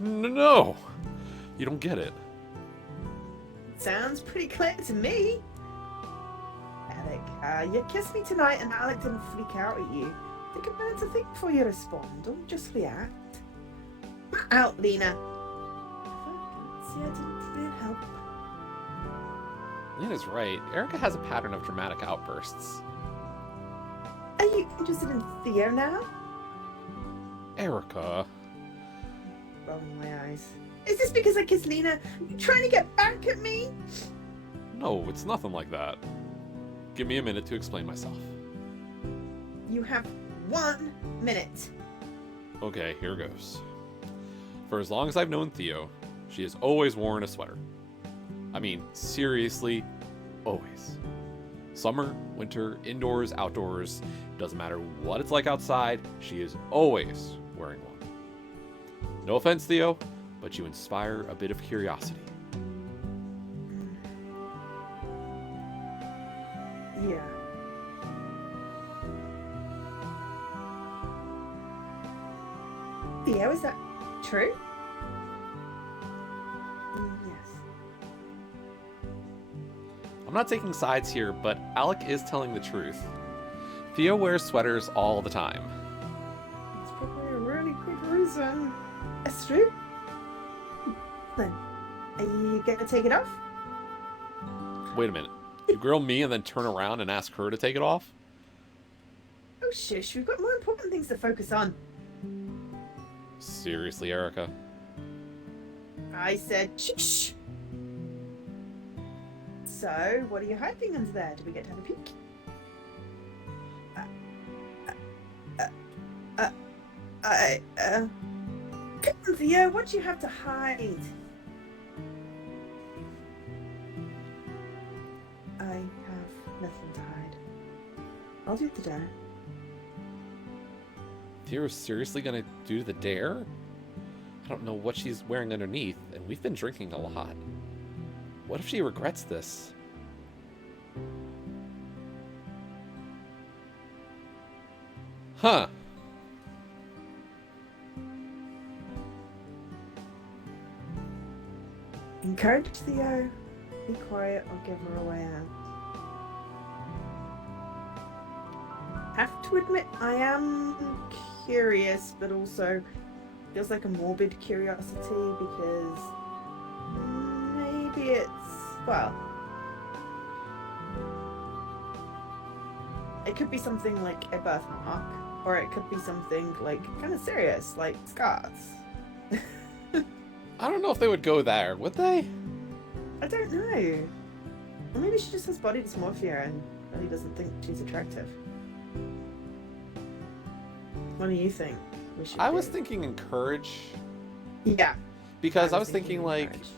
No! You don't get it. Sounds pretty clear to me. Alec, you kissed me tonight and Alec didn't freak out at you. Take a minute to think before you respond. Don't just react. Out, Lena. See, I didn't help. Lena's right. Erica has a pattern of dramatic outbursts. Are you interested in Theo now? Erica. Rolling my eyes. Is this because I kissed Lena? You trying to get back at me? No, it's nothing like that. Give me a minute to explain myself. You have 1 minute. Okay, here goes. For as long as I've known Theo, she has always worn a sweater. I mean, seriously, always. Summer, winter, indoors, outdoors, doesn't matter what it's like outside, she is always wearing one. No offense, Theo, but you inspire a bit of curiosity. Yeah. Theo, is that true? Yes. I'm not taking sides here, but Alec is telling the truth. Theo wears sweaters all the time. It's probably a really good reason. That's true. Then, are you gonna take it off? Wait a minute. You grill me and then turn around and ask her to take it off? Oh shush, we've got more important things to focus on. Seriously, Erica? I said shush. So, what are you hiding under there? Do we get to have a peek? Come on, Theo, what do you have to hide? I have nothing to hide. I'll do the dare. Theo's seriously gonna do the dare? I don't know what she's wearing underneath, and we've been drinking a lot. What if she regrets this? Huh. Encourage Theo. Be quiet or give her a way out. Have to admit, I am curious, but also feels like a morbid curiosity because maybe it's, well, it could be something like a birthmark, or it could be something like kind of serious, like scars. I don't know if they would go there, would they? I don't know. Or maybe she just has body dysmorphia and really doesn't think she's attractive. What do you think we should I was do? thinking encourage, Yeah. because I was thinking like, encourage.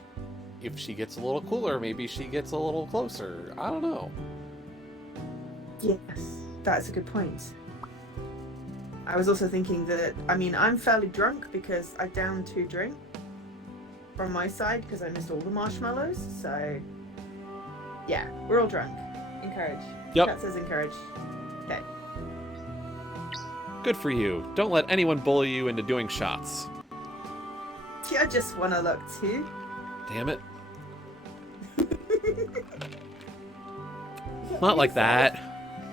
if she gets a little cooler, maybe she gets a little closer. I don't know. Yes, that's a good point. I was also thinking that, I mean, I'm fairly drunk because I downed 2 drinks from my side because I missed all the marshmallows, so yeah, we're all drunk. Encourage. Yep. That says encourage. Okay. Good for you. Don't let anyone bully you into doing shots. Yeah, I just want to look too. Damn it. Not like that.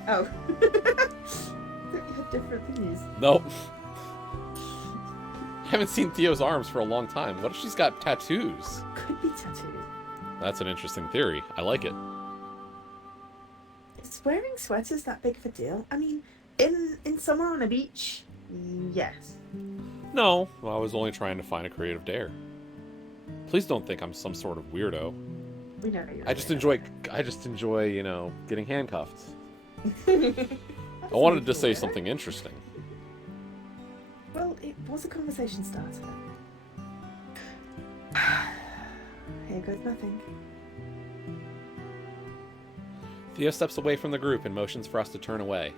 Oh. I thought you had different things. Nope. Haven't seen Theo's arms for a long time. What if she's got tattoos? Could be tattooed. That's an interesting theory. I like it. Is wearing sweaters that big of a deal? I mean, in somewhere on a beach, yes. No, well, I was only trying to find a creative dare. Please don't think I'm some sort of weirdo. We know you're. I just enjoy, you know, getting handcuffed. I wanted to say something interesting. Well, it was a conversation starter. Here goes nothing. Theo steps away from the group and motions for us to turn away.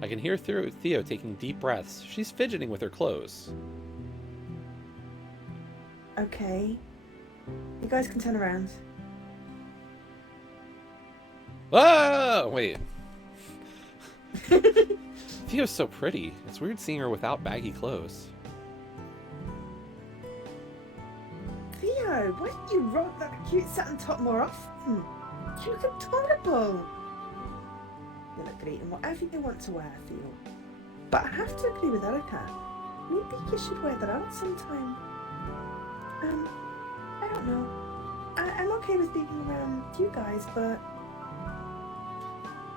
I can hear Theo taking deep breaths. She's fidgeting with her clothes. Okay. You guys can turn around. Ah! Wait. Theo's so pretty. It's weird seeing her without baggy clothes. Theo, why don't you rock that cute satin top more often? You look adorable. They look great in whatever you want to wear, Theo. But I have to agree with Erica. Maybe you should wear that out sometime. I don't know. I'm okay with being around you guys, but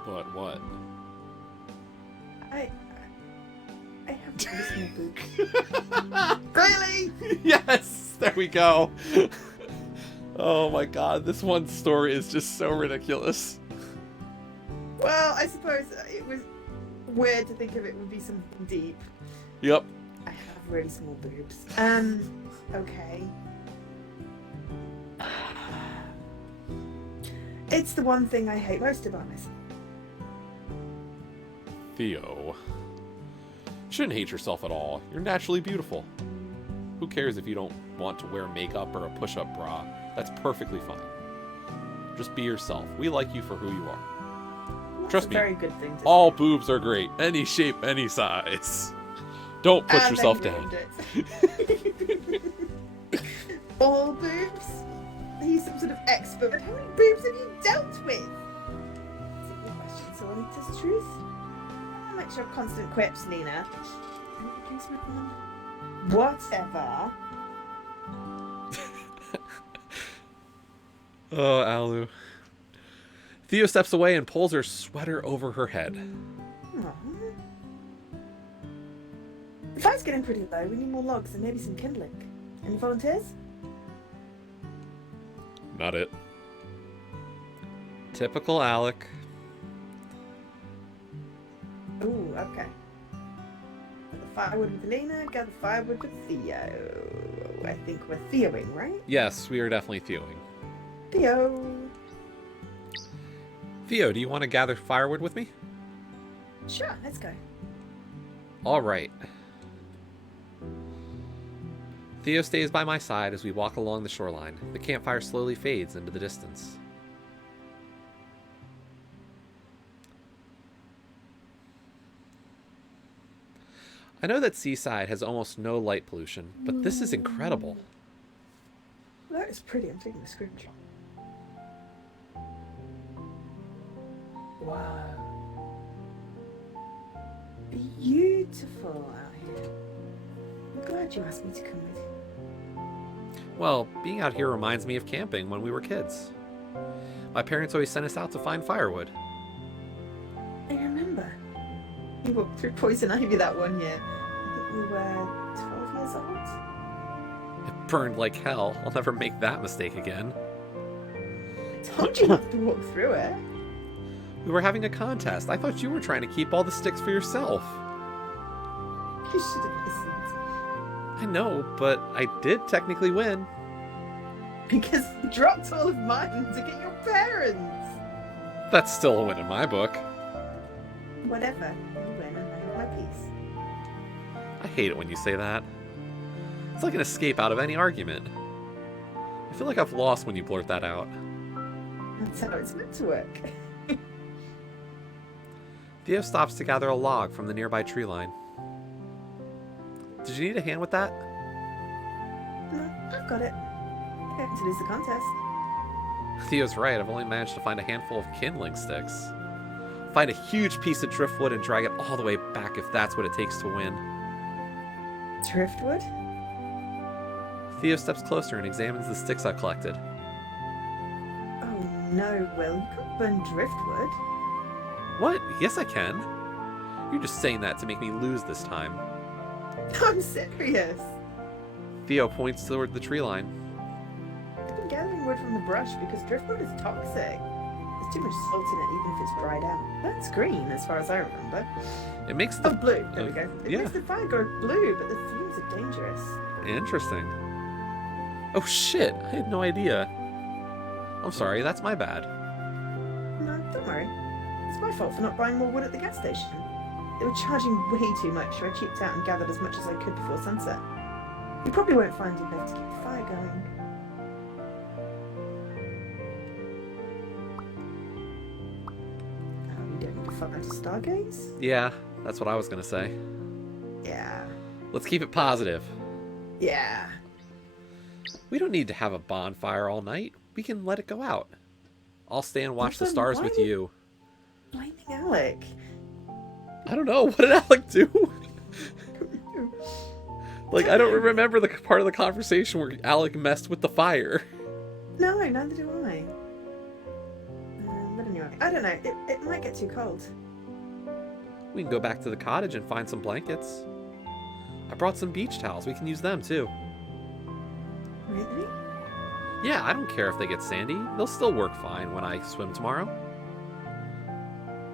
But what? I have really small boobs. Really? Yes! There we go. Oh my god, this one story is just so ridiculous. Well, I suppose it was weird to think of it would be something deep. Yep. I have really small boobs. Okay. It's the one thing I hate most about myself. Theo. You shouldn't hate yourself at all. You're naturally beautiful. Who cares if you don't want to wear makeup or a push-up bra? That's perfectly fine. Just be yourself. We like you for who you are. That's Trust a me, very good thing to all say. boobs are great. Any shape, any size. Don't put And yourself then down. you ruined it. All boobs? He's some sort of expert. How many boobs have you dealt with? Is it your question, so I need to tell truth? I'll make sure of constant quips, Nina. Whatever. Oh, Alu. Theo steps away and pulls her sweater over her head. Aw. The fire's getting pretty low. We need more logs and maybe some kindling. Any volunteers? Not it. Typical Alec. Ooh, okay. Gather firewood with Lena, gather firewood with Theo. I think we're Theoing, right? Yes, we are definitely Theoing. Theo. Theo, do you want to gather firewood with me? Sure, let's go. All right. Theo stays by my side as we walk along the shoreline. The campfire slowly fades into the distance. I know that Seaside has almost no light pollution, but this is incredible. That is pretty. I'm taking a screenshot. Wow. Beautiful out here. I'm glad you asked me to come with you. Well, being out here reminds me of camping when we were kids. My parents always sent us out to find firewood. I remember. You walked through poison ivy that one year. I think we were 12 years old. It burned like hell. I'll never make that mistake again. I told you not to walk through it. We were having a contest. I thought you were trying to keep all the sticks for yourself. You should have listened. I know, but I did technically win. Because you dropped all of mine to get your parents. That's still a win in my book. Whatever. You win and I have my peace. I hate it when you say that. It's like an escape out of any argument. I feel like I've lost when you blurt that out. That's how it's meant to work. Theo stops to gather a log from the nearby tree line. Did you need a hand with that? No, I've got it. I have to lose the contest. Theo's right, I've only managed to find a handful of kindling sticks. Find a huge piece of driftwood and drag it all the way back if that's what it takes to win. Driftwood? Theo steps closer and examines the sticks I collected. Oh no, Will. You can't burn driftwood. What? Yes, I can. You're just saying that to make me lose this time. I'm serious. Theo points toward the tree line. I've been gathering wood from the brush because driftwood is toxic. There's too much salt in it even if it's dried out. That's green as far as I remember. It makes Oh, the... blue. There we go. It yeah. makes the fire go blue, but the fumes are dangerous. Interesting. Oh shit, I had no idea. I'm sorry, that's my bad. No, don't worry. It's my fault for not buying more wood at the gas station. They were charging way too much, so I cheaped out and gathered as much as I could before sunset. You probably won't find enough to keep the fire going. Oh, you don't need a fire to stargaze? Yeah, that's what I was gonna say. Yeah. Let's keep it positive. Yeah. We don't need to have a bonfire all night. We can let it go out. I'll stay and watch the Then stars why with did- you. Flaming out Alec? I don't know. What did Alec do? Like, I don't remember the part of the conversation where Alec messed with the fire. No, neither do I. But anyway, I don't know. It might get too cold. We can go back to the cottage and find some blankets. I brought some beach towels. We can use them, too. Really? Yeah, I don't care if they get sandy. They'll still work fine when I swim tomorrow.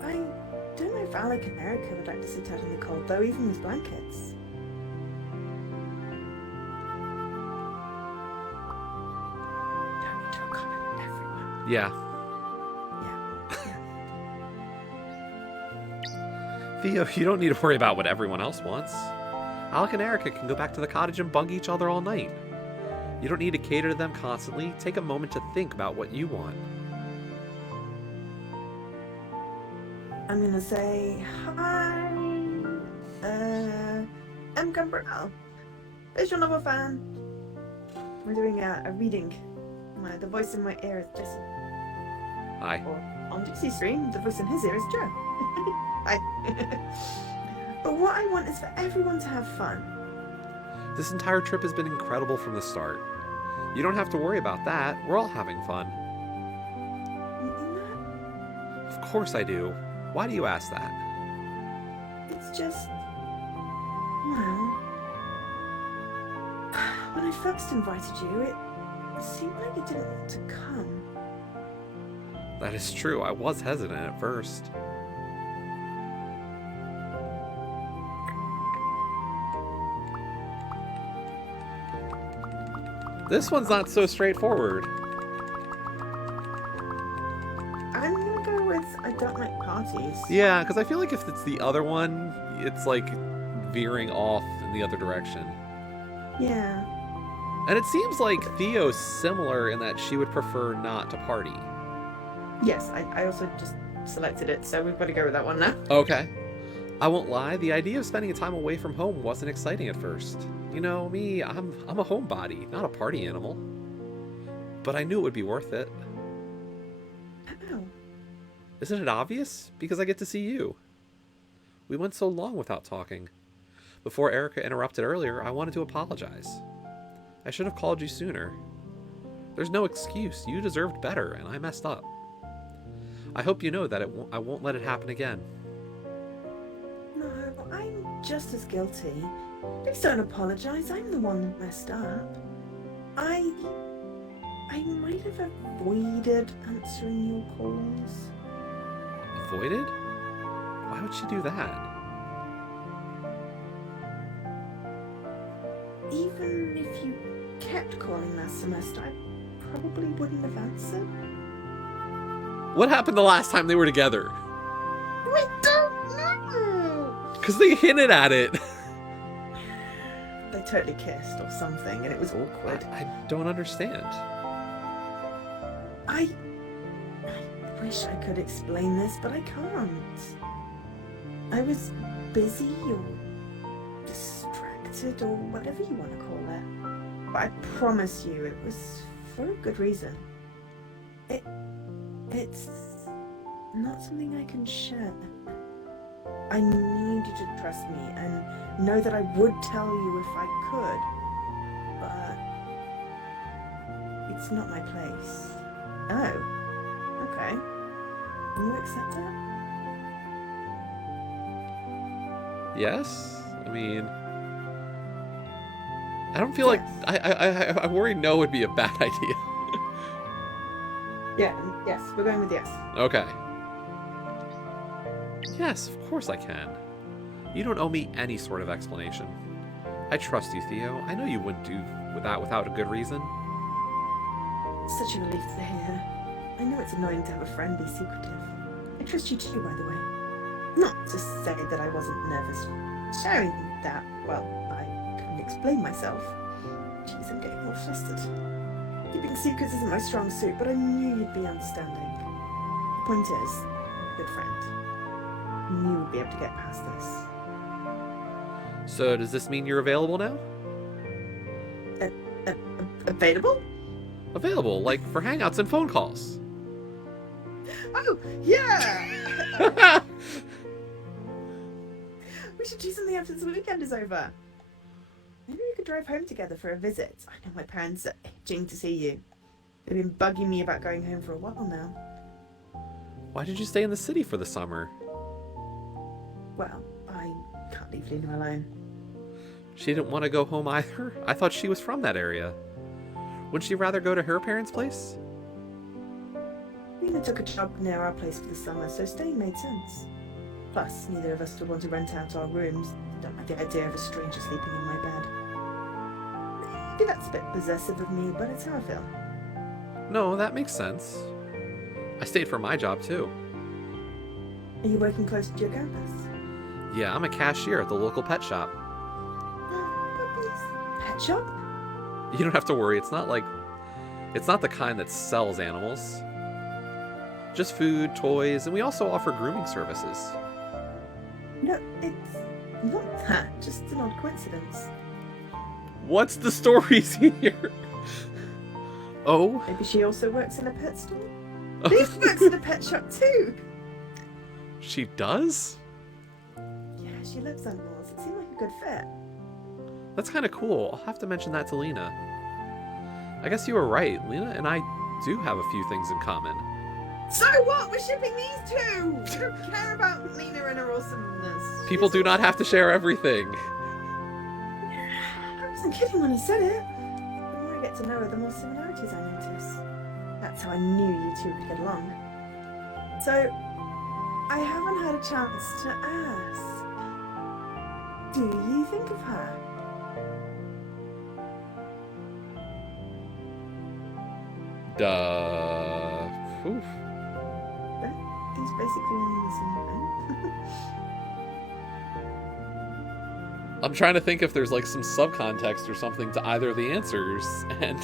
I don't know if Alec and Erica would like to sit out in the cold, though, even with blankets. Don't need to accommodate everyone. Yeah. Theo, you don't need to worry about what everyone else wants. Alec and Erica can go back to the cottage and bug each other all night. You don't need to cater to them constantly. Take a moment to think about what you want. I'm gonna say hi. I'm Cumberland, visual novel fan. We're doing a reading. The voice in my ear is Jesse. Hi. Or on Jesse's screen, the voice in his ear is Joe. Hi. But what I want is for everyone to have fun. This entire trip has been incredible from the start. You don't have to worry about that. We're all having fun. You mean that? Of course I do. Why do you ask that? It's just, well, when I first invited you, it seemed like you didn't want to come. That is true. I was hesitant at first. This one's not so straightforward. I'm gonna go with I don't like parties. Yeah, because I feel like if it's the other one, it's like veering off in the other direction. Yeah. And it seems like Theo's similar in that she would prefer not to party. Yes, I also just selected it, so we've got to go with that one now. Okay. I won't lie, the idea of spending time away from home wasn't exciting at first. You know, me, I'm a homebody, not a party animal. But I knew it would be worth it. Oh. Isn't it obvious? Because I get to see you. We went so long without talking. Before Erica interrupted earlier, I wanted to apologize. I should have called you sooner. There's no excuse. You deserved better, and I messed up. I hope you know that I won't let it happen again. No, I'm just as guilty. Please don't apologize. I'm the one that messed up. I might have avoided answering your calls. Avoided? Why would she do that? Even if you kept calling last semester, I probably wouldn't have answered. What happened the last time they were together? We don't know! Because they hinted at it. They totally kissed or something, and it was awkward. I don't understand. I wish I could explain this, but I can't. I was busy or distracted or whatever you want to call it. But I promise you it was for a good reason. It's not something I can share. I need you to trust me and know that I would tell you if I could, but it's not my place. Oh, okay. Can you accept that? Yes? I mean, I don't feel like I worry no would be a bad idea. Yeah, yes, we're going with yes. Okay. Yes, of course I can. You don't owe me any sort of explanation. I trust you, Theo. I know you wouldn't do that without a good reason. Such a relief to hear. I know it's annoying to have a friend be secretive. I trust you too, by the way. Not to say that I wasn't nervous sharing that, well, I couldn't explain myself. Jeez, I'm getting all flustered. Keeping secrets isn't my strong suit, but I knew you'd be understanding. The point is, good friend, I knew you'd be able to get past this. So does this mean you're available now? Available? Available, like for hangouts and phone calls. Oh, yeah! do something after the weekend is over. Maybe we could drive home together for a visit. I know my parents are itching to see you. They've been bugging me about going home for a while now. Why did you stay in the city for the summer? Well, I can't leave Lena alone. She didn't want to go home either? I thought she was from that area. Wouldn't she rather go to her parents' place? Lena took a job near our place for the summer, so staying made sense. Plus, neither of us would want to rent out our rooms. Don't like the idea of a stranger sleeping in my bed. Maybe that's a bit possessive of me, but it's how I feel. No, that makes sense. I stayed for my job too. Are you working close to your campus? Yeah, I'm a cashier at the local pet shop. Puppies? Pet shop? You don't have to worry, it's not the kind that sells animals. Just food, toys, and we also offer grooming services. No, it's not that. Just an odd coincidence. What's the stories here? Oh? Maybe she also works in a pet store? Leaf works in a pet shop too! She does? Yeah, she loves animals. It seemed like a good fit. That's kind of cool. I'll have to mention that to Lena. I guess you were right. Lena and I do have a few things in common. So what? We're shipping these two! We don't care about Lena and her awesomeness. People do not have to share everything. I wasn't kidding when I said it. The more I get to know her, the more similarities I notice. That's how I knew you two would get along. So, I haven't had a chance to ask. Do you think of her? Duh. Oof. These basically mean the same thing. I'm trying to think if there's like some subcontext or something to either of the answers, and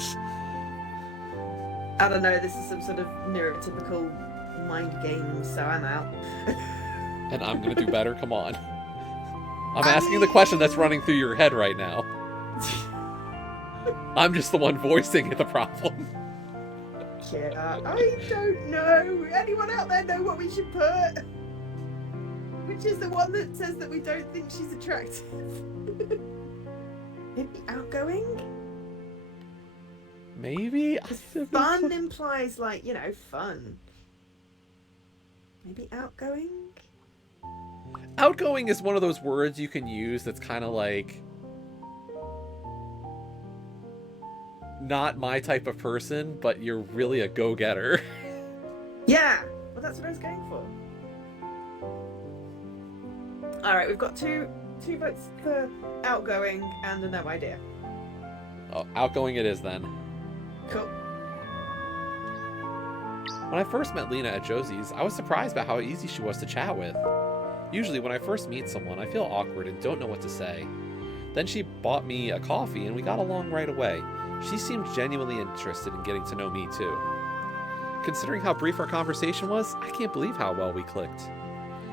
I don't know, this is some sort of neurotypical mind game, so I'm out. and I'm gonna do better. Come on. I'm asking the question that's running through your head right now. I'm just the one voicing the problem. Yeah, I don't know. Anyone out there know what we should put? Which is the one that says that we don't think she's attractive. Maybe outgoing? Maybe? Fun implies, like, you know, fun. Maybe outgoing? Outgoing is one of those words you can use that's kind of like not my type of person, but you're really a go-getter. Yeah! Well, that's what I was going for. Alright, we've got two votes for outgoing and a no idea. Oh, outgoing it is then. Cool. When I first met Lena at Josie's, I was surprised by how easy she was to chat with. Usually when I first meet someone, I feel awkward and don't know what to say. Then she bought me a coffee and we got along right away. She seemed genuinely interested in getting to know me too. Considering how brief our conversation was, I can't believe how well we clicked.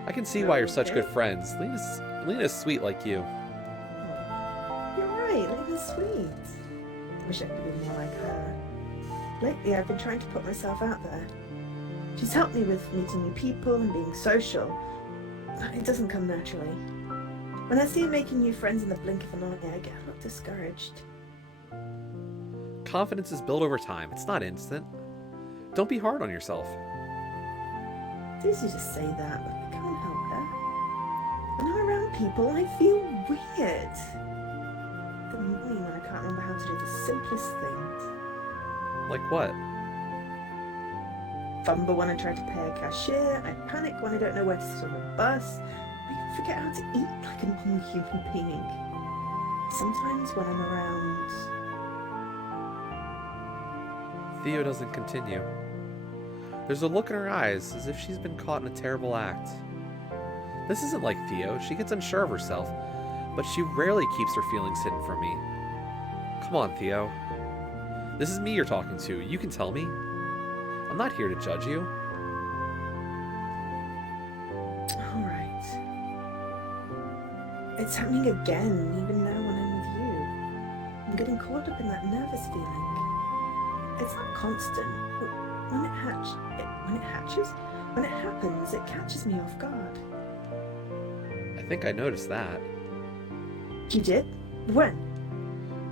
I can see why you're such good friends. Lena's sweet like you. You're right, Lena's sweet. Wish I could be more like her. Lately, I've been trying to put myself out there. She's helped me with meeting new people and being social, but it doesn't come naturally. When I see her making new friends in the blink of an eye, I get a little discouraged. Confidence is built over time. It's not instant. Don't be hard on yourself. It's easy to say that, but I can't help it. When I'm around people, I feel weird. The morning when I can't remember how to do the simplest things. Like what? Fumble when I try to pay a cashier. I panic when I don't know where to sit on the bus. I even forget how to eat like a normal human being. Sometimes when I'm around... Theo doesn't continue. There's a look in her eyes as if she's been caught in a terrible act. This isn't like Theo. She gets unsure of herself, but she rarely keeps her feelings hidden from me. Come on, Theo. This is me you're talking to. You can tell me. I'm not here to judge you. Alright. It's happening again, even now when I'm with you. I'm getting caught up in that nervous feeling. It's not constant, but when it happens, it catches me off guard. I think I noticed that. You did? When?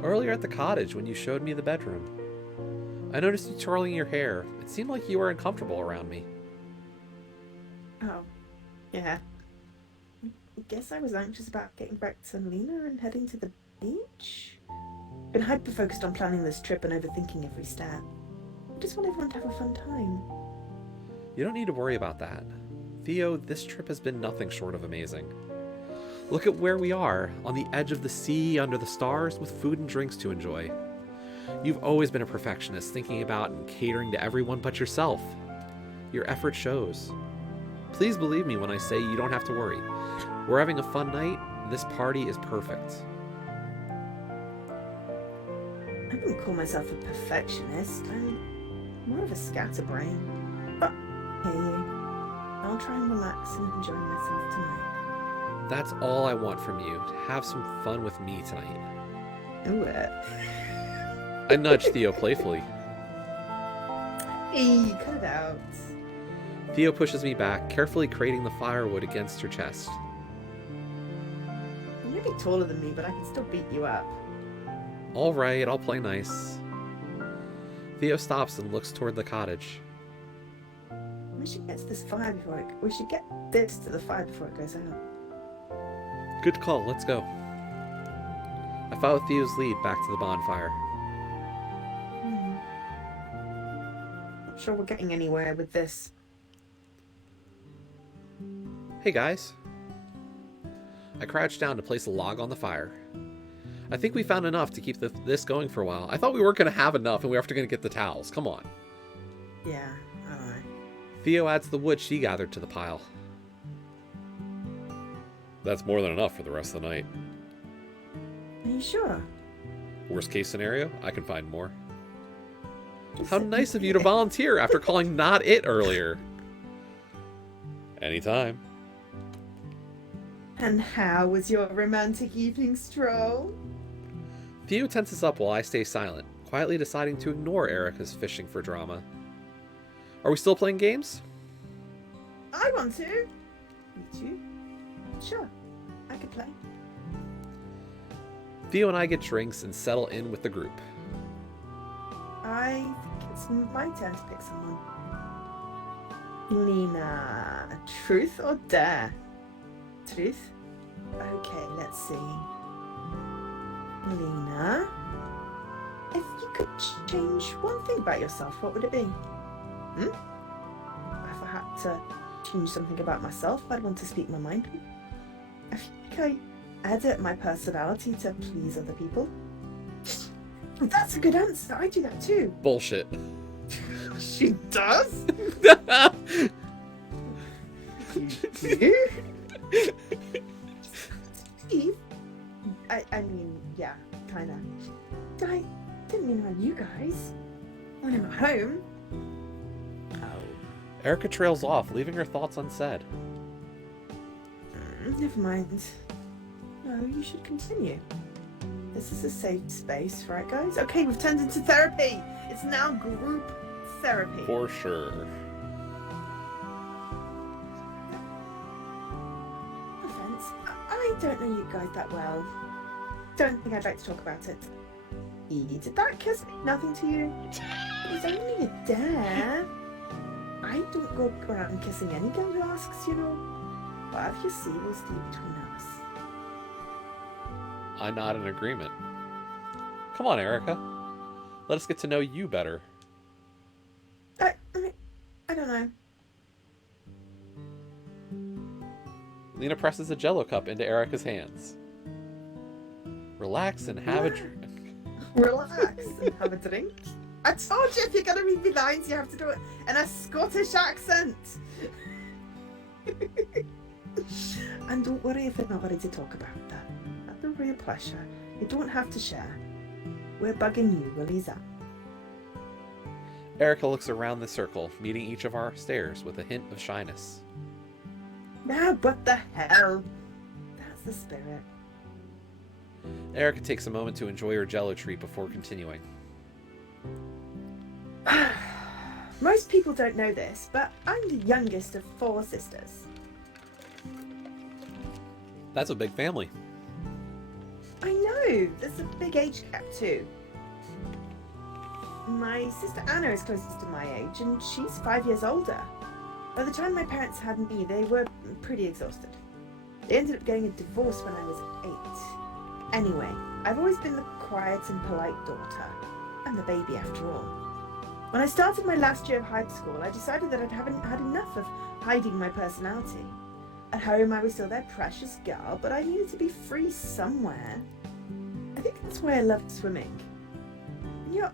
Earlier at the cottage when you showed me the bedroom. I noticed you twirling your hair. It seemed like you were uncomfortable around me. Oh, yeah. I guess I was anxious about getting back to Lena and heading to the beach. Been hyper-focused on planning this trip and overthinking every step. I just want everyone to have a fun time. You don't need to worry about that. Theo, this trip has been nothing short of amazing. Look at where we are, on the edge of the sea, under the stars, with food and drinks to enjoy. You've always been a perfectionist, thinking about and catering to everyone but yourself. Your effort shows. Please believe me when I say you don't have to worry. We're having a fun night. This party is perfect. I wouldn't call myself a perfectionist. I'm more of a scatterbrain. But here you. I'll try and relax and enjoy myself tonight. That's all I want from you. To have some fun with me tonight. Ooh, I nudged Theo playfully. Hey, cut it out. Theo pushes me back, carefully crating the firewood against her chest. You may be taller than me, but I can still beat you up. All right, I'll play nice. Theo stops and looks toward the cottage. We should get to this fire before it. We should get this to the fire before it goes out. Good call, let's go. I followed Theo's lead back to the bonfire. Not sure we're getting anywhere with this. Hey guys. I crouched down to place a log on the fire. I think we found enough to keep this going for a while. I thought we weren't going to have enough and we were going to get the towels. Come on. Yeah, I don't know. Theo adds the wood she gathered to the pile. That's more than enough for the rest of the night. Are you sure? Worst case scenario, I can find more. How nice of you to volunteer after calling not it earlier. Anytime. And how was your romantic evening stroll? Theo tenses up while I stay silent, quietly deciding to ignore Erica's fishing for drama. Are we still playing games? I want to. You too? Sure, I could play. Theo and I get drinks and settle in with the group. I think it's my turn to pick someone. Lena, truth or dare? Truth? Okay, let's see. Lena, if you could change one thing about yourself, what would it be? If I had to change something about myself, I'd want to speak my mind. I feel like I edit my personality to please other people. That's a good answer. I do that too. Bullshit. She does? You do? Steve? I mean, yeah, kind of. I didn't mean on you guys. When I'm at home. Oh. Erica trails off, leaving her thoughts unsaid. Never mind. No, you should continue. This is a safe space, right, guys? Okay, we've turned into therapy. It's now group therapy. For sure. No offense. I don't know you guys that well. Don't think I'd like to talk about it. Did that kiss mean nothing to you? It was only a dare. I don't go around kissing any girl who asks, you know. But if you see, we'll stay between us. I nod in agreement. Come on, Erica. Let us get to know you better. I don't know. Lena presses a Jell-O cup into Erica's hands. Relax and have a drink. Relax and have a drink. I told you if you're going to read me lines, you have to do it in a Scottish accent. And don't worry if you're not ready to talk about that. That's a real pleasure. You don't have to share. We're bugging you, Willie's up. Erica looks around the circle, meeting each of our stares with a hint of shyness. Now, what the hell? That's the spirit. Erica takes a moment to enjoy her Jell-O treat before continuing. Most people don't know this, but I'm the youngest of 4 sisters. That's a big family. I know, there's a big age gap too. My sister Anna is closest to my age, and she's 5 years older. By the time my parents had me, they were pretty exhausted. They ended up getting a divorce when I was 8. Anyway, I've always been the quiet and polite daughter. I'm the baby after all. When I started my last year of high school, I decided that I hadn't had enough of hiding my personality. At home, I was still their precious girl, but I needed to be free somewhere. I think that's why I loved swimming. When you're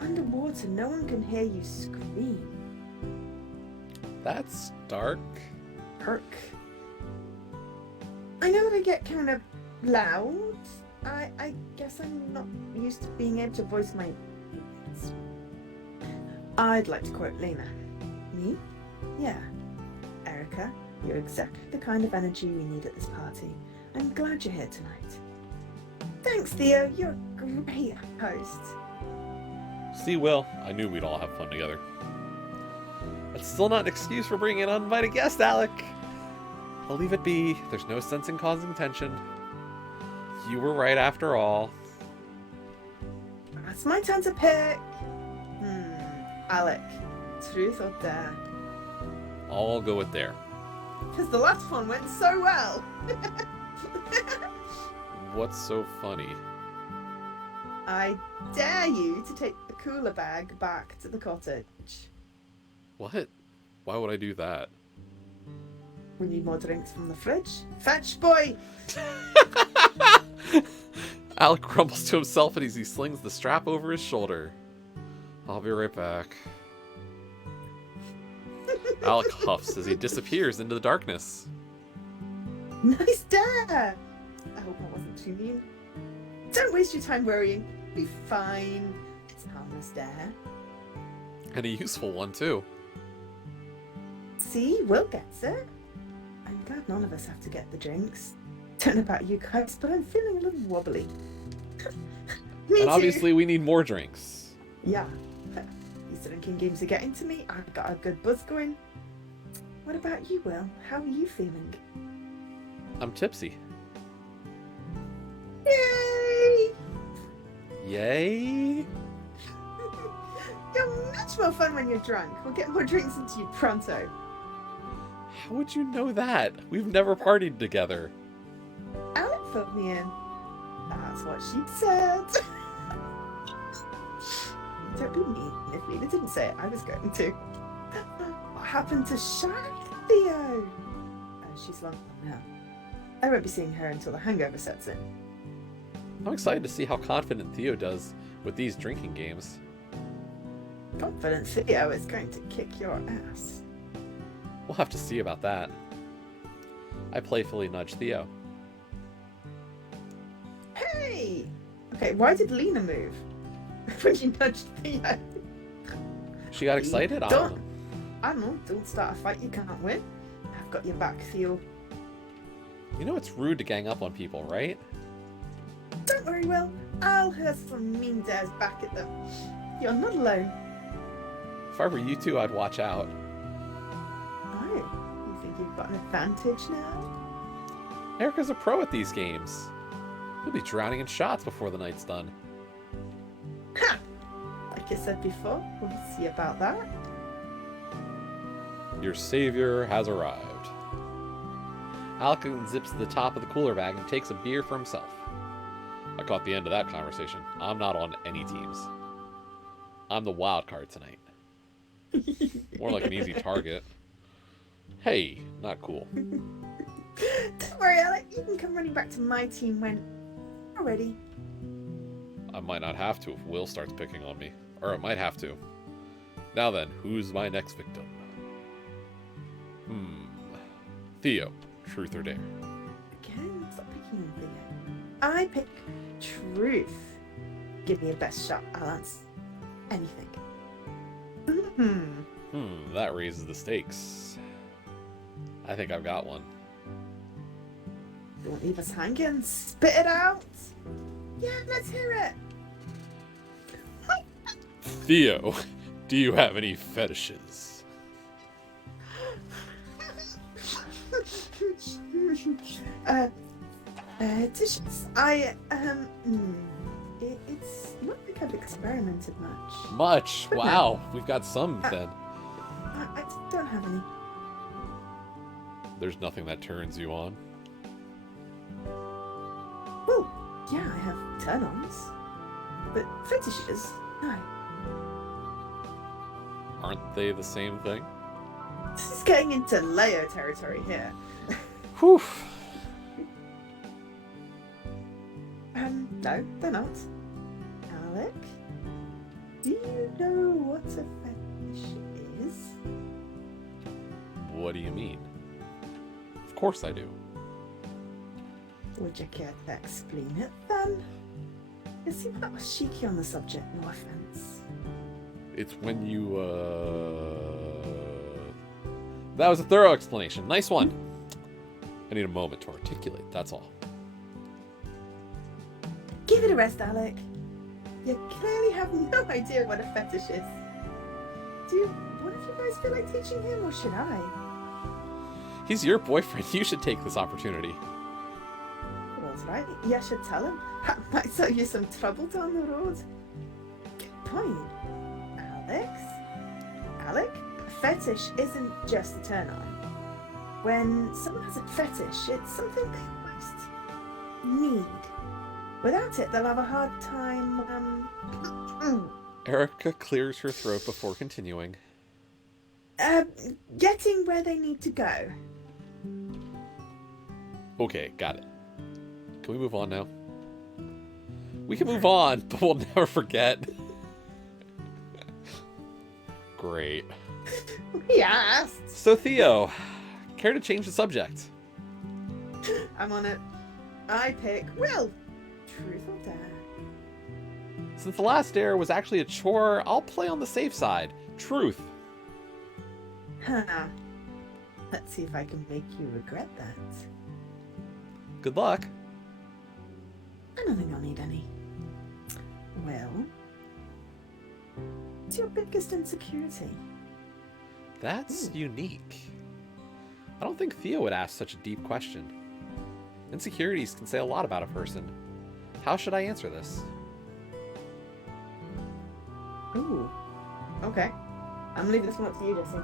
underwater, no one can hear you scream. That's dark. Perk. I know that I get kind of loud. I guess I'm not used to being able to voice my opinions. I'd like to quote Lena. Me? Yeah. Erica, you're exactly the kind of energy we need at this party. I'm glad you're here tonight. Thanks, Theo. You're a great host. See, Will, I knew we'd all have fun together. That's still not an excuse for bringing an uninvited guest, Alec. I'll leave it be. There's no sense in causing tension. You were right after all. It's my turn to pick. Alec, truth or dare? I'll go with dare. Because the last one went so well. What's so funny? I dare you to take the cooler bag back to the cottage. What? Why would I do that? We need more drinks from the fridge. Fetch, boy! Alec grumbles to himself as he slings the strap over his shoulder. I'll be right back. Alec huffs as he disappears into the darkness. Nice dare! I hope I wasn't too mean. Don't waste your time worrying. Be fine. It's a harmless dare. And a useful one, too. See, Will gets it. I'm glad none of us have to get the drinks. Don't know about you guys, but I'm feeling a little wobbly. Me And too. obviously we need more drinks. Yeah. These drinking games are getting to me. I've got a good buzz going. What about you, Will? How are you feeling? I'm tipsy. Yay! Yay? You're much more fun when you're drunk. We'll get more drinks into you pronto. How would you know that? We've never partied together. Alec put me in. That's what she said. Don't be mean. If Lena didn't say it, I was going to. What happened to Shark Theo? Oh, she's long gone now. I won't be seeing her until the hangover sets in. I'm excited to see how confident Theo does with these drinking games. Confident Theo is going to kick your ass. We'll have to see about that. I playfully nudge Theo. Hey! Okay, why did Lena move? When you nudged Theo? She got excited? I don't know. I don't know, don't start a fight you can't win. I've got your back, Theo. You know it's rude to gang up on people, right? Don't worry, Will. I'll hurl some mean dares back at them. You're not alone. If I were you two, I'd watch out. Oh, you think you've got an advantage now? Erica's a pro at these games. You'll be drowning in shots before the night's done. Ha! Like I said before, we'll see about that. Your savior has arrived. Alec zips to the top of the cooler bag and takes a beer for himself. I caught the end of that conversation. I'm not on any teams. I'm the wild card tonight. More like an easy target. Hey, not cool. Don't worry, Alec. You can come running back to my team when you're ready. I might not have to if Will starts picking on me. Or it might have to. Now then, who's my next victim? Theo, truth or dare? Again, stop picking on Theo. I pick truth. Give me a best shot, I'll answer anything. That raises the stakes. I think I've got one. Don't leave us hanging. Spit it out. Yeah, let's hear it. Theo, do you have any fetishes? Fetishes? It's not like I've experimented much. Much? But no. Wow, we've got some then. I don't have any. There's nothing that turns you on. Well, yeah, I have turn-ons. But fetishes? No. Aren't they the same thing? This is getting into Leo territory here. Whew. No, they're not. Alec, do you know what a fetish is? What do you mean? Of course I do. Would you care to explain it then? You seem that was cheeky on the subject, no offense. It's when you, That was a thorough explanation. Nice one. I need a moment to articulate, that's all. Give it a rest, Alec. You clearly have no idea what a fetish is. Do one of you guys feel like teaching him, or should I? He's your boyfriend. You should take this opportunity. Well, that's right. You should tell him. That might save you some trouble down the road. Good point. Alec, a fetish isn't just a turn on. When someone has a fetish, it's something they almost need. Without it, they'll have a hard time, Erica clears her throat before continuing. getting where they need to go. Okay, got it. Can we move on now? We can move on, but we'll never forget. Great. Yes. So, Theo, care to change the subject? I'm on it. I pick Will. Truth or dare? Since the last dare was actually a chore, I'll play on the safe side. Truth. Huh. Let's see if I can make you regret that. Good luck. I don't think I'll need any. Well, what's your biggest insecurity? That's unique. I don't think Theo would ask such a deep question. Insecurities can say a lot about a person. How should I answer this? Ooh. Okay. I'm leaving this one up to you, Jesse.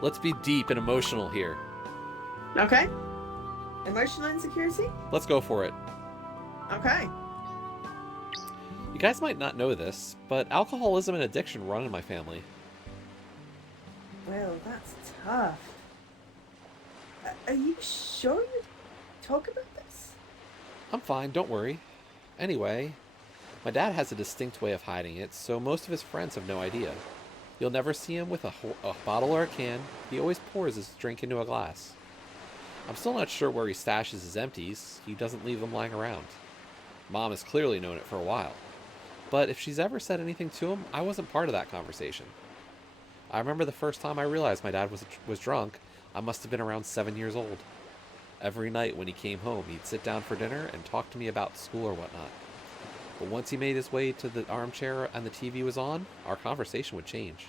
Let's be deep and emotional here. Okay. Emotional insecurity? Let's go for it. Okay. You guys might not know this, but alcoholism and addiction run in my family. Well, that's tough. Are you sure you talk about this? I'm fine, don't worry. Anyway, my dad has a distinct way of hiding it, so most of his friends have no idea. You'll never see him with a bottle or a can. He always pours his drink into a glass. I'm still not sure where he stashes his empties. He doesn't leave them lying around. Mom has clearly known it for a while. But if she's ever said anything to him, I wasn't part of that conversation. I remember the first time I realized my dad was drunk. I must have been around 7 years old. Every night when he came home, he'd sit down for dinner and talk to me about school or whatnot. But once he made his way to the armchair and the TV was on, our conversation would change.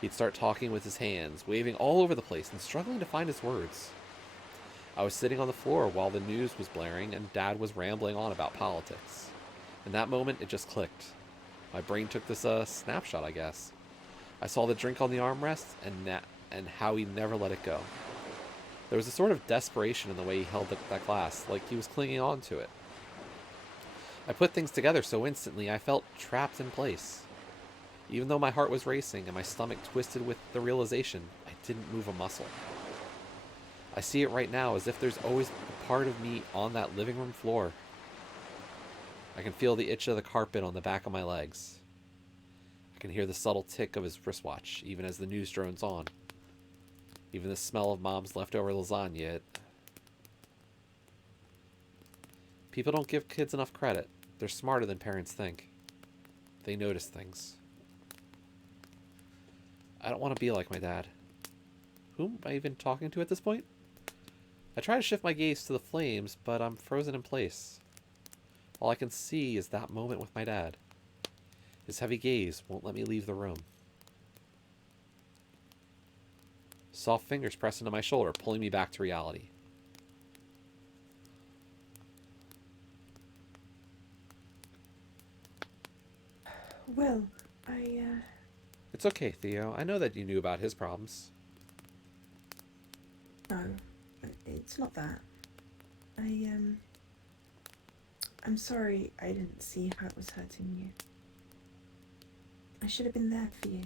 He'd start talking with his hands, waving all over the place and struggling to find his words. I was sitting on the floor while the news was blaring and Dad was rambling on about politics. In that moment, it just clicked. My brain took this snapshot, I guess. I saw the drink on the armrest and how he never let it go. There was a sort of desperation in the way he held that glass, like he was clinging on to it. I put things together so instantly I felt trapped in place. Even though my heart was racing and my stomach twisted with the realization, I didn't move a muscle. I see it right now as if there's always a part of me on that living room floor. I can feel the itch of the carpet on the back of my legs. I can hear the subtle tick of his wristwatch, even as the news drones on. Even the smell of Mom's leftover lasagna. People don't give kids enough credit. They're smarter than parents think. They notice things. I don't want to be like my dad. Who am I even talking to at this point? I try to shift my gaze to the flames, but I'm frozen in place. All I can see is that moment with my dad. His heavy gaze won't let me leave the room. Soft fingers pressed into my shoulder, pulling me back to reality. Will, It's okay, Theo. I know that you knew about his problems. No, it's not that. I'm sorry I didn't see how it was hurting you. I should have been there for you.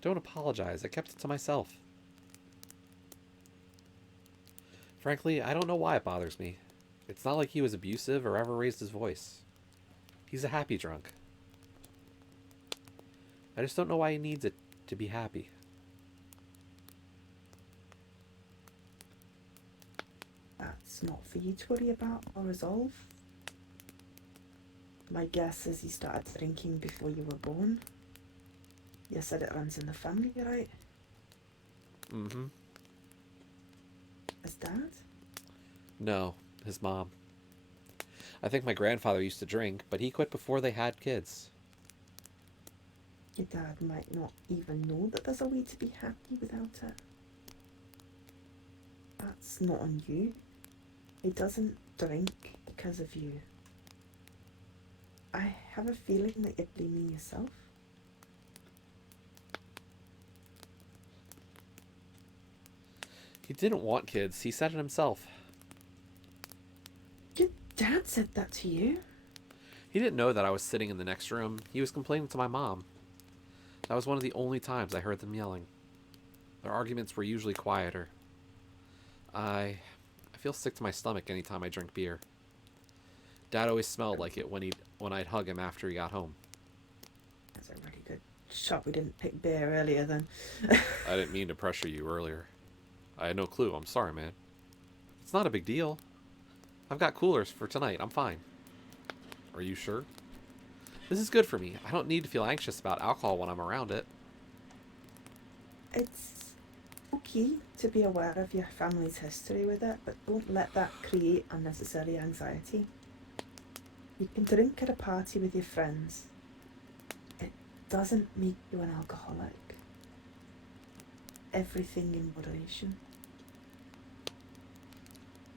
Don't apologize. I kept it to myself. Frankly, I don't know why it bothers me. It's not like he was abusive or ever raised his voice. He's a happy drunk. I just don't know why he needs it to be happy. That's not for you to worry about or resolve. My guess is he started drinking before you were born. You said it runs in the family, right? Mm-hmm. His dad? No, his mom. I think my grandfather used to drink, but he quit before they had kids. Your dad might not even know that there's a way to be happy without it. That's not on you. He doesn't drink because of you. I have a feeling that you're blaming yourself. He didn't want kids. He said it himself. Your dad said that to you? He didn't know that I was sitting in the next room. He was complaining to my mom. That was one of the only times I heard them yelling. Their arguments were usually quieter. I feel sick to my stomach anytime I drink beer. Dad always smelled like it when I'd hug him after he got home. That's a really good shot. We didn't pick beer earlier then. I didn't mean to pressure you earlier. I had no clue. I'm sorry, man. It's not a big deal. I've got coolers for tonight. I'm fine. Are you sure? This is good for me. I don't need to feel anxious about alcohol when I'm around it. It's okay to be aware of your family's history with it, but don't let that create unnecessary anxiety. You can drink at a party with your friends. It doesn't make you an alcoholic. Everything in moderation.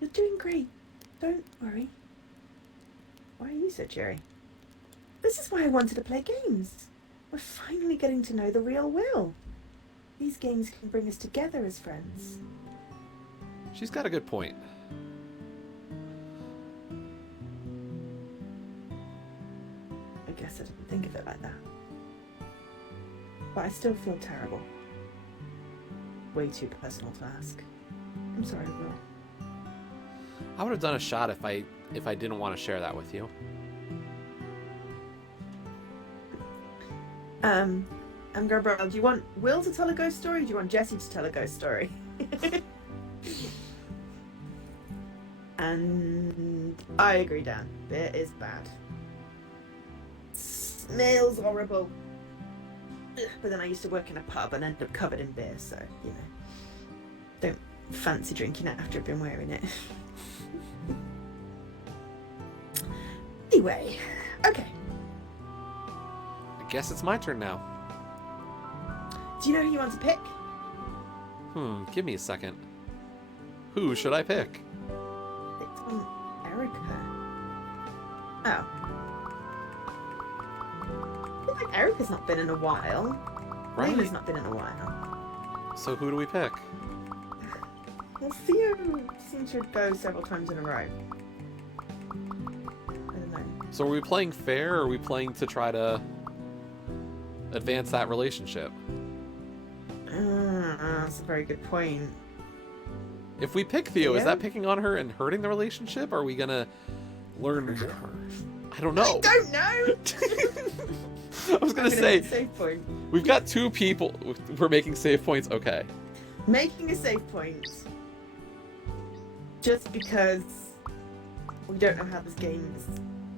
You're doing great. Don't worry. Why are you so cheery? This is why I wanted to play games. We're finally getting to know the real Will. These games can bring us together as friends. She's got a good point. I guess I didn't think of it like that. But I still feel terrible. Way too personal to ask. I'm sorry, Will. I would have done a shot if I didn't want to share that with you. Gabrielle, do you want Will to tell a ghost story or do you want Jessie to tell a ghost story? And I agree, Dan. Beer is bad. Smells horrible. But then I used to work in a pub and ended up covered in beer, so, you know. Don't fancy drinking it after I've been wearing it. Anyway, okay. I guess it's my turn now. Do you know who you want to pick? Give me a second. Who should I pick? It's on Erica. Oh. I feel like Erica's not been in a while. Right. Layla's not been in a while. So who do we pick? Well, Theo seems to go several times in a row. I don't know. So are we playing fair or are we playing to try to advance that relationship? That's a very good point. If we pick Theo, is Yeah. that picking on her and hurting the relationship? Or are we gonna learn more? I don't know. I don't know! I was gonna say, Save point. we've got two people. We're making save points. Okay. Making a save point. Just because we don't know how this game is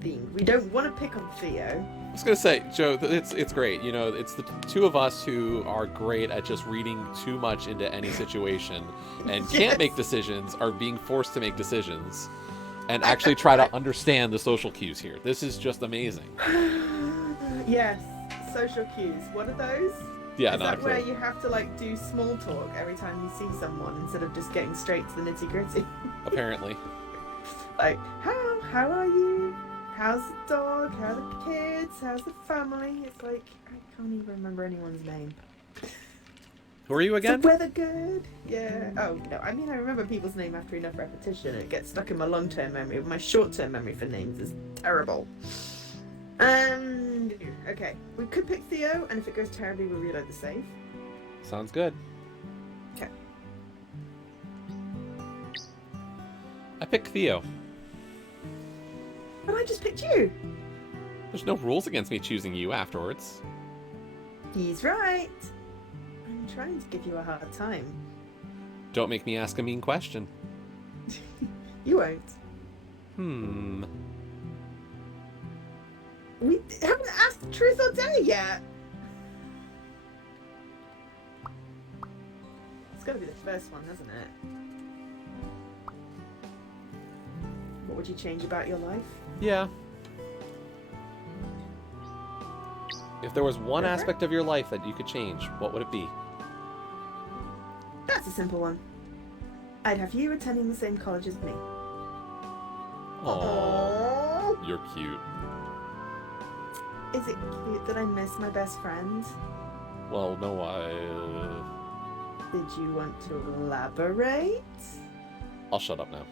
themed. We don't want to pick on Theo. I was gonna say, Joe, it's great. You know, it's the two of us who are great at just reading too much into any situation and Yes. can't make decisions, are being forced to make decisions, and actually try to understand the social cues here. This is just amazing. Yes, social cues. What are those? Yeah, Is not a that where clue. you have to like do small talk every time you see someone instead of just getting straight to the nitty gritty? Apparently. Like, how are you? How's the dog? How are the kids? How's the family? It's like I can't even remember anyone's name. Who are you Is the again? weather good? Yeah. Oh no, I mean I remember people's name after enough repetition. It gets stuck in my long-term memory. My short-term memory for names is terrible. Okay, we could pick Theo, and if it goes terribly, we'll reload the save. Sounds good. Okay. I picked Theo. But I just picked you. There's no rules against me choosing you afterwards. He's right. I'm trying to give you a hard time. Don't make me ask a mean question. You won't. We haven't asked truth or dare yet. It's got to be the first one, hasn't it? What would you change about your life? Yeah. If there was one Go for it. aspect of your life that you could change, what would it be? That's a simple one. I'd have you attending the same college as me. Oh, you're cute. Is it cute that I miss my best friend? Well, no, Did you want to elaborate? I'll shut up now.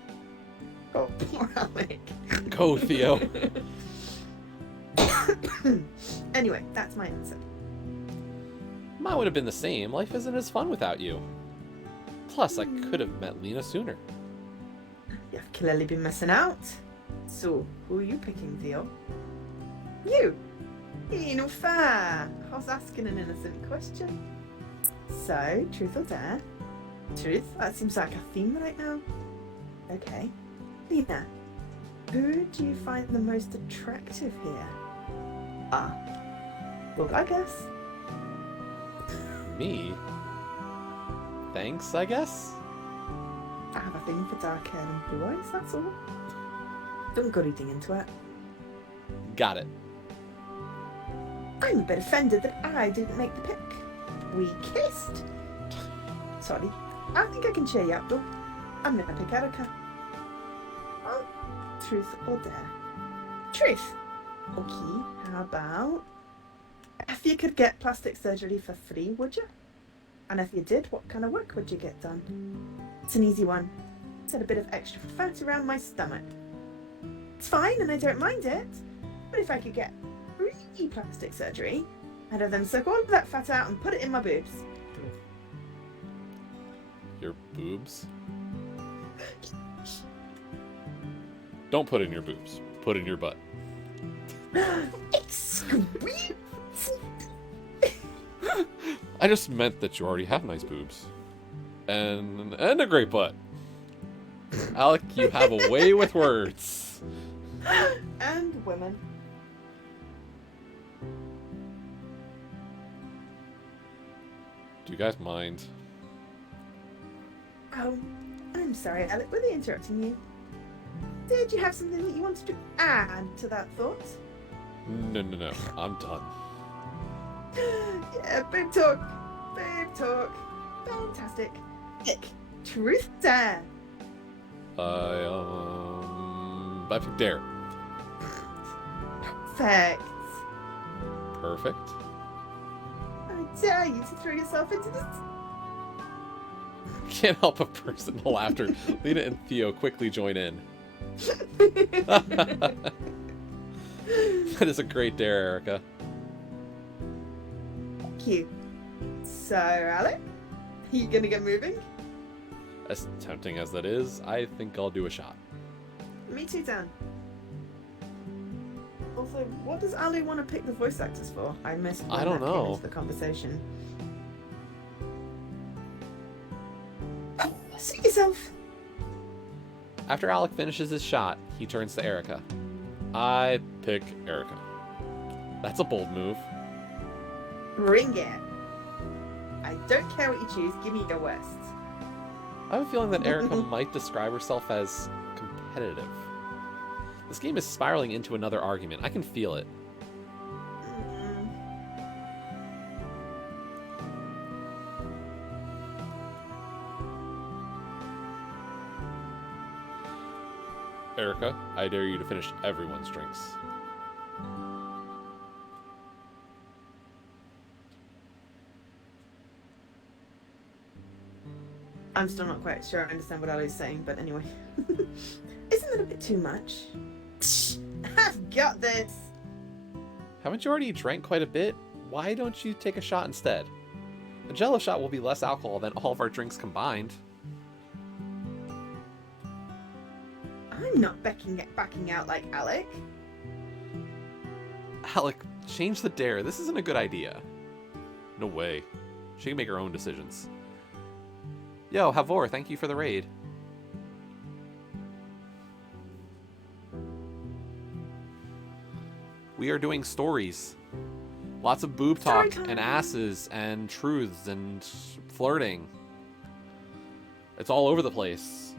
Oh, poor Alec. Go, Theo. Anyway, that's my answer. Mine would have been the same. Life isn't as fun without you. Plus, I could have met Lena sooner. You've clearly been missing out. So, who are you picking, Theo? You! Hey, no fair. I was asking an innocent question. So, truth or dare? Truth? That seems like a theme right now. Okay. Lena, who do you find the most attractive here? Well, I guess. Me? Thanks, I guess? I have a thing for dark hair and blue eyes, that's all. Don't go reading into it. Got it. I'm a bit offended that I didn't make the pick. We kissed. Sorry. I think I can cheer you up though. I'm gonna pick Erica. Well, truth or dare? Truth. Okay, how about if you could get plastic surgery for free, would you? And if you did, what kind of work would you get done? It's an easy one. It's had a bit of extra fat around my stomach. It's fine and I don't mind it. But if I could get free plastic surgery, I'd have them suck all of that fat out and put it in my boobs. Your boobs? Don't put in your boobs. Put in your butt. Excuse. I just meant that you already have nice boobs. And a great butt. Alec, you have a way with words. And women. Do you guys mind? Oh, I'm sorry, Alec. Were they interrupting you? Did you have something that you wanted to add to that thought? No. I'm done. Yeah, babe talk. Babe talk. Fantastic. Pick. Truth dare. I picked Dare. Perfect. Perfect. I dare you to throw yourself into this. Can't help but burst into laughter. Lena and Theo quickly join in. That is a great dare, Erica. Thank you. So, Alec, are you gonna get moving? As tempting as that is, I think I'll do a shot. Me too, Dan. Also, what does Ali want to pick the voice actors for? I missed when I don't that came know. into the conversation. Suit yourself. After Alec finishes his shot, he turns to Erica. I pick Erica. That's a bold move. Bring it. I don't care what you choose. Give me your worst. I have a feeling that Erica might describe herself as competitive. This game is spiraling into another argument. I can feel it. Erica, I dare you to finish everyone's drinks. I'm still not quite sure I understand what Ali's saying, but anyway. Isn't that a bit too much? I've got this! Haven't you already drank quite a bit? Why don't you take a shot instead? A Jello shot will be less alcohol than all of our drinks combined. I'm not backing out like Alec. Alec, change the dare. This isn't a good idea. No way. She can make her own decisions. Yo, Havor, thank you for the raid. We are doing stories. Lots of boob talk Story and time. asses and truths and flirting. It's all over the place.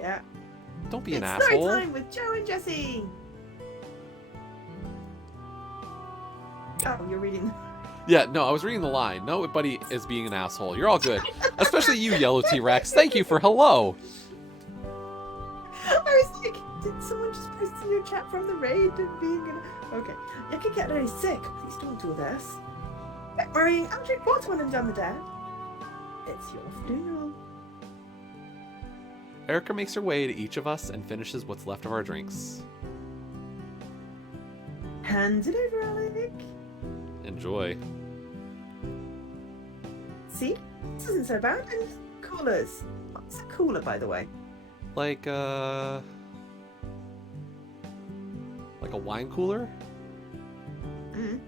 Yeah. Don't be an It's story asshole. time with Joe and Jesse. Oh, you're reading. Yeah, no, I was reading the line. Nobody is being an asshole. You're all good. Especially you, Yellow T-Rex. Thank you for hello. I was like, did someone just post in your chat from the raid and being an... Okay. You could get very sick. Please don't do this. Don't worry, I'll drink water when I'm done with that. It's your funeral. Erica makes her way to each of us and finishes what's left of our drinks. Hand it over, Alec. Enjoy. See? This isn't so bad. And coolers. What's a cooler, by the way? Like a wine cooler? Mm.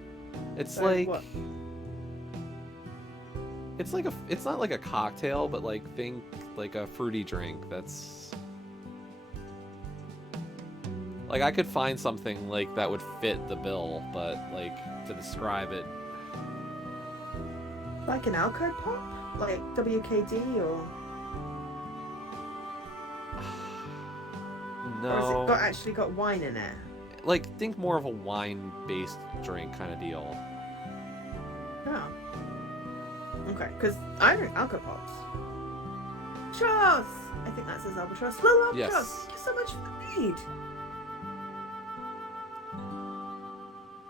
It's So like what? it's not like a cocktail, but like think like a fruity drink that's like I could find something like that would fit the bill, but like to describe it. Like an Alco Pop? Like WKD or... No. Or has it actually got wine in it? Like think more of a wine-based drink kind of deal. Oh. Okay, because I drink Alco Pops. Albatross! I think that says Albatross. Little Albatross! Yes. Thank you so much for the raid!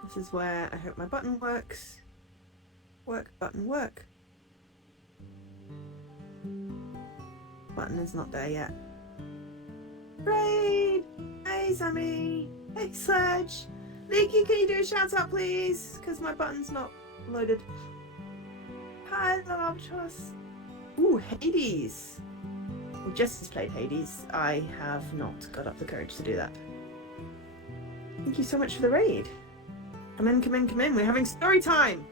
This is where I hope my button works. Work, button, work. Button is not there yet. Raid! Hey, Sammy! Hey, Sledge! Leaky, can you do a shout out, please? Because my button's not loaded. Hi, Little Albatross. Ooh, Hades. Well, Jesse's played Hades. I have not got up the courage to do that. Thank you so much for the raid. Come in, come in, come in. We're having story time.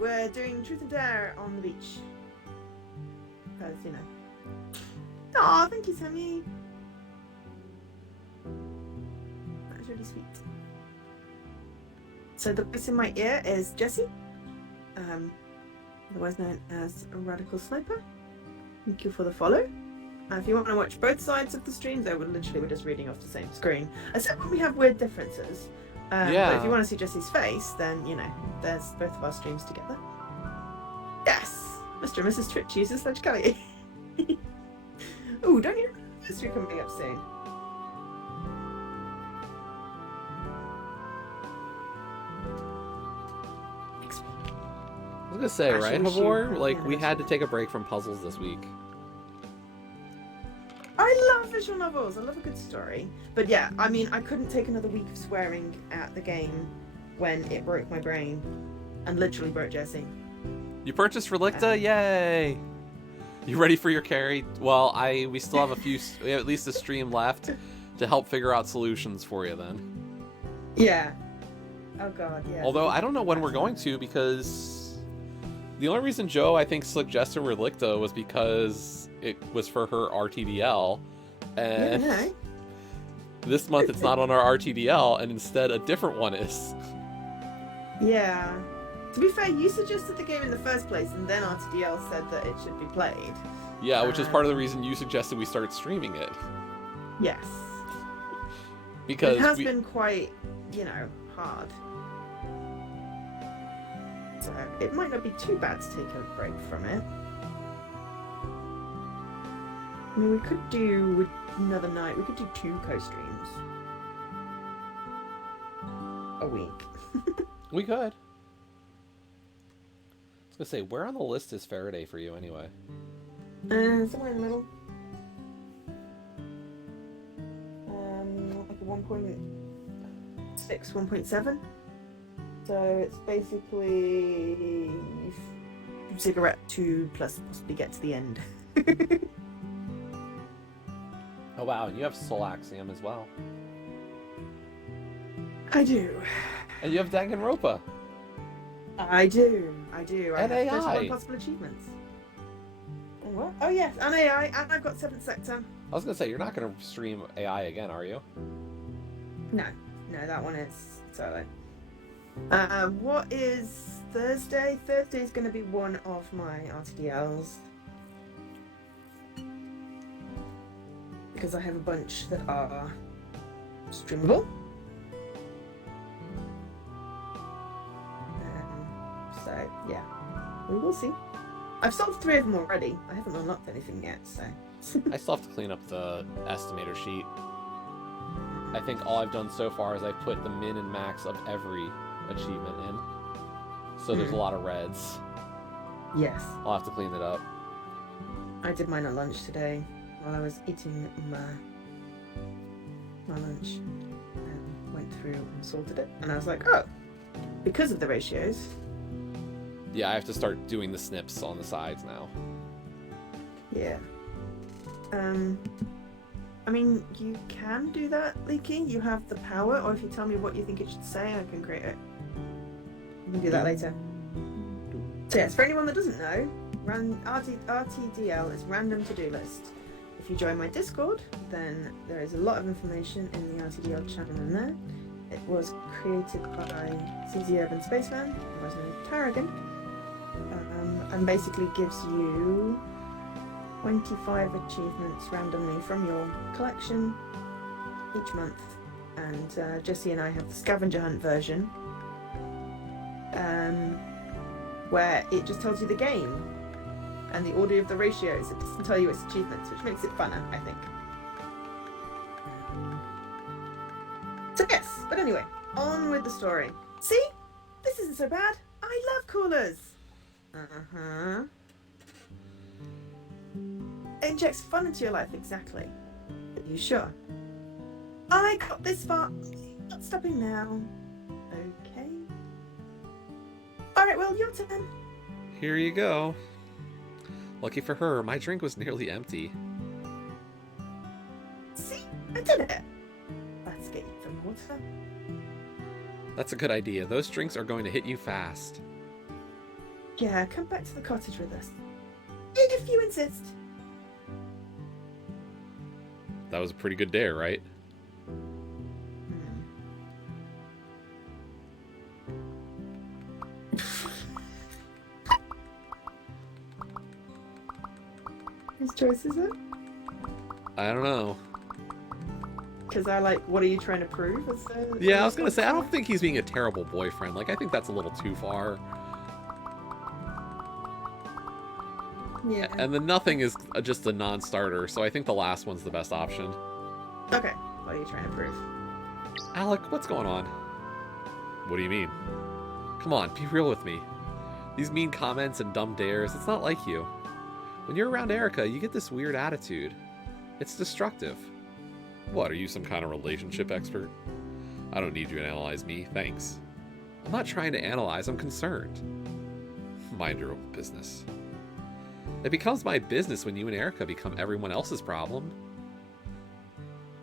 We're doing Truth and Dare on the beach. Because, you know. Aw, thank you, Sammy. That was really sweet. So the voice in my ear is Jesse. Otherwise known as a Radical Sniper. Thank you for the follow. If you want to watch both sides of the streams, we're just reading off the same screen. Except when we have weird differences. Yeah. But if you want to see Jesse's face, then, you know, there's both of our streams together. Yes! Mr. and Mrs. Twitch uses Sledge Kelly. Ooh, don't you know the anniversary coming up soon? Next week. I was gonna say, Actually, right, we should Havor? have Like the we had to anniversary. take a break from puzzles this week. I love visual novels. I love a good story. But yeah, I mean, I couldn't take another week of swearing at the game when it broke my brain and literally broke Jesse. You purchased Relicta? Yay! You ready for your carry? Well, we still have we have at least a stream left to help figure out solutions for you then. Yeah. Oh god, yeah. Although I don't know when we're going to, because the only reason Joe I think suggested Relicta was because it was for her RTDL, and Yeah, no. this month it's not on our RTDL, and instead a different one is. Yeah. To be fair, you suggested the game in the first place, and then RTDL said that it should be played. Yeah, which is part of the reason you suggested we start streaming it. Yes. Because It has been quite, you know, hard. So it might not be too bad to take a break from it. I mean, we could do another night. We could do 2 co-streams a week. We could. I was gonna say, where on the list is Faraday for you anyway? Somewhere in the middle. Like a 1.6, 1.7. So it's basically cigarette 2 plus possibly get to the end. Oh wow, and you have Soul Axiom as well. I do. And you have Danganronpa. I do. I And have AI. 31 possible achievements. And what? Oh yes, and AI, and I've got 7th Sector. I was gonna say, you're not gonna stream AI again, are you? No, that one is solo. What is Thursday? Thursday is going to be one of my RTDLs. Because I have a bunch that are streamable. So, yeah, we will see. I've solved 3 of them already. I haven't unlocked anything yet, so... I still have to clean up the estimator sheet. I think all I've done so far is I've put the min and max of every achievement in. So there's a lot of reds. Yes. I'll have to clean it up. I did mine at lunch today while I was eating my lunch. And went through and sorted it. And I was like, oh, because of the ratios. Yeah, I have to start doing the snips on the sides now. Yeah. I mean, you can do that, Leaky. You have the power, or if you tell me what you think it should say, I can create it. You can do that later. So yes, for anyone that doesn't know, RTDL is Random To-Do List. If you join my Discord, then there is a lot of information in the RTDL channel in there. It was created by CZ Urban Spaceman, otherwise known as Tarragon, and basically gives you 25 achievements randomly from your collection each month. And Jesse and I have the scavenger hunt version, where it just tells you the game and the order of the ratios. It doesn't tell you its achievements, which makes it funner, I think. So yes, but anyway, on with the story. See? This isn't so bad. I love coolers. Uh-huh. It injects fun into your life, exactly. Are you sure? I got this far. Not stopping now. Okay. Alright, well, your turn. Here you go. Lucky for her, my drink was nearly empty. See? I did it. Let's get you some water. That's a good idea. Those drinks are going to hit you fast. Yeah, come back to the cottage with us. If you insist. That was a pretty good dare, right? Whose choice is it? I don't know. Because I like, what are you trying to prove? Yeah, I was gonna say, I don't think he's being a terrible boyfriend. Like, I think that's a little too far. Yeah. And the nothing is just a non-starter, so I think the last one's the best option. Okay, what are you trying to prove? Alec, what's going on? What do you mean? Come on, be real with me. These mean comments and dumb dares, it's not like you. When you're around Erica, you get this weird attitude. It's destructive. What, are you some kind of relationship expert? I don't need you to analyze me, thanks. I'm not trying to analyze, I'm concerned. Mind your own business. It becomes my business when you and Erica become everyone else's problem.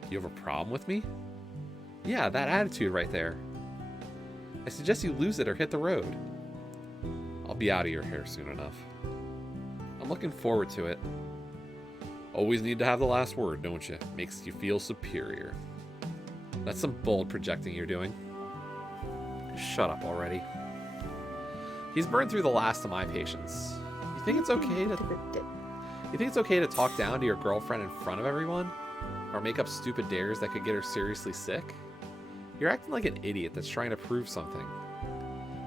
You have a problem with me? Yeah, that attitude right there. I suggest you lose it or hit the road. I'll be out of your hair soon enough. I'm looking forward to it. Always need to have the last word, don't you? Makes you feel superior. That's some bold projecting you're doing. Shut up already. He's burned through the last of my patience. You think it's okay to talk down to your girlfriend in front of everyone? Or make up stupid dares that could get her seriously sick? You're acting like an idiot that's trying to prove something.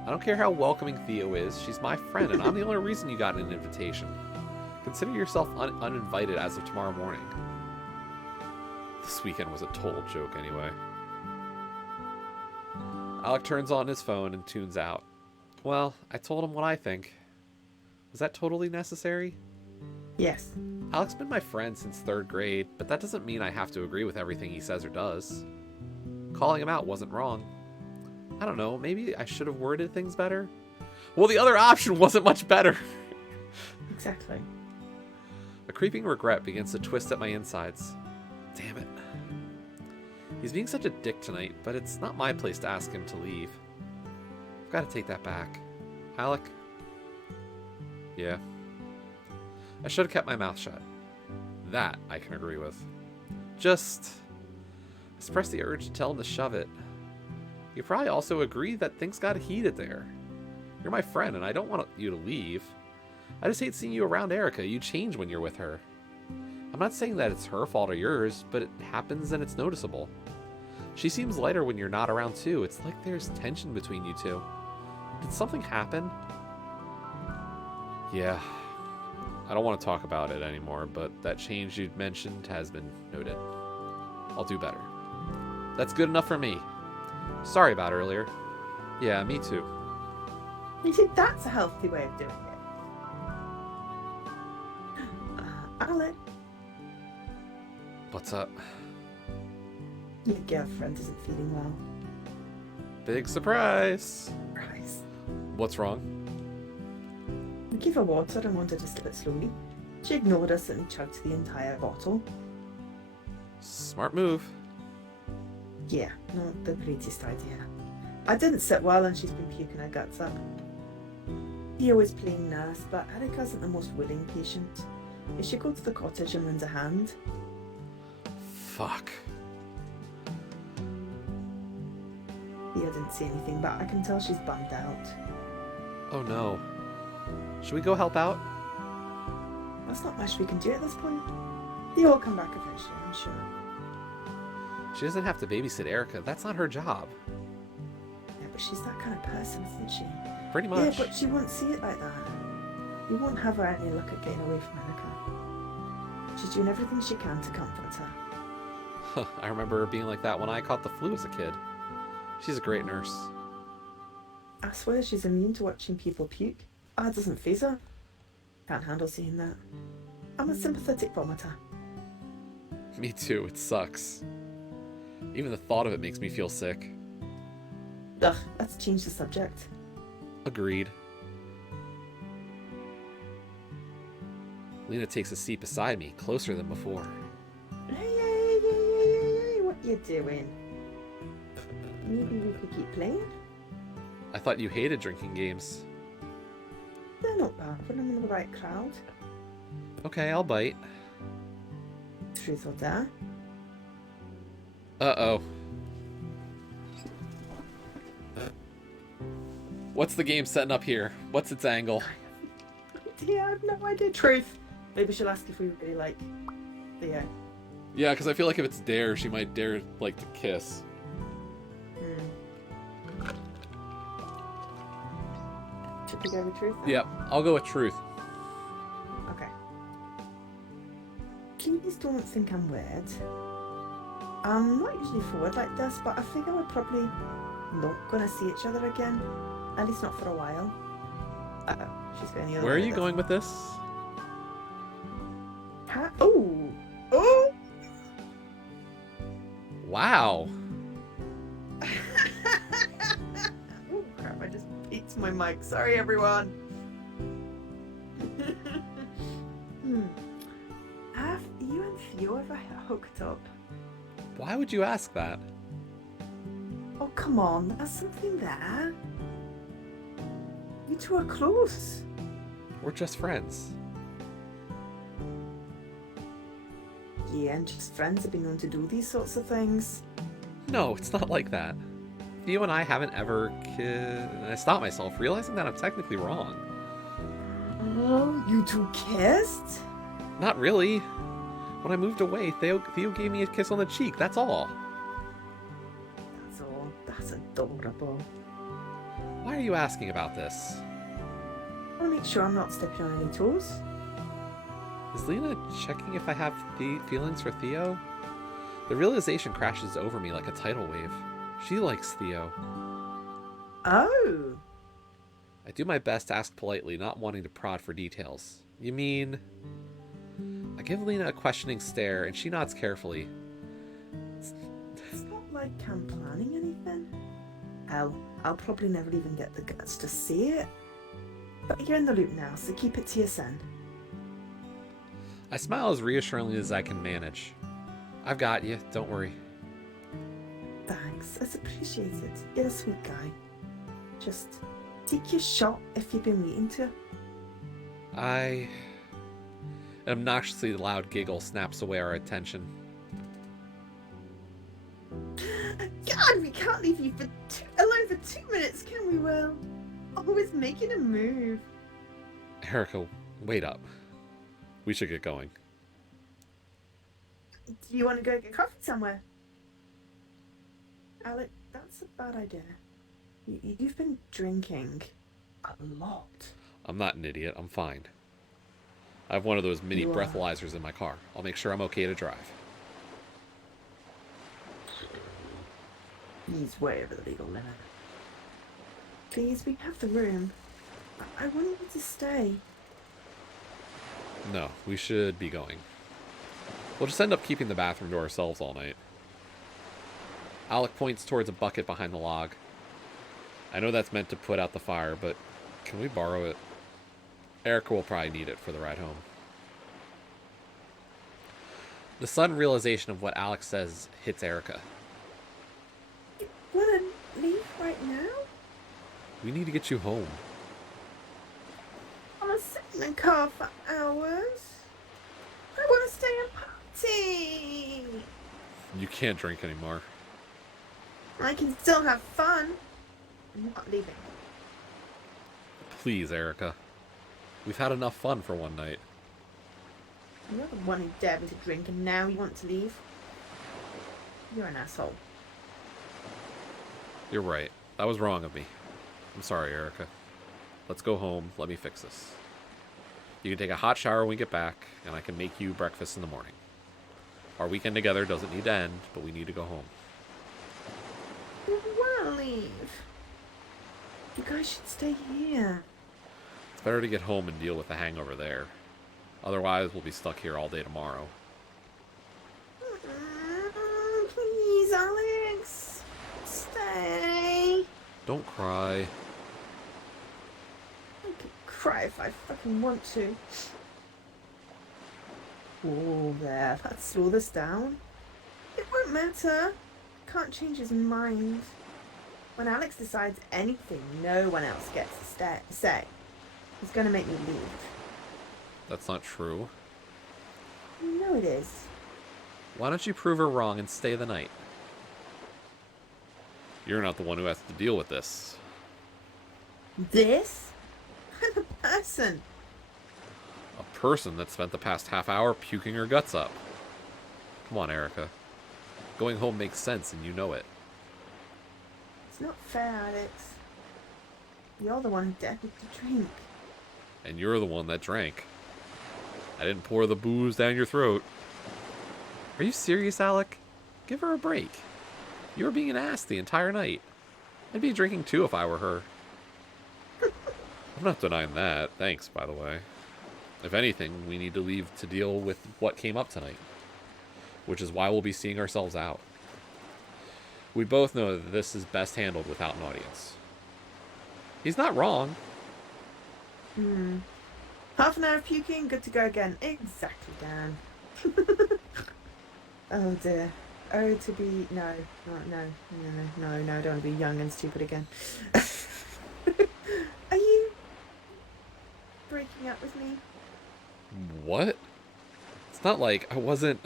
I don't care how welcoming Theo is, she's my friend and I'm the only reason you got an invitation. Consider yourself uninvited as of tomorrow morning. This weekend was a total joke anyway. Alec turns on his phone and tunes out. Well, I told him what I think. Was that totally necessary? Yes. Alec's been my friend since 3rd grade, but that doesn't mean I have to agree with everything he says or does. Calling him out wasn't wrong. I don't know, maybe I should have worded things better? Well, the other option wasn't much better. Exactly. A creeping regret begins to twist at my insides. Damn it. He's being such a dick tonight, but it's not my place to ask him to leave. I've got to take that back. Alec? Yeah. I should have kept my mouth shut. That I can agree with. Just suppress the urge to tell him to shove it. You probably also agree that things got heated there. You're my friend, and I don't want you to leave. I just hate seeing you around Erica. You change when you're with her. I'm not saying that it's her fault or yours, but it happens and it's noticeable. She seems lighter when you're not around too. It's like there's tension between you two. Did something happen? Yeah. I don't want to talk about it anymore, but that change you mentioned has been noted. I'll do better. That's good enough for me. Sorry about earlier. Yeah, me too. You see, that's a healthy way of doing it. Alec, What's up? your girlfriend isn't feeling well. Big surprise. Surprise. What's wrong? We gave her water and wanted to sip it slowly. She ignored us and chugged the entire bottle. Smart move. Yeah, not the greatest idea. I didn't sit well and she's been puking her guts up. Theo is playing nurse, but Erica isn't the most willing patient. If she goes to the cottage and lends a hand, Fuck. Theo didn't say anything, but I can tell she's bummed out. Oh no. Should we go help out? There's not much we can do at this point. Theo will come back eventually, I'm sure. She doesn't have to babysit Erica. That's not her job. Yeah, but she's that kind of person, isn't she? Pretty Yeah, much. but she won't see it like that. You won't have her any luck at getting away from Erica. She's doing everything she can to comfort her. I remember her being like that when I caught the flu as a kid. She's a great nurse. I swear she's immune to watching people puke. That doesn't faze her. Can't handle seeing that. I'm a sympathetic vomiter. Me too, it sucks. Even the thought of it makes me feel sick. Ugh, let's change the subject. Agreed. Lena takes a seat beside me, closer than before. Hey, what you doing? Maybe we could keep playing? I thought you hated drinking games. They're not bad when I'm in the right crowd. Okay, I'll bite. Truth or dare? Uh-oh. What's the game setting up here? What's its angle? Yeah, I have no idea. Truth. Maybe she'll ask if we really like Theo. Yeah, because I feel like if it's dare, she might dare, like, to kiss. Should we go with truth then? Yep, I'll go with truth. Okay. Please don't think I'm weird. I'm not usually forward like this, but I figure we're probably not gonna see each other again. At least not for a while. Uh-oh, she's going the other way. Where are with you this. going with this? Oh! Oh! Wow. Oh crap, I just peeked my mic. Sorry everyone. Have you and Theo ever hooked up? Why would you ask that? Oh come on, there's something there. You two are close. We're just friends. Yeah, and just friends have been known to do these sorts of things. No, it's not like that. You and I haven't ever I stopped myself, realizing that I'm technically wrong. Oh, you two kissed? Not really. When I moved away, Theo gave me a kiss on the cheek, that's all. That's all. That's adorable. Why are you asking about this? I want to make sure I'm not stepping on any toes. Is Lena checking if I have feelings for Theo? The realization crashes over me like a tidal wave. She likes Theo. Oh. I do my best to ask politely, not wanting to prod for details. You mean... I give Lena a questioning stare, and she nods carefully. It's not like I'm planning anything. I'll probably never even get the guts to see it. But you're in the loop now, so keep it to yourself. I smile as reassuringly as I can manage. I've got you, don't worry. Thanks, it's appreciated. You're a sweet guy. Just take your shot if you've been waiting to. An obnoxiously loud giggle snaps away our attention. God, we can't leave you alone for 2 minutes, can we, Will? Always making a move. Erica, wait up. We should get going. Do you want to go get coffee somewhere? Alec, that's a bad idea. You've been drinking a lot. I'm not an idiot. I'm fine. I have one of those mini You are. breathalyzers in my car. I'll make sure I'm okay to drive. He's way over the legal limit. Please, we have the room. I want you to stay. No, we should be going. We'll just end up keeping the bathroom to ourselves all night. Alec points towards a bucket behind the log. I know that's meant to put out the fire, but can we borrow it? Erica will probably need it for the ride home. The sudden realization of what Alex says hits Erica. You want to leave right now? We need to get you home. I want to sit in the car for hours. I want to stay and party. You can't drink anymore. I can still have fun. I'm not leaving. Please, Erica. We've had enough fun for one night. You're the one who dared me to drink and now you want to leave? You're an asshole. You're right. That was wrong of me. I'm sorry, Erica. Let's go home. Let me fix this. You can take a hot shower when we get back, and I can make you breakfast in the morning. Our weekend together doesn't need to end, but we need to go home. I want to leave. You guys should stay here. It's better to get home and deal with the hangover there. Otherwise, we'll be stuck here all day tomorrow. Please, Alex. Stay. Don't cry. I could cry if I fucking want to. Oh, there. Let's slow this down. It won't matter. Can't change his mind. When Alex decides anything, no one else gets to say. He's gonna make me leave. That's not true. No, it is. Why don't you prove her wrong and stay the night? You're not the one who has to deal with this. This? I'm a person. A person that spent the past half hour puking her guts up. Come on, Erica. Going home makes sense and you know it. It's not fair, Alex. You're the one who dared me to drink. And you're the one that drank. I didn't pour the booze down your throat. Are you serious, Alec? Give her a break. You were being an ass the entire night. I'd be drinking too if I were her. I'm not denying that. Thanks, by the way. If anything, we need to leave to deal with what came up tonight. Which is why we'll be seeing ourselves out. We both know that this is best handled without an audience. He's not wrong. Half an hour of puking, good to go again. Exactly, Dan. Oh dear. Oh, to be... No, I don't want to be young and stupid again. Are you breaking up with me? What? It's not like I wasn't...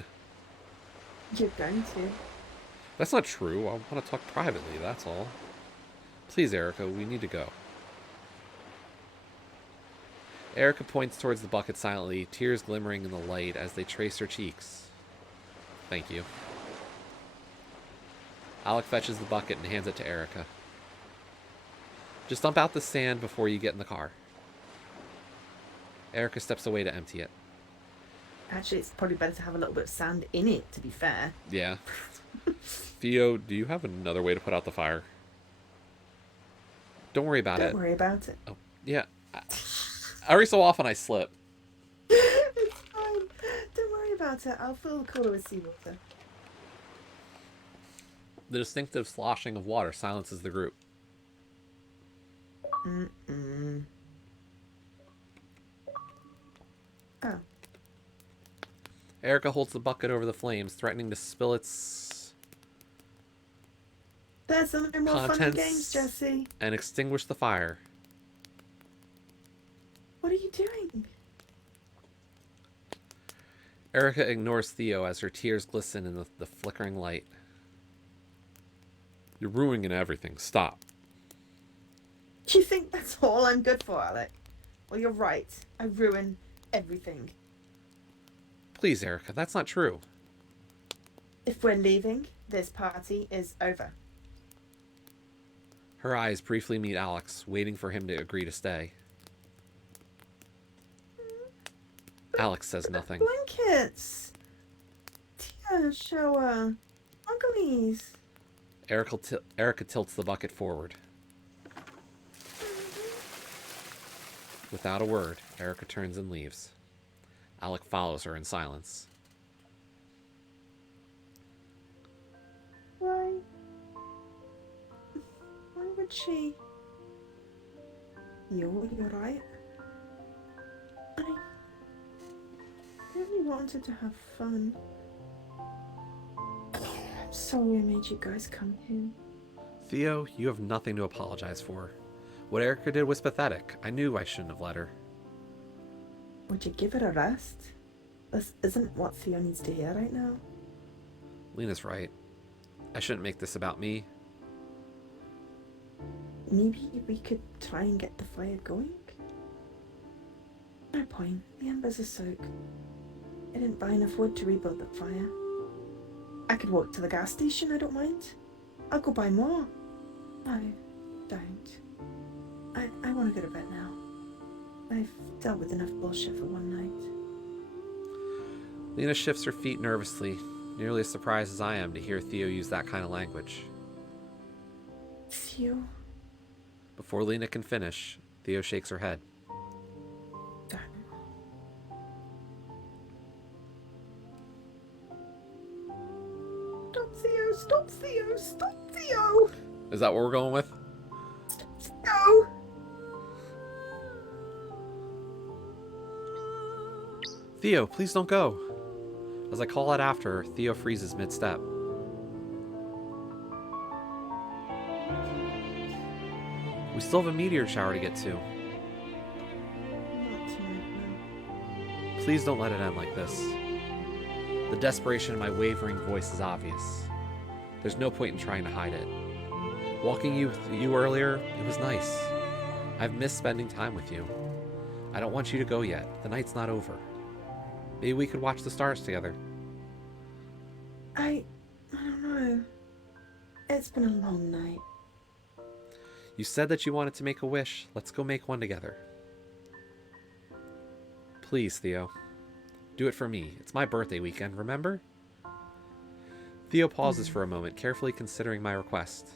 You're going to. That's not true. I want to talk privately, that's all. Please, Erica, we need to go. Erica points towards the bucket silently, tears glimmering in the light as they trace her cheeks. Thank you. Alec fetches the bucket and hands it to Erica. Just dump out the sand before you get in the car. Erica steps away to empty it. Actually, it's probably better to have a little bit of sand in it, to be fair. Yeah. Theo, do you have another way to put out the fire? Don't worry about Don't it. worry about it. Oh, yeah. Every so often I slip. It's fine. Don't worry about it. I'll fill the cooler with seawater. The distinctive sloshing of water silences the group. Mm-mm. Oh. Erica holds the bucket over the flames, threatening to spill its There's some more fun and contents games, Jesse. and extinguish the fire. What are you doing? Erica ignores Theo as her tears glisten in the flickering light. You're ruining everything. Stop. Do you think that's all I'm good for, Alec? Well, you're right. I ruin everything. Please, Erica, that's not true. If we're leaving, this party is over. Her eyes briefly meet Alex, waiting for him to agree to stay. Alex says nothing. Blankets. Tia, shower. Uglies. Erica tilts the bucket forward. Without a word, Erica turns and leaves. Alec follows her in silence. Why? Why would she? You're right. I really wanted to have fun. I'm sorry I made you guys come here. Theo, you have nothing to apologize for. What Erica did was pathetic. I knew I shouldn't have let her. Would you give it a rest? This isn't what Theo needs to hear right now. Lena's right. I shouldn't make this about me. Maybe we could try and get the fire going? No point. The embers are soaked. I didn't buy enough wood to rebuild the fire. I could walk to the gas station, I don't mind. I'll go buy more. No, don't. I want to go to bed now. I've dealt with enough bullshit for one night. Lena shifts her feet nervously, nearly as surprised as I am to hear Theo use that kind of language. Theo? Before Lena can finish, Theo shakes her head. Damn. Stop, Theo! Stop, Theo! Stop, Theo! Is that what we're going with? No! Theo, please don't go. As I call out after her, Theo freezes mid-step. We still have a meteor shower to get to. Not tonight, no. Please don't let it end like this. The desperation in my wavering voice is obvious. There's no point in trying to hide it. Walking you earlier, it was nice. I've missed spending time with you. I don't want you to go yet. The night's not over. Maybe we could watch the stars together. I don't know. It's been a long night. You said that you wanted to make a wish. Let's go make one together. Please, Theo. Do it for me. It's my birthday weekend, remember? Theo pauses for a moment, carefully considering my request.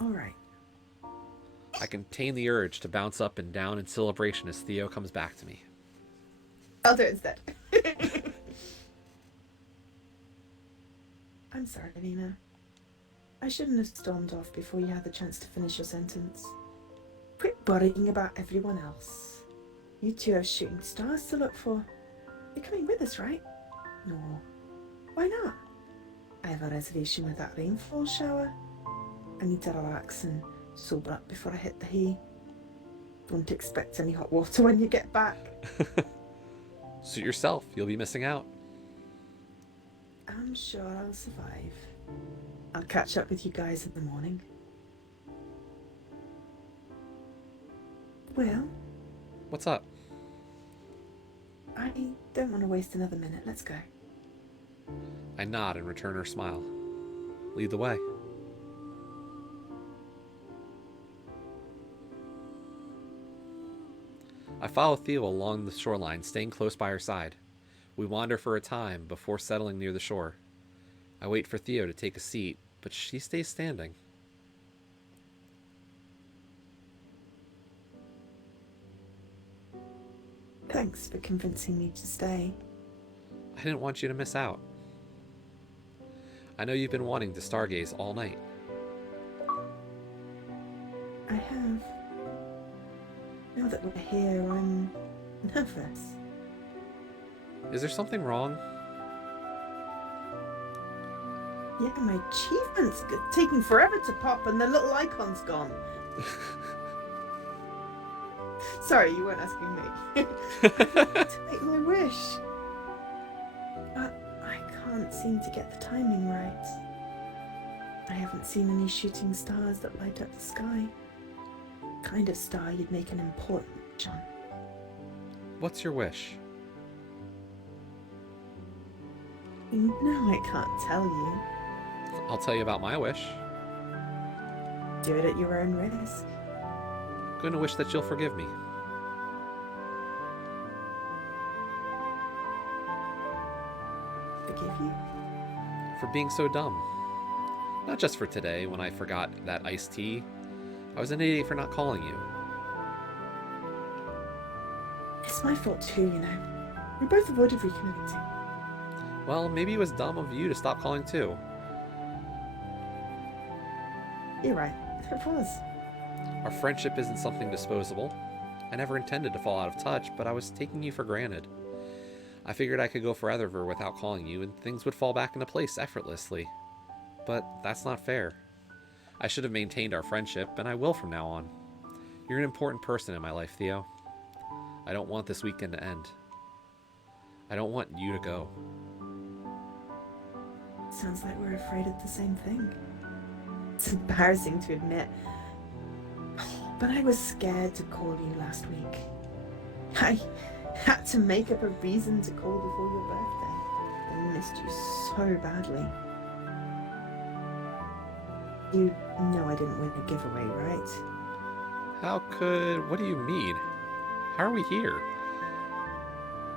All right. I contain the urge to bounce up and down in celebration as Theo comes back to me. I'll do it instead. I'm sorry, Lena. I shouldn't have stormed off before you had the chance to finish your sentence. Quit worrying about everyone else. You two have shooting stars to look for. You're coming with us, right? No. Why not? I have a reservation with that rainfall shower. I need to relax and sober up before I hit the hay. Don't expect any hot water when you get back. Suit yourself. You'll be missing out. I'm sure I'll survive. I'll catch up with you guys in the morning. Well, What's up? I don't want to waste another minute. Let's go. I nod and return her smile. Lead the way. I follow Theo along the shoreline, staying close by her side. We wander for a time before settling near the shore. I wait for Theo to take a seat, but she stays standing. Thanks for convincing me to stay. I didn't want you to miss out. I know you've been wanting to stargaze all night. I have. Now that we're here, I'm nervous. Is there something wrong? Yeah, my achievement's taking forever to pop and the little icon's gone. Sorry, you weren't asking me. To make my wish. But I can't seem to get the timing right. I haven't seen any shooting stars that light up the sky. Kind of star you'd make an important wish on. What's your wish? You know I can't tell you. I'll tell you about my wish. Do it at your own risk. I'm going to wish that you'll forgive me. Forgive you? For being so dumb. Not just for today, when I forgot that iced tea. I was an idiot for not calling you. It's my fault too, you know. We both avoided reconnecting. Well, maybe it was dumb of you to stop calling too. You're right. It was. Our friendship isn't something disposable. I never intended to fall out of touch, but I was taking you for granted. I figured I could go forever without calling you, and things would fall back into place effortlessly. But that's not fair. I should have maintained our friendship, and I will from now on. You're an important person in my life, Theo. I don't want this weekend to end. I don't want you to go. Sounds like we're afraid of the same thing. It's embarrassing to admit, but I was scared to call you last week. I had to make up a reason to call before your birthday. I missed you so badly. You know I didn't win the giveaway, right? What do you mean? How are we here?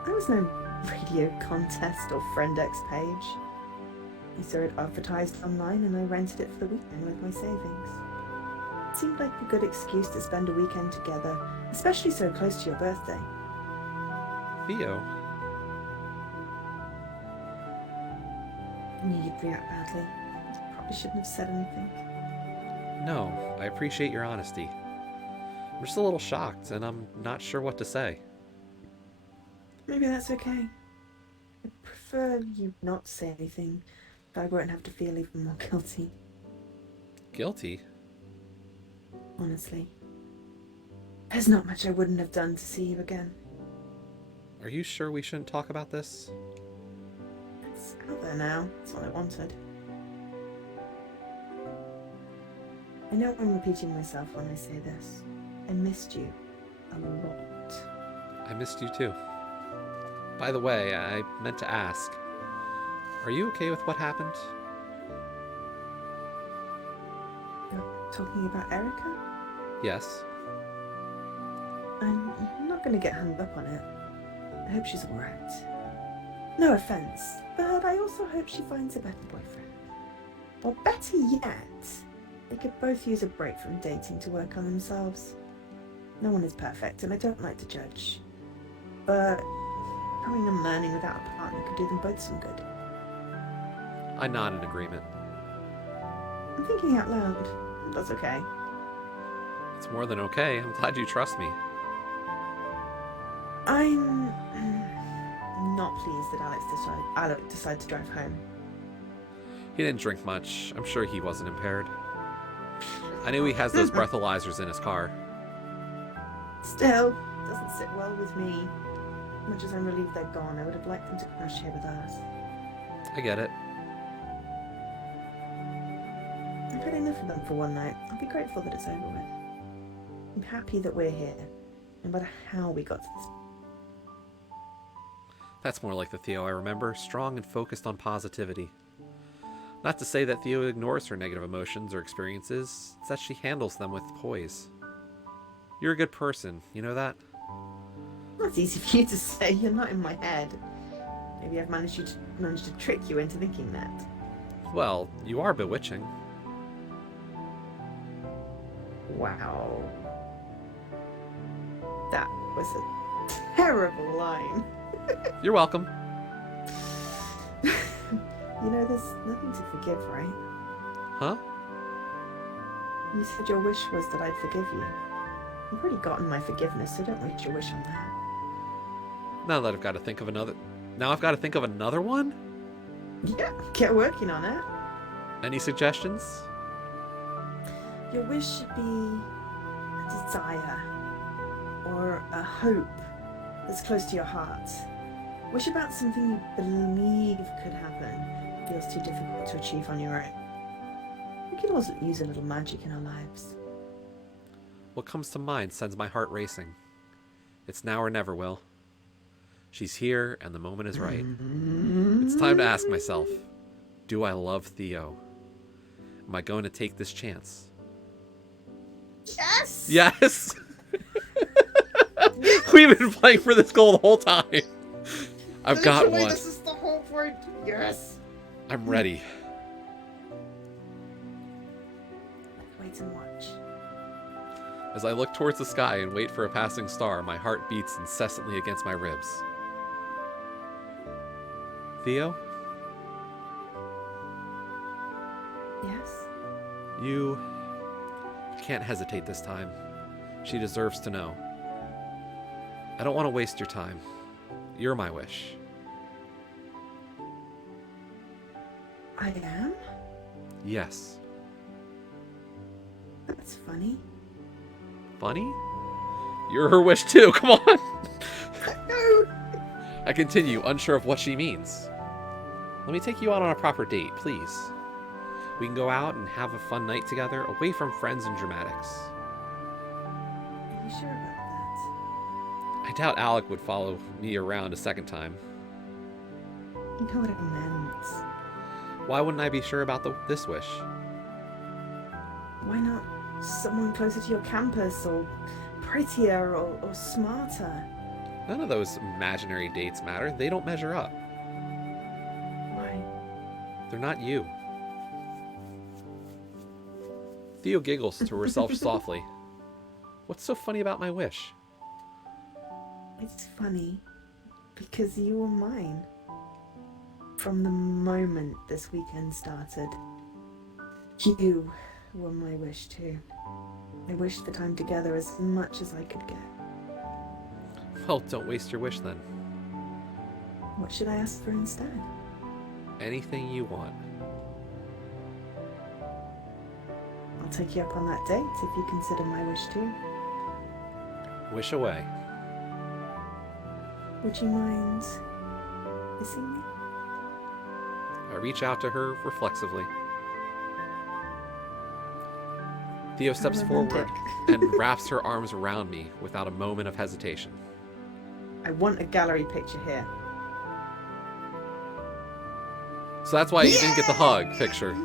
There was no radio contest or Friendex page. I saw it advertised online and I rented it for the weekend with my savings. It seemed like a good excuse to spend a weekend together, especially so close to your birthday. Theo, I knew you'd react badly. Probably shouldn't have said anything. no, I appreciate your honesty. I'm just a little shocked, and I'm not sure what to say. Maybe that's okay. I prefer you not say anything, but I won't have to feel even more guilty. Guilty? Honestly. There's not much I wouldn't have done to see you again. Are you sure we shouldn't talk about this? It's out there now. That's all I wanted. I know I'm repeating myself when I say this. I missed you a lot. I missed you too. By the way, I meant to ask, are you okay with what happened? You're talking about Erica? Yes. I'm not going to get hung up on it. I hope she's alright. No offense, but I also hope she finds a better boyfriend. Or better yet, they could both use a break from dating to work on themselves. No one is perfect, and I don't like to judge. But growing and learning without a partner could do them both some good. I nod in agreement. I'm thinking out loud. That's okay. It's more than okay. I'm glad you trust me. I'm not pleased that Alec decided to drive home. He didn't drink much. I'm sure he wasn't impaired. I knew he has those breathalyzers in his car. Still, doesn't sit well with me. Much as I'm relieved they're gone, I would have liked them to crash here with us. I get it. I've had enough of them for one night. I'll be grateful that it's over with. I'm happy that we're here, no matter how we got to this. That's more like the Theo I remember, strong and focused on positivity. Not to say that Theo ignores her negative emotions or experiences, it's that she handles them with poise. You're a good person, you know that? That's easy for you to say. You're not in my head. Maybe I've managed to trick you into thinking that. Well, you are bewitching. Wow. That was a terrible line. You're welcome. You know, there's nothing to forgive, right? Huh? You said your wish was that I'd forgive you. You've already gotten my forgiveness, so don't waste your wish on that. Now that I've got to think of another... Now I've got to think of another one? Yeah, get working on it. Any suggestions? Your wish should be a desire or a hope that's close to your heart. Wish about something you believe could happen. Feels too difficult to achieve on your own. We could also use a little magic in our lives. What comes to mind sends my heart racing. It's now or never, Will. She's here, and the moment is right. It's time to ask myself, do I love Theo? Am I going to take this chance? Yes! Yes! We've been playing for this goal the whole time. I've got Literally, one. This is the whole point. Yes! I'm ready. Wait and watch. As I look towards the sky and wait for a passing star, my heart beats incessantly against my ribs. Theo, Yes? you can't hesitate this time. She deserves to know. I don't want to waste your time. You're my wish. I am? Yes. That's funny. Funny? You're her wish too, come on! No! I continue, unsure of what she means. Let me take you out on a proper date, please. We can go out and have a fun night together, away from friends and dramatics. Are you sure about that? I doubt Alec would follow me around a second time. You know what I meant. Why wouldn't I be sure about this wish? Why not someone closer to your campus, or prettier, or smarter? None of those imaginary dates matter. They don't measure up. Why? They're not you. Theo giggles to herself softly. What's so funny about my wish? It's funny because you were mine. From the moment this weekend started, you were my wish too. I wished the time together as much as I could get. Well, don't waste your wish then. What should I ask for instead? Anything you want. I'll take you up on that date if you consider my wish too. Wish away. Would you mind kissing me? I reach out to her reflexively. Theo steps forward and wraps her arms around me without a moment of hesitation. I want a gallery picture here. So that's why you didn't get the hug picture.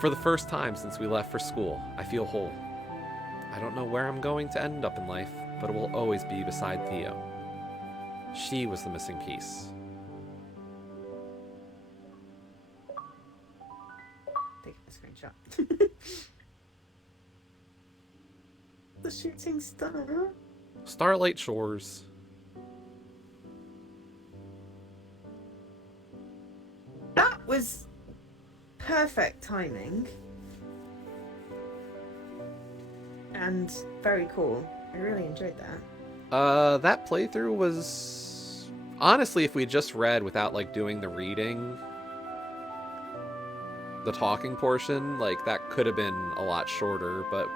For the first time since we left for school, I feel whole. I don't know where I'm going to end up in life, but it will always be beside Theo. She was the missing piece. Take a screenshot. The shooting star. Starlight Shores. That was perfect timing. And very cool. I really enjoyed that. That playthrough was... Honestly, if we just read without, like, doing the reading, the talking portion, like, that could have been a lot shorter, but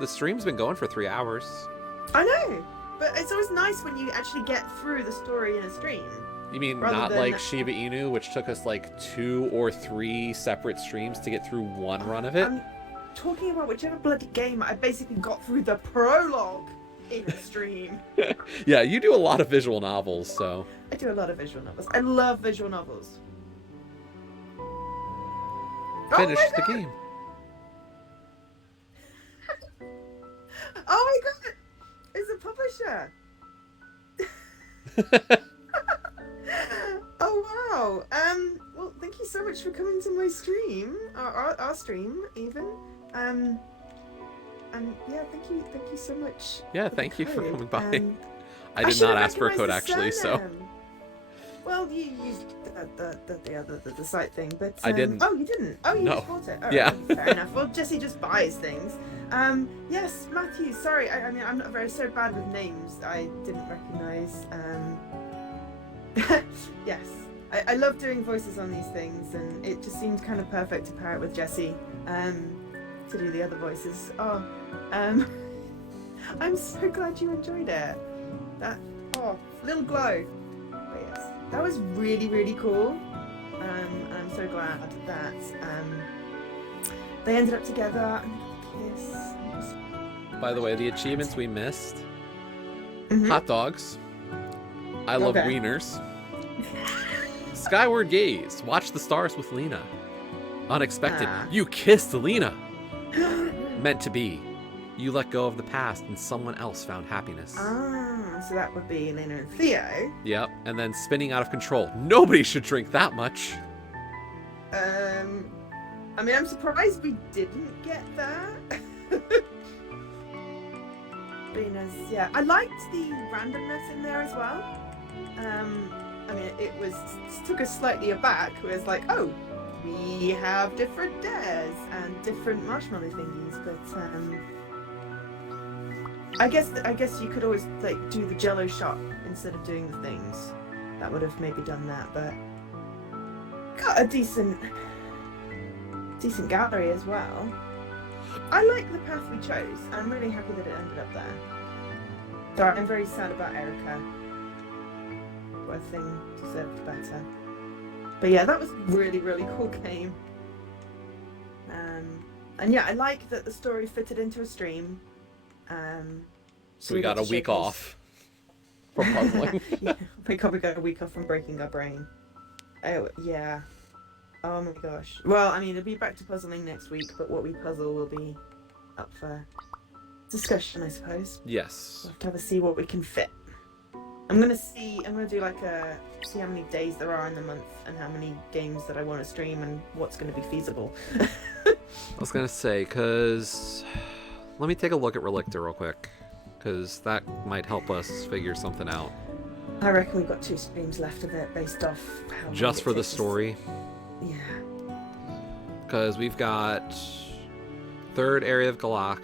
the stream's been going for 3 hours. I know, but it's always nice when you actually get through the story in a stream. You mean Rather not than- like Shiba Inu, which took us, like, 2 or 3 separate streams to get through one run of it? I'm talking about whichever bloody game I basically got through the prologue in a stream. Yeah, you do a lot of visual novels, so... I do a lot of visual novels. I love visual novels. Finish Oh my the God! game. Oh my God! is a publisher. Oh wow. Well, thank you so much for coming to my stream, our stream even. And yeah, thank you so much. Yeah, for thank the you for code. coming by. I did should not have ask for a code recognised the actually, so surname. Well, you used the site thing, but I didn't. Oh, you didn't. Oh, you No. just bought it. Oh, Yeah. fair enough. Well, Jesse just buys things. Yes, Matthew. Sorry, I mean I'm not so bad with names. I didn't recognise. Yes, I love doing voices on these things, and it just seemed kind of perfect to pair it with Jesse. To do the other voices. Oh, I'm so glad you enjoyed it. Little glow. But yes, that was really, really cool. And I'm so glad that they ended up together and kiss. By the way, the achievements we missed: Mhm. hot dogs. I love Okay. wieners. Skyward gaze. Watch the stars with Lena. Unexpected. Ah. You kissed Lena. Meant to be. You let go of the past and someone else found happiness. So that would be Elena and Theo. Yep. And then spinning out of control. Nobody should drink that much. I mean, I'm surprised we didn't get that. Venus, yeah. I liked the randomness in there as well. I mean, it took us slightly aback. It was like, oh, we have different dares and different marshmallow thingies, but I guess you could always like do the Jello shot instead of doing the things. That would have maybe done that, but got a decent gallery as well. I like the path we chose. I'm really happy that it ended up there. So I'm very sad about Erica. I think deserved better. But yeah, that was a really, really cool game. And yeah, I like that the story fitted into a stream. So we got a week off from puzzling. Yeah, we got a week off from breaking our brain. Oh yeah. Oh my gosh. Well, I mean, it'll be back to puzzling next week, but what we puzzle will be up for discussion, I suppose. Yes. We'll have to have a see what we can fit. I'm gonna do like see how many days there are in the month and how many games that I want to stream and what's gonna be feasible. I was gonna say, cause let me take a look at Relicta real quick, cause that might help us figure something out. I reckon we've got 2 streams left of it based off how long Just it for the takes us. story, Yeah. cause we've got third area of Galarsh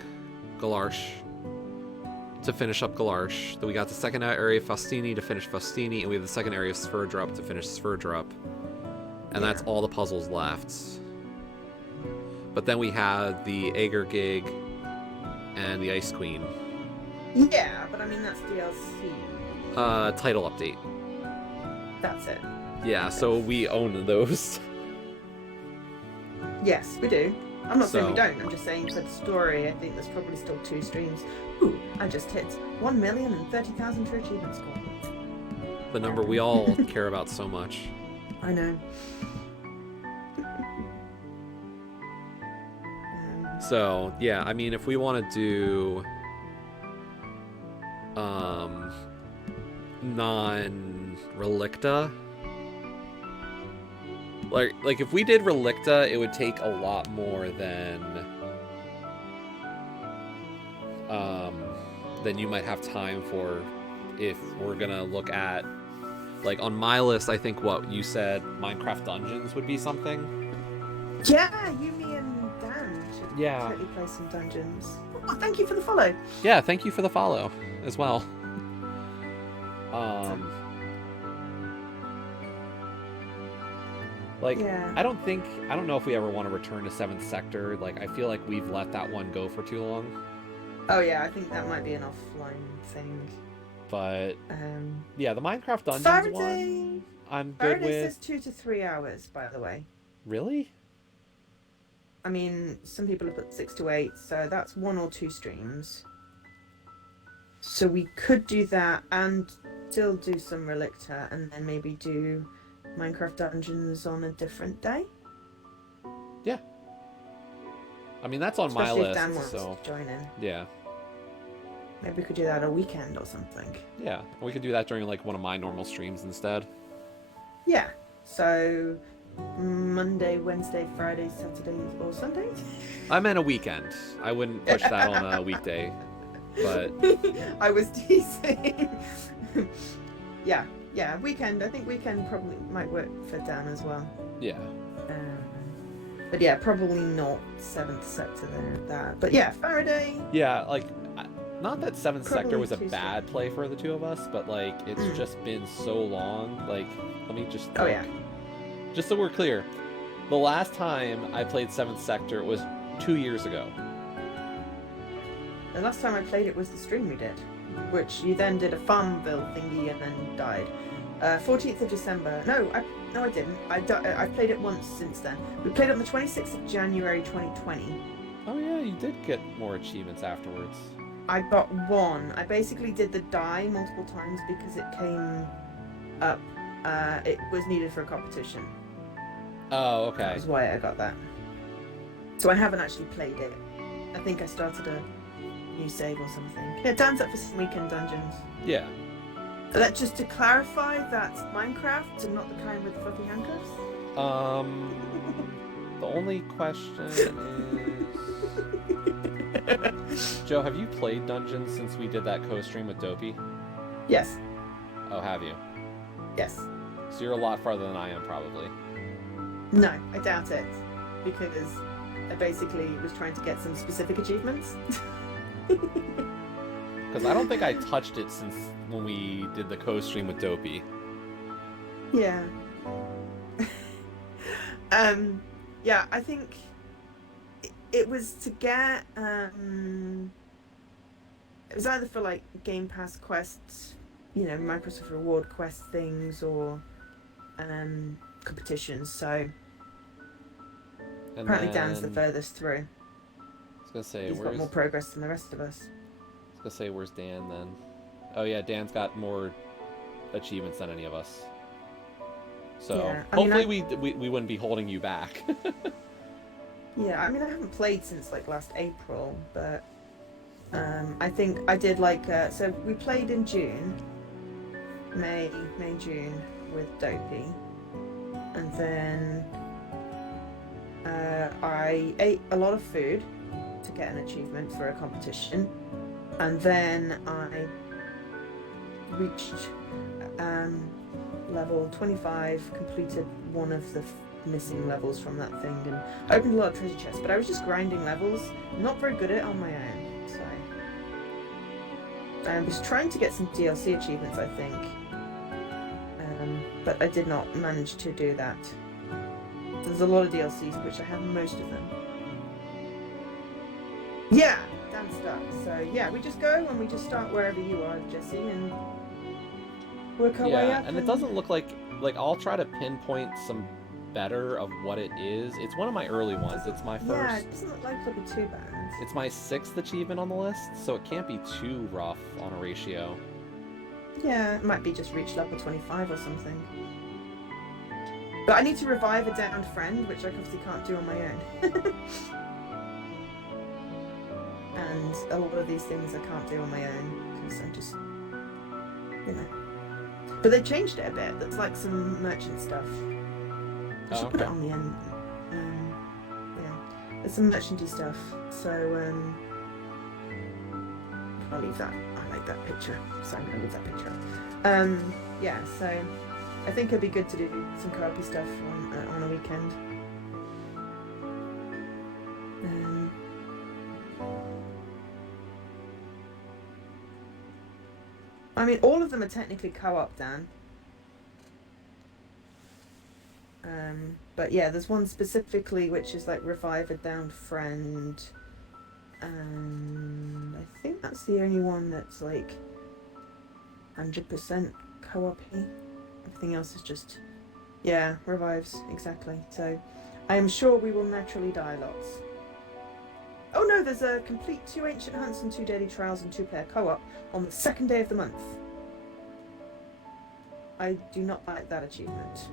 to finish up Galarsh. Then we got the second area of Faustini to finish Faustini, and we have the second area of Sverdrup to finish Sverdrup. And that's all the puzzles left. But then we had the Ager Gig and the Ice Queen. Yeah, but I mean that's DLC. Title update. That's it. Yeah, so we own those. Yes, we do. I'm not saying we So- don't. I'm just saying for the story, I think there's probably still 2 streams. Ooh, I just hit 1,030,000 for achievement score. The number we all care about so much. I know. So, yeah, I mean, if we want to do non-Relicta, like if we did Relicta, it would take a lot more than you might have time for if we're gonna look at, like, on my list, I think what you said, Minecraft Dungeons would be something. Yeah, Yumi and Dan should Yeah. totally play some dungeons. Oh, thank you for the follow. Yeah, thank you for the follow as well. Like, Yeah. I don't know if we ever want to return to 7th Sector. Like, I feel like we've let that one go for too long. Oh yeah, I think that might be an offline thing. But yeah, the Minecraft Dungeons Faraday. one, I'm good Faraday with. says 2 to 3 hours, by the way. Really? I mean, some people have put 6 to 8, so that's 1 or 2 streams. So we could do that and still do some Relicta, and then maybe do Minecraft Dungeons on a different day. I mean, that's on my Especially if list. Dan wants So to join in. yeah. Maybe we could do that a weekend or something. Yeah, we could do that during like one of my normal streams instead. Yeah. So Monday, Wednesday, Friday, Saturday, or Sunday? I meant a weekend. I wouldn't push that on a weekday, but I was teasing. Yeah, weekend. I think weekend probably might work for Dan as well. yeah. But yeah, probably not 7th sector there. That. But yeah, Faraday. Yeah, like, not that 7th Sector Probably was a Tuesday. bad play for the two of us, but like, it's just been so long. Like, let me just Oh look. yeah. Just so we're clear, the last time I played 7th Sector was 2 years ago. The last time I played it was the stream we did, which you then did a Farmville thingy and then died. 14th of December. No, I didn't. I played it once since then. We played it on the 26th of January 2020. Oh yeah, you did get more achievements afterwards. I got one. I basically did the die multiple times because it came up. It was needed for a competition. Oh, That okay. was why I got that. So I haven't actually played it. I think I started a new save or something. Yeah, Dan's up for some weekend dungeons. Yeah. That just to clarify, that's Minecraft and not the kind with the fluffy handcuffs. The only question is, Joe, have you played Dungeons since we did that co-stream with Dopey? Yes. Oh, have you? Yes. So you're a lot farther than I am, probably. No, I doubt it, because I basically was trying to get some specific achievements. Because I don't think I touched it since when we did the co-stream with Dopey. Yeah. Yeah, I think it was to get it was either for like Game Pass quests, you know, Microsoft reward quest things, or competitions. So And apparently Dan's the then- furthest through. I was gonna say, He's got more progress than the rest of us. where's Dan then? Oh yeah, Dan's got more achievements than any of us. So Yeah, I mean, hopefully we wouldn't be holding you back. Yeah, I mean, I haven't played since like last April, but I think I did like so we played in June, May, June with Dopey, and then I ate a lot of food to get an achievement for a competition, and then I reached level 25, completed one of the missing levels from that thing, and opened a lot of treasure chests, but I was just grinding levels, not very good at it on my own, so I was trying to get some DLC achievements, I think, but I did not manage to do that. There's a lot of DLCs, which I have most of them. Yeah, Dan stuck. So yeah, we just go and we just start wherever you are, Jesse, and work our way Yeah, up. and it doesn't look like I'll try to pinpoint some better of what it is. It's one of my early ones. It's my first. Yeah, it doesn't look like it'll be too bad. It's my 6th achievement on the list, so it can't be too rough on a ratio. Yeah, it might be just reach level 25 or something. But I need to revive a downed friend, which I obviously can't do on my own. And a lot of these things I can't do on my own, because I'm just, you know. But they changed it a bit. That's like some merchant stuff. I should put it on the end. Yeah, there's some merchanty stuff. So I'll leave that. I like that picture, so I'm gonna leave that picture. Yeah. So I think it'd be good to do some co-op stuff on a weekend. I mean, all of them are technically co-op, Dan. But yeah, there's one specifically which is like revive a downed friend, and I think that's the only one that's like 100% co-op-y. Everything else is just, yeah, revives, exactly. So I am sure we will naturally die lots. Oh no, there's a complete 2 ancient hunts and 2 daily trials and 2-player co-op on the 2nd day of the month. I do not like that achievement.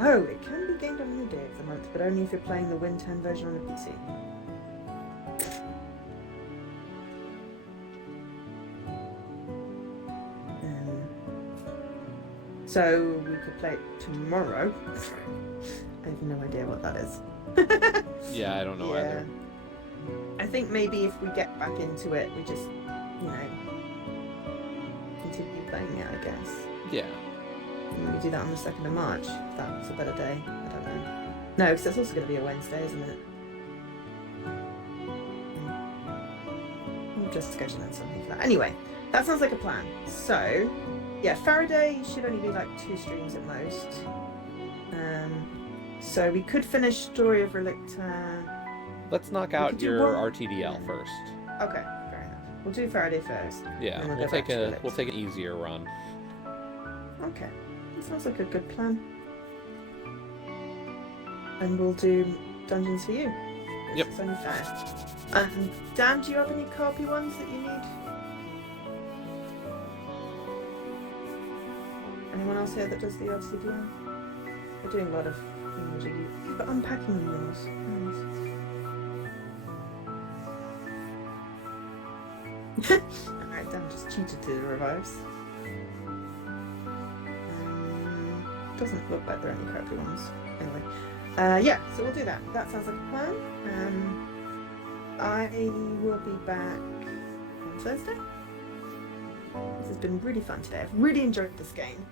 Oh, it can be gained on any day of the month, but only if you're playing the Win 10 version on a PC. So we could play it tomorrow. I have no idea what that is. Yeah, I don't know either. I think maybe if we get back into it, we just, continue playing it, I guess. Yeah. And we do that on the 2nd of March, if that's a better day. I don't know. No, because that's also going to be a Wednesday, isn't it? We'll just schedule in something for that. Anyway, that sounds like a plan. So, yeah, Faraday should only be like 2 streams at most. So we could finish Story of Relicta. Let's knock We out could do your one- RTDL first. Okay, fair enough. We'll do Faraday first. Yeah, And we'll go take back to a Relicta. we'll take an easier run. Okay, that sounds like a good plan. And we'll do dungeons for you. Yep. It's only fair. And Dan, do you have any copy ones that you need? Anyone else here that does the RCDL? We're doing a lot of thingamajiggy. But unpacking yours. Nice. Alright, Dan just cheated to the revives. Doesn't look like there are any crappy ones. Anyway. Yeah, so we'll do that. That sounds like a plan. I will be back on Thursday. This has been really fun today. I've really enjoyed this game.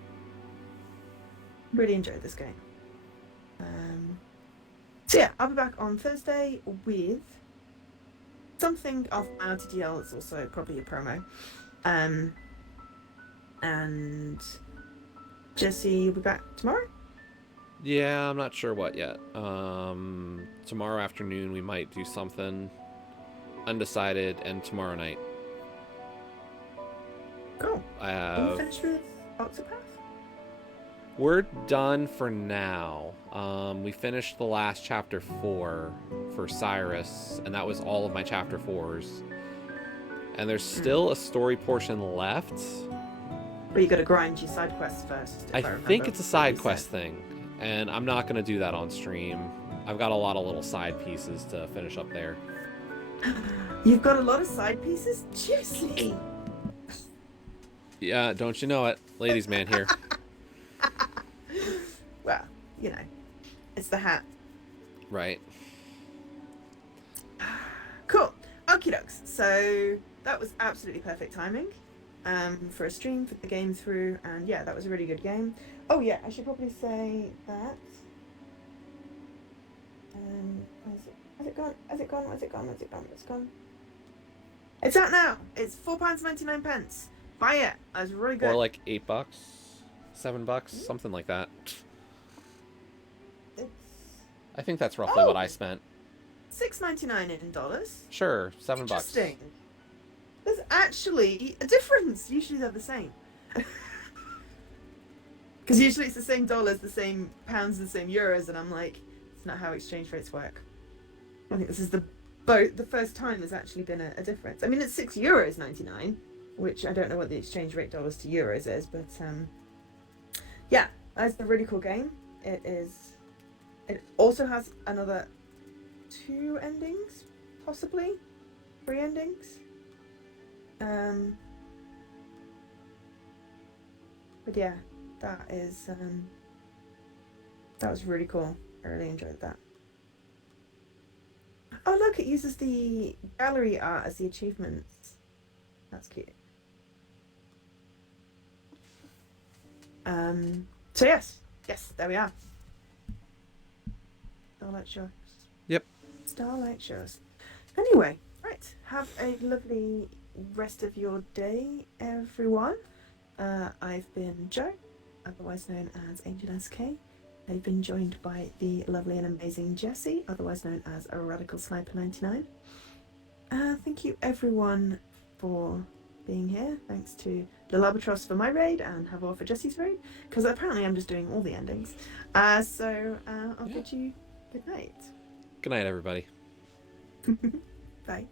Really enjoyed this game. So yeah, I'll be back on Thursday with something of my RTDL that's also probably a promo. And Jesse will be back tomorrow. Yeah, I'm not sure what yet. Tomorrow afternoon we might do something. Undecided, and tomorrow night. Cool. I Are you have. finished with Octopath? We're done for now. We finished the last chapter 4 for Cyrus, and that was all of my chapter 4s. And there's still a story portion left. But you got to grind your side quests first. I if remember think it's a what side you quest said. thing, and I'm not going to do that on stream. I've got a lot of little side pieces to finish up there. You've got a lot of side pieces? Juicy! Yeah, don't you know it? Ladies' man here. Well, it's the hat. Right. Cool. Okie dokes. So that was absolutely perfect timing for a stream, for the game through, and yeah, that was a really good game. Oh yeah, I should probably say that. Has it gone? Has it gone? Has it gone? Has it gone? It's gone. It's out now. It's £4.99. Buy it. That's really good. Or like $8, $7, something like that. It's I think that's roughly what I spent. $6.99 in dollars. Sure, $7. Interesting. There's actually a difference. Usually they're the same. Because usually it's the same dollars, the same pounds, the same euros, and I'm like, it's not how exchange rates work. I think this is the first time there's actually been a difference. I mean, it's €6.99, which I don't know what the exchange rate dollars to euros is, but yeah, it's a really cool game. It is. It also has another 2 endings, possibly 3 endings. But yeah, that is that was really cool. I really enjoyed that. Oh look, it uses the gallery art as the achievements. That's cute. So yes, there we are. Starlight Shores. Yep. Starlight Shores. Anyway, right. Have a lovely rest of your day, everyone. I've been Jo, otherwise known as Angel SK. I've been joined by the lovely and amazing Jessie, otherwise known as a Radical Sniper 99. Thank you everyone for being here. Thanks to Lil Albatross for my raid and Havor for Jessie's raid, because apparently I'm just doing all the endings. So I'll bid you good night. Good night, everybody. Bye.